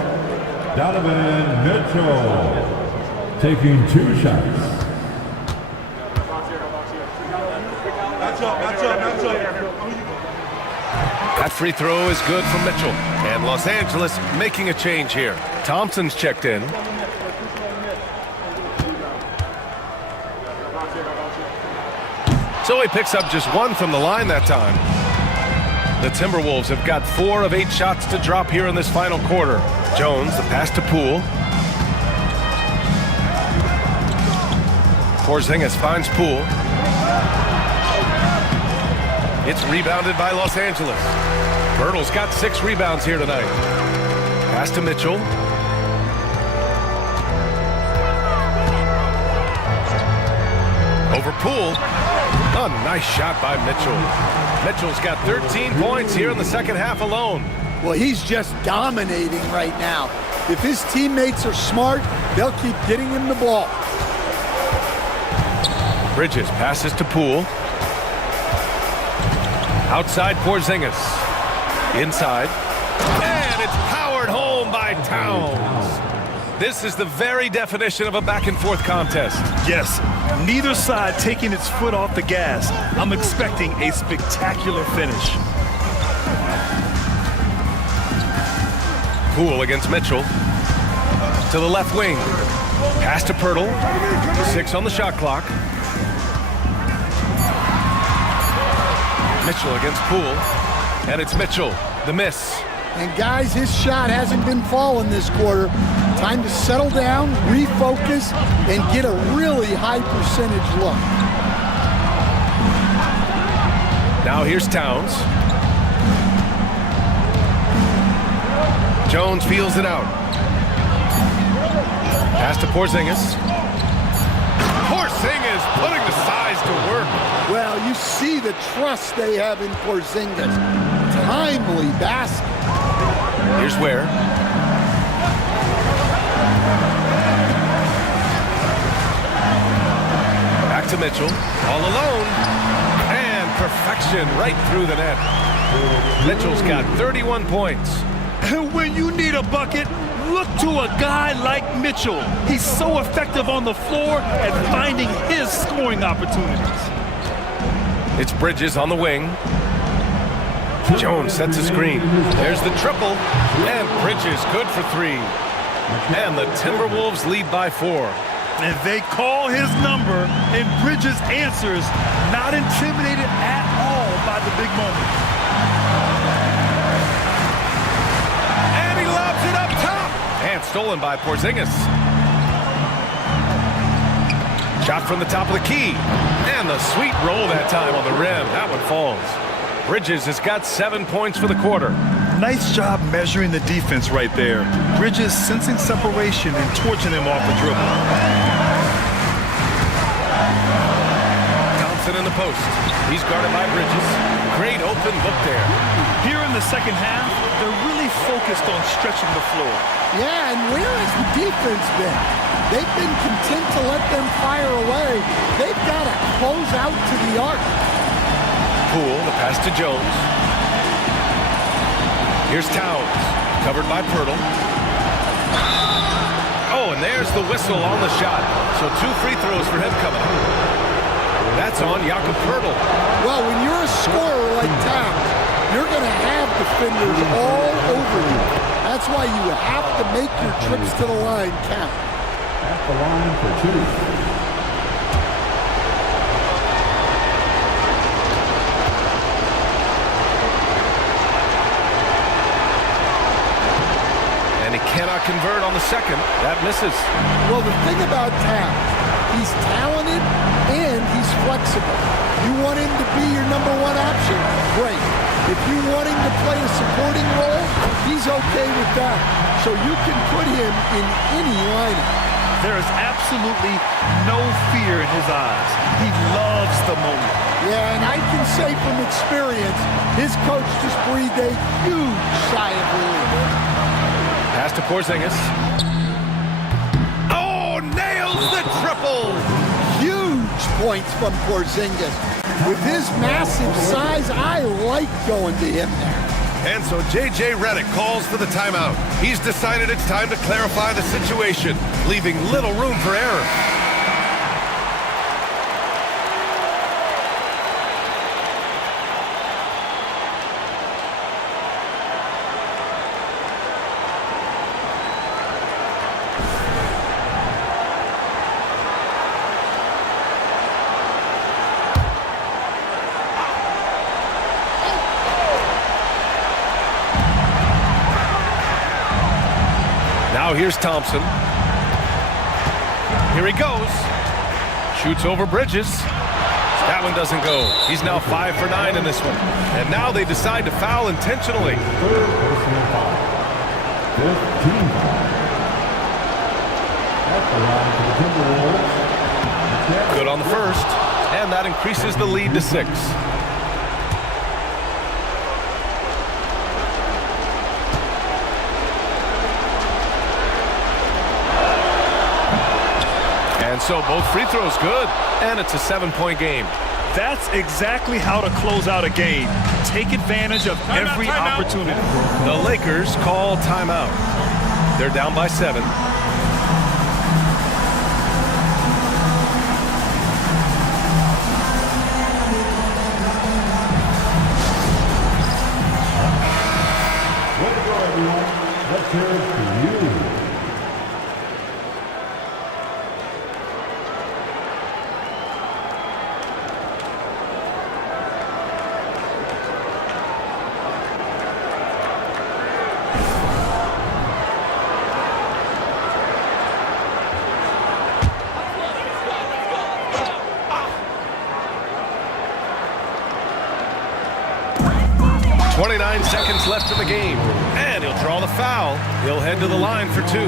Donovan Mitchell taking 2 shots. That free throw is good from Mitchell. And Los Angeles making a change here. Thompson's checked in. So he picks up just 1 from the line that time. The Timberwolves have got 4 of 8 shots to drop here in this final quarter. Jones, the pass to Poole. Porzingis finds Poole. It's rebounded by Los Angeles. Pirtle's got 6 rebounds here tonight. Pass to Mitchell. Over Poole. A nice shot by Mitchell. Mitchell's got 13 points here in the second half alone. Well, he's just dominating right now. If his teammates are smart, they'll keep getting him the ball. Bridges passes to Poole. Outside Porzingis. Inside. And it's powered home by Towns. This is the very definition of a back-and-forth contest. Yes, neither side taking its foot off the gas. I'm expecting a spectacular finish. Poole against Mitchell. To the left wing. Pass to Pirtle. 6 on the shot clock. Mitchell against Poole. And it's Mitchell, the miss. And guys, his shot hasn't been falling this quarter. Time to settle down, refocus, and get a really high percentage look. Now here's Towns. Jones feels it out. Pass to Porzingis. Porzingis putting the size to work. Well, you see the trust they have in Porzingis. Timely basket. Here's Ware. Back to Mitchell. All alone. And perfection right through the net. Mitchell's got 31 points. And when you need a bucket, look to a guy like Mitchell. He's so effective on the floor at finding his scoring opportunities. It's Bridges on the wing. Jones sets a screen. There's the triple. And Bridges good for 3. And the Timberwolves lead by 4. And they call his number, and Bridges answers, not intimidated at all by the big moment. And he lobs it up top. And stolen by Porzingis. Shot from the top of the key. And the sweet roll that time on the rim. That one falls. Bridges has got 7 points for the quarter. Nice job measuring the defense right there. Bridges sensing separation and torching him off the dribble. Thompson in the post. He's guarded by Bridges. Great open look there. Here in the second half, they're really focused on stretching the floor. Yeah, and where has the defense been? They've been content to let them fire away. They've got to close out to the arc. Poole, the pass to Jones. Here's Towns, covered by Pirtle. Oh, and there's the whistle on the shot. So 2 free throws for him coming up. That's on Jakob Pirtle. Well, when you're a scorer like Towns, you're going to have defenders all over you. That's why you have to make your trips to the line count. At the line for 2. And he cannot convert on the second. That misses. Well, the thing about Towns, he's talented and he's flexible. You want him to be your number 1 option? Great. If you want him to play a supporting role, he's okay with that. So you can put him in any lineup. There is absolutely no fear in his eyes. He loves the moment. Yeah, and I can say from experience, his coach just breathed a huge sigh of relief. Pass to Porzingis. Oh, nails the triple! Huge points from Porzingis. With his massive size, I like going to him there. And so J.J. Redick calls for the timeout. He's decided it's time to clarify the situation, leaving little room for error. Now here's Thompson. Here he goes. Shoots over Bridges. That one doesn't go. He's now 5 for 9 in this one. And now they decide to foul intentionally. Third personal foul. 15 foul. At the line for the Timberwolves. Good on the first. And that increases the lead to 6. And so both free throws good, and it's a 7-point game. That's exactly how to close out a game. Take advantage of every opportunity. The Lakers call timeout. They're down by 7. Way to go, everyone. Let's hear it for you. Seconds left in the game, and he'll draw the foul. He'll head to the line for 2.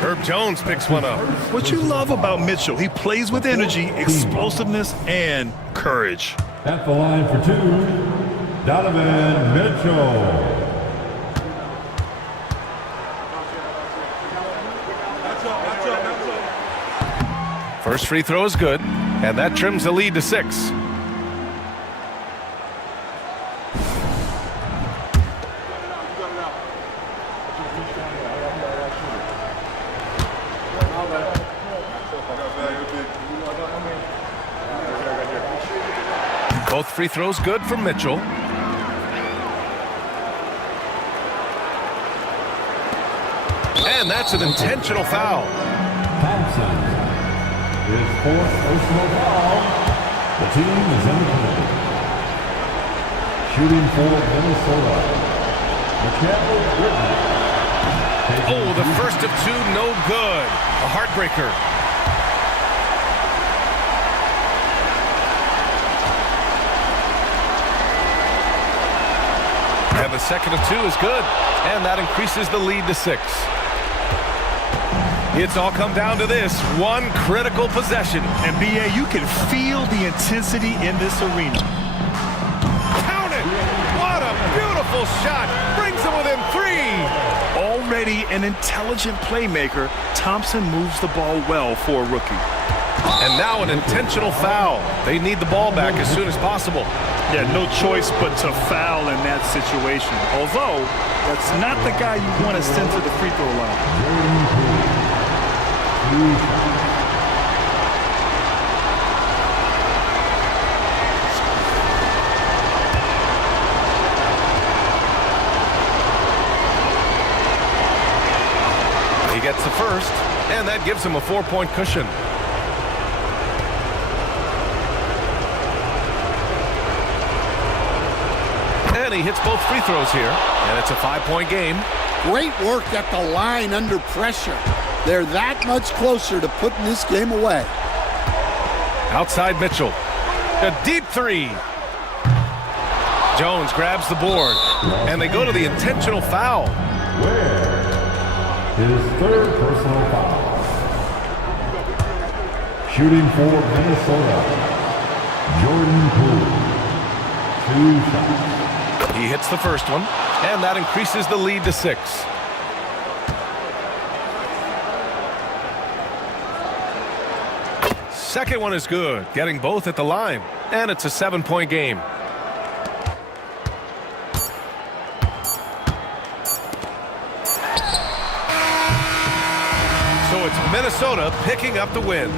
Herb Jones picks one up. What you love about Mitchell, he plays with energy, explosiveness, and courage. At the line for 2, Donovan Mitchell. First free throw is good, and that trims the lead to 6. Both free throws good for Mitchell. And that's an intentional foul. Thompson, his 4th personal foul. The team is in the penalty. Shooting for Minnesota. Oh, the first of 2, no good. A heartbreaker. And the second of 2 is good. And that increases the lead to 6. It's all come down to this one critical possession. And B.A., you can feel the intensity in this arena. Count it! What a beautiful shot! Brings them within 3. Already an intelligent playmaker, Thompson moves the ball well for a rookie. And now an intentional foul. They need the ball back as soon as possible. Yeah, no choice but to foul in that situation. Although, that's not the guy you want to send to the free throw line. He gets the first, and that gives him a 4-point cushion. And he hits both free throws here, and it's a 5-point game. Great work at the line under pressure. They're that much closer to putting this game away. Outside Mitchell. A deep three. Jones grabs the board, and they go to the intentional foul. His third personal foul. Shooting for Minnesota, Jordan Poole. 2 shots. He hits the first one, and that increases the lead to 6. Second one is good, getting both at the line, and it's a 7-point game. So it's Minnesota picking up the win,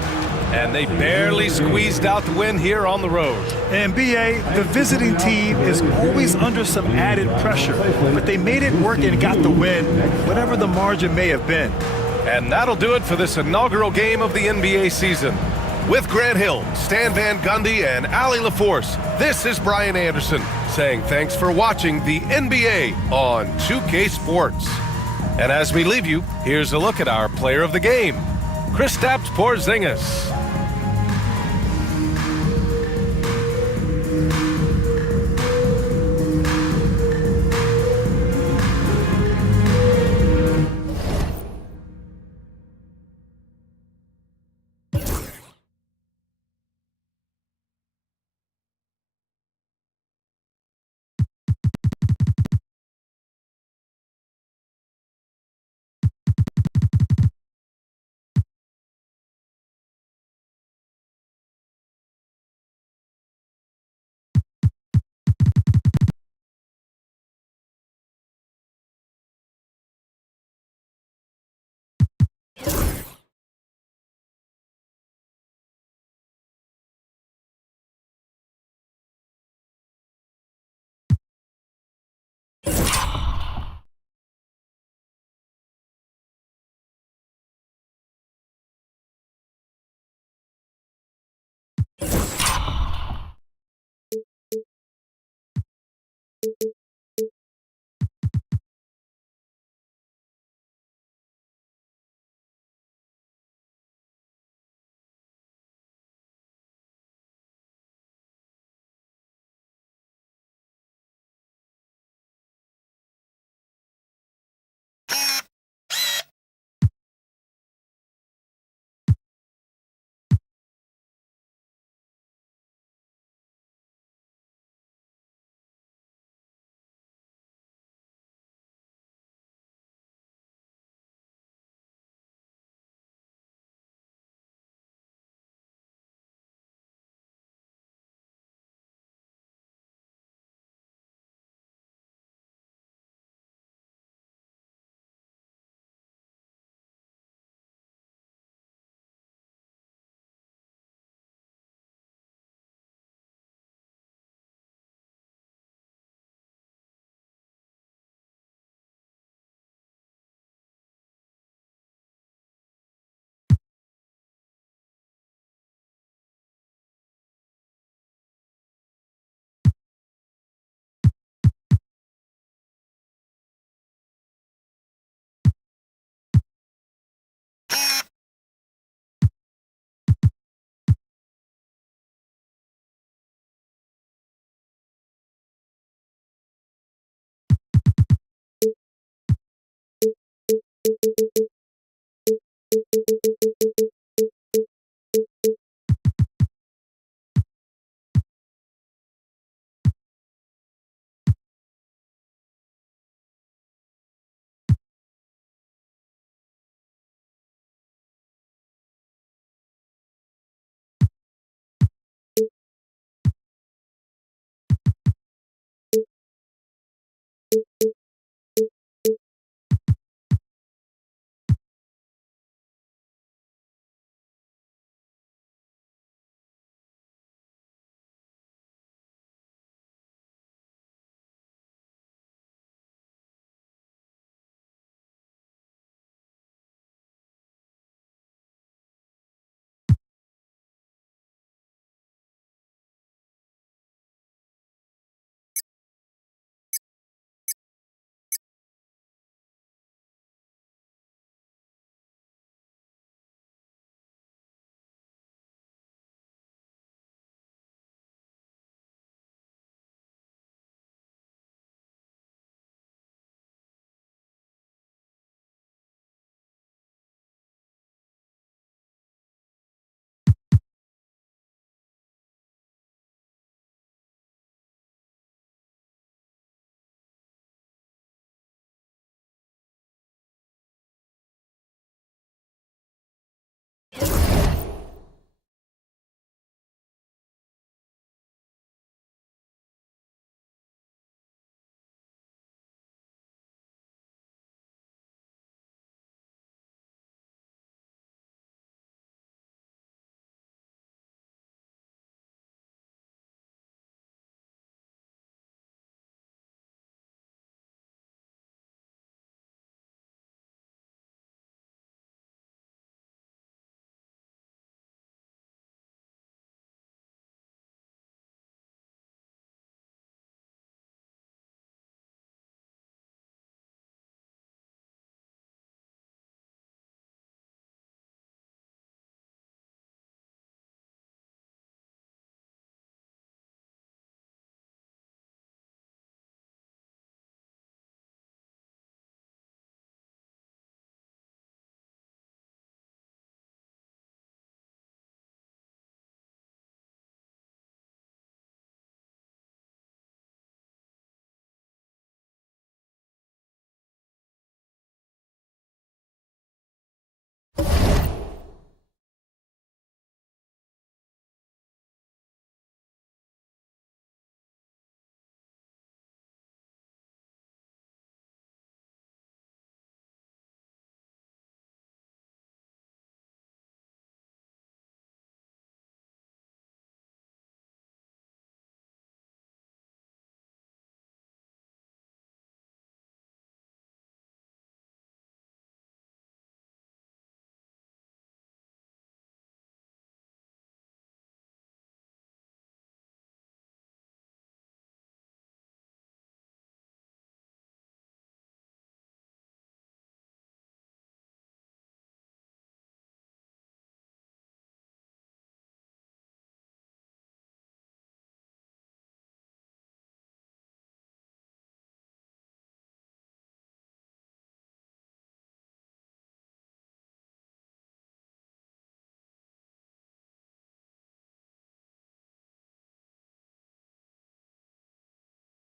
and they barely squeezed out the win here on the road. And BA, the visiting team is always under some added pressure, but they made it work and got the win, whatever the margin may have been. And that'll do it for this inaugural game of the NBA season. With Grant Hill, Stan Van Gundy, and Allie LaForce, this is Brian Anderson saying thanks for watching the NBA on 2K Sports. And as we leave you, here's a look at our player of the game, Kristaps Porzingis.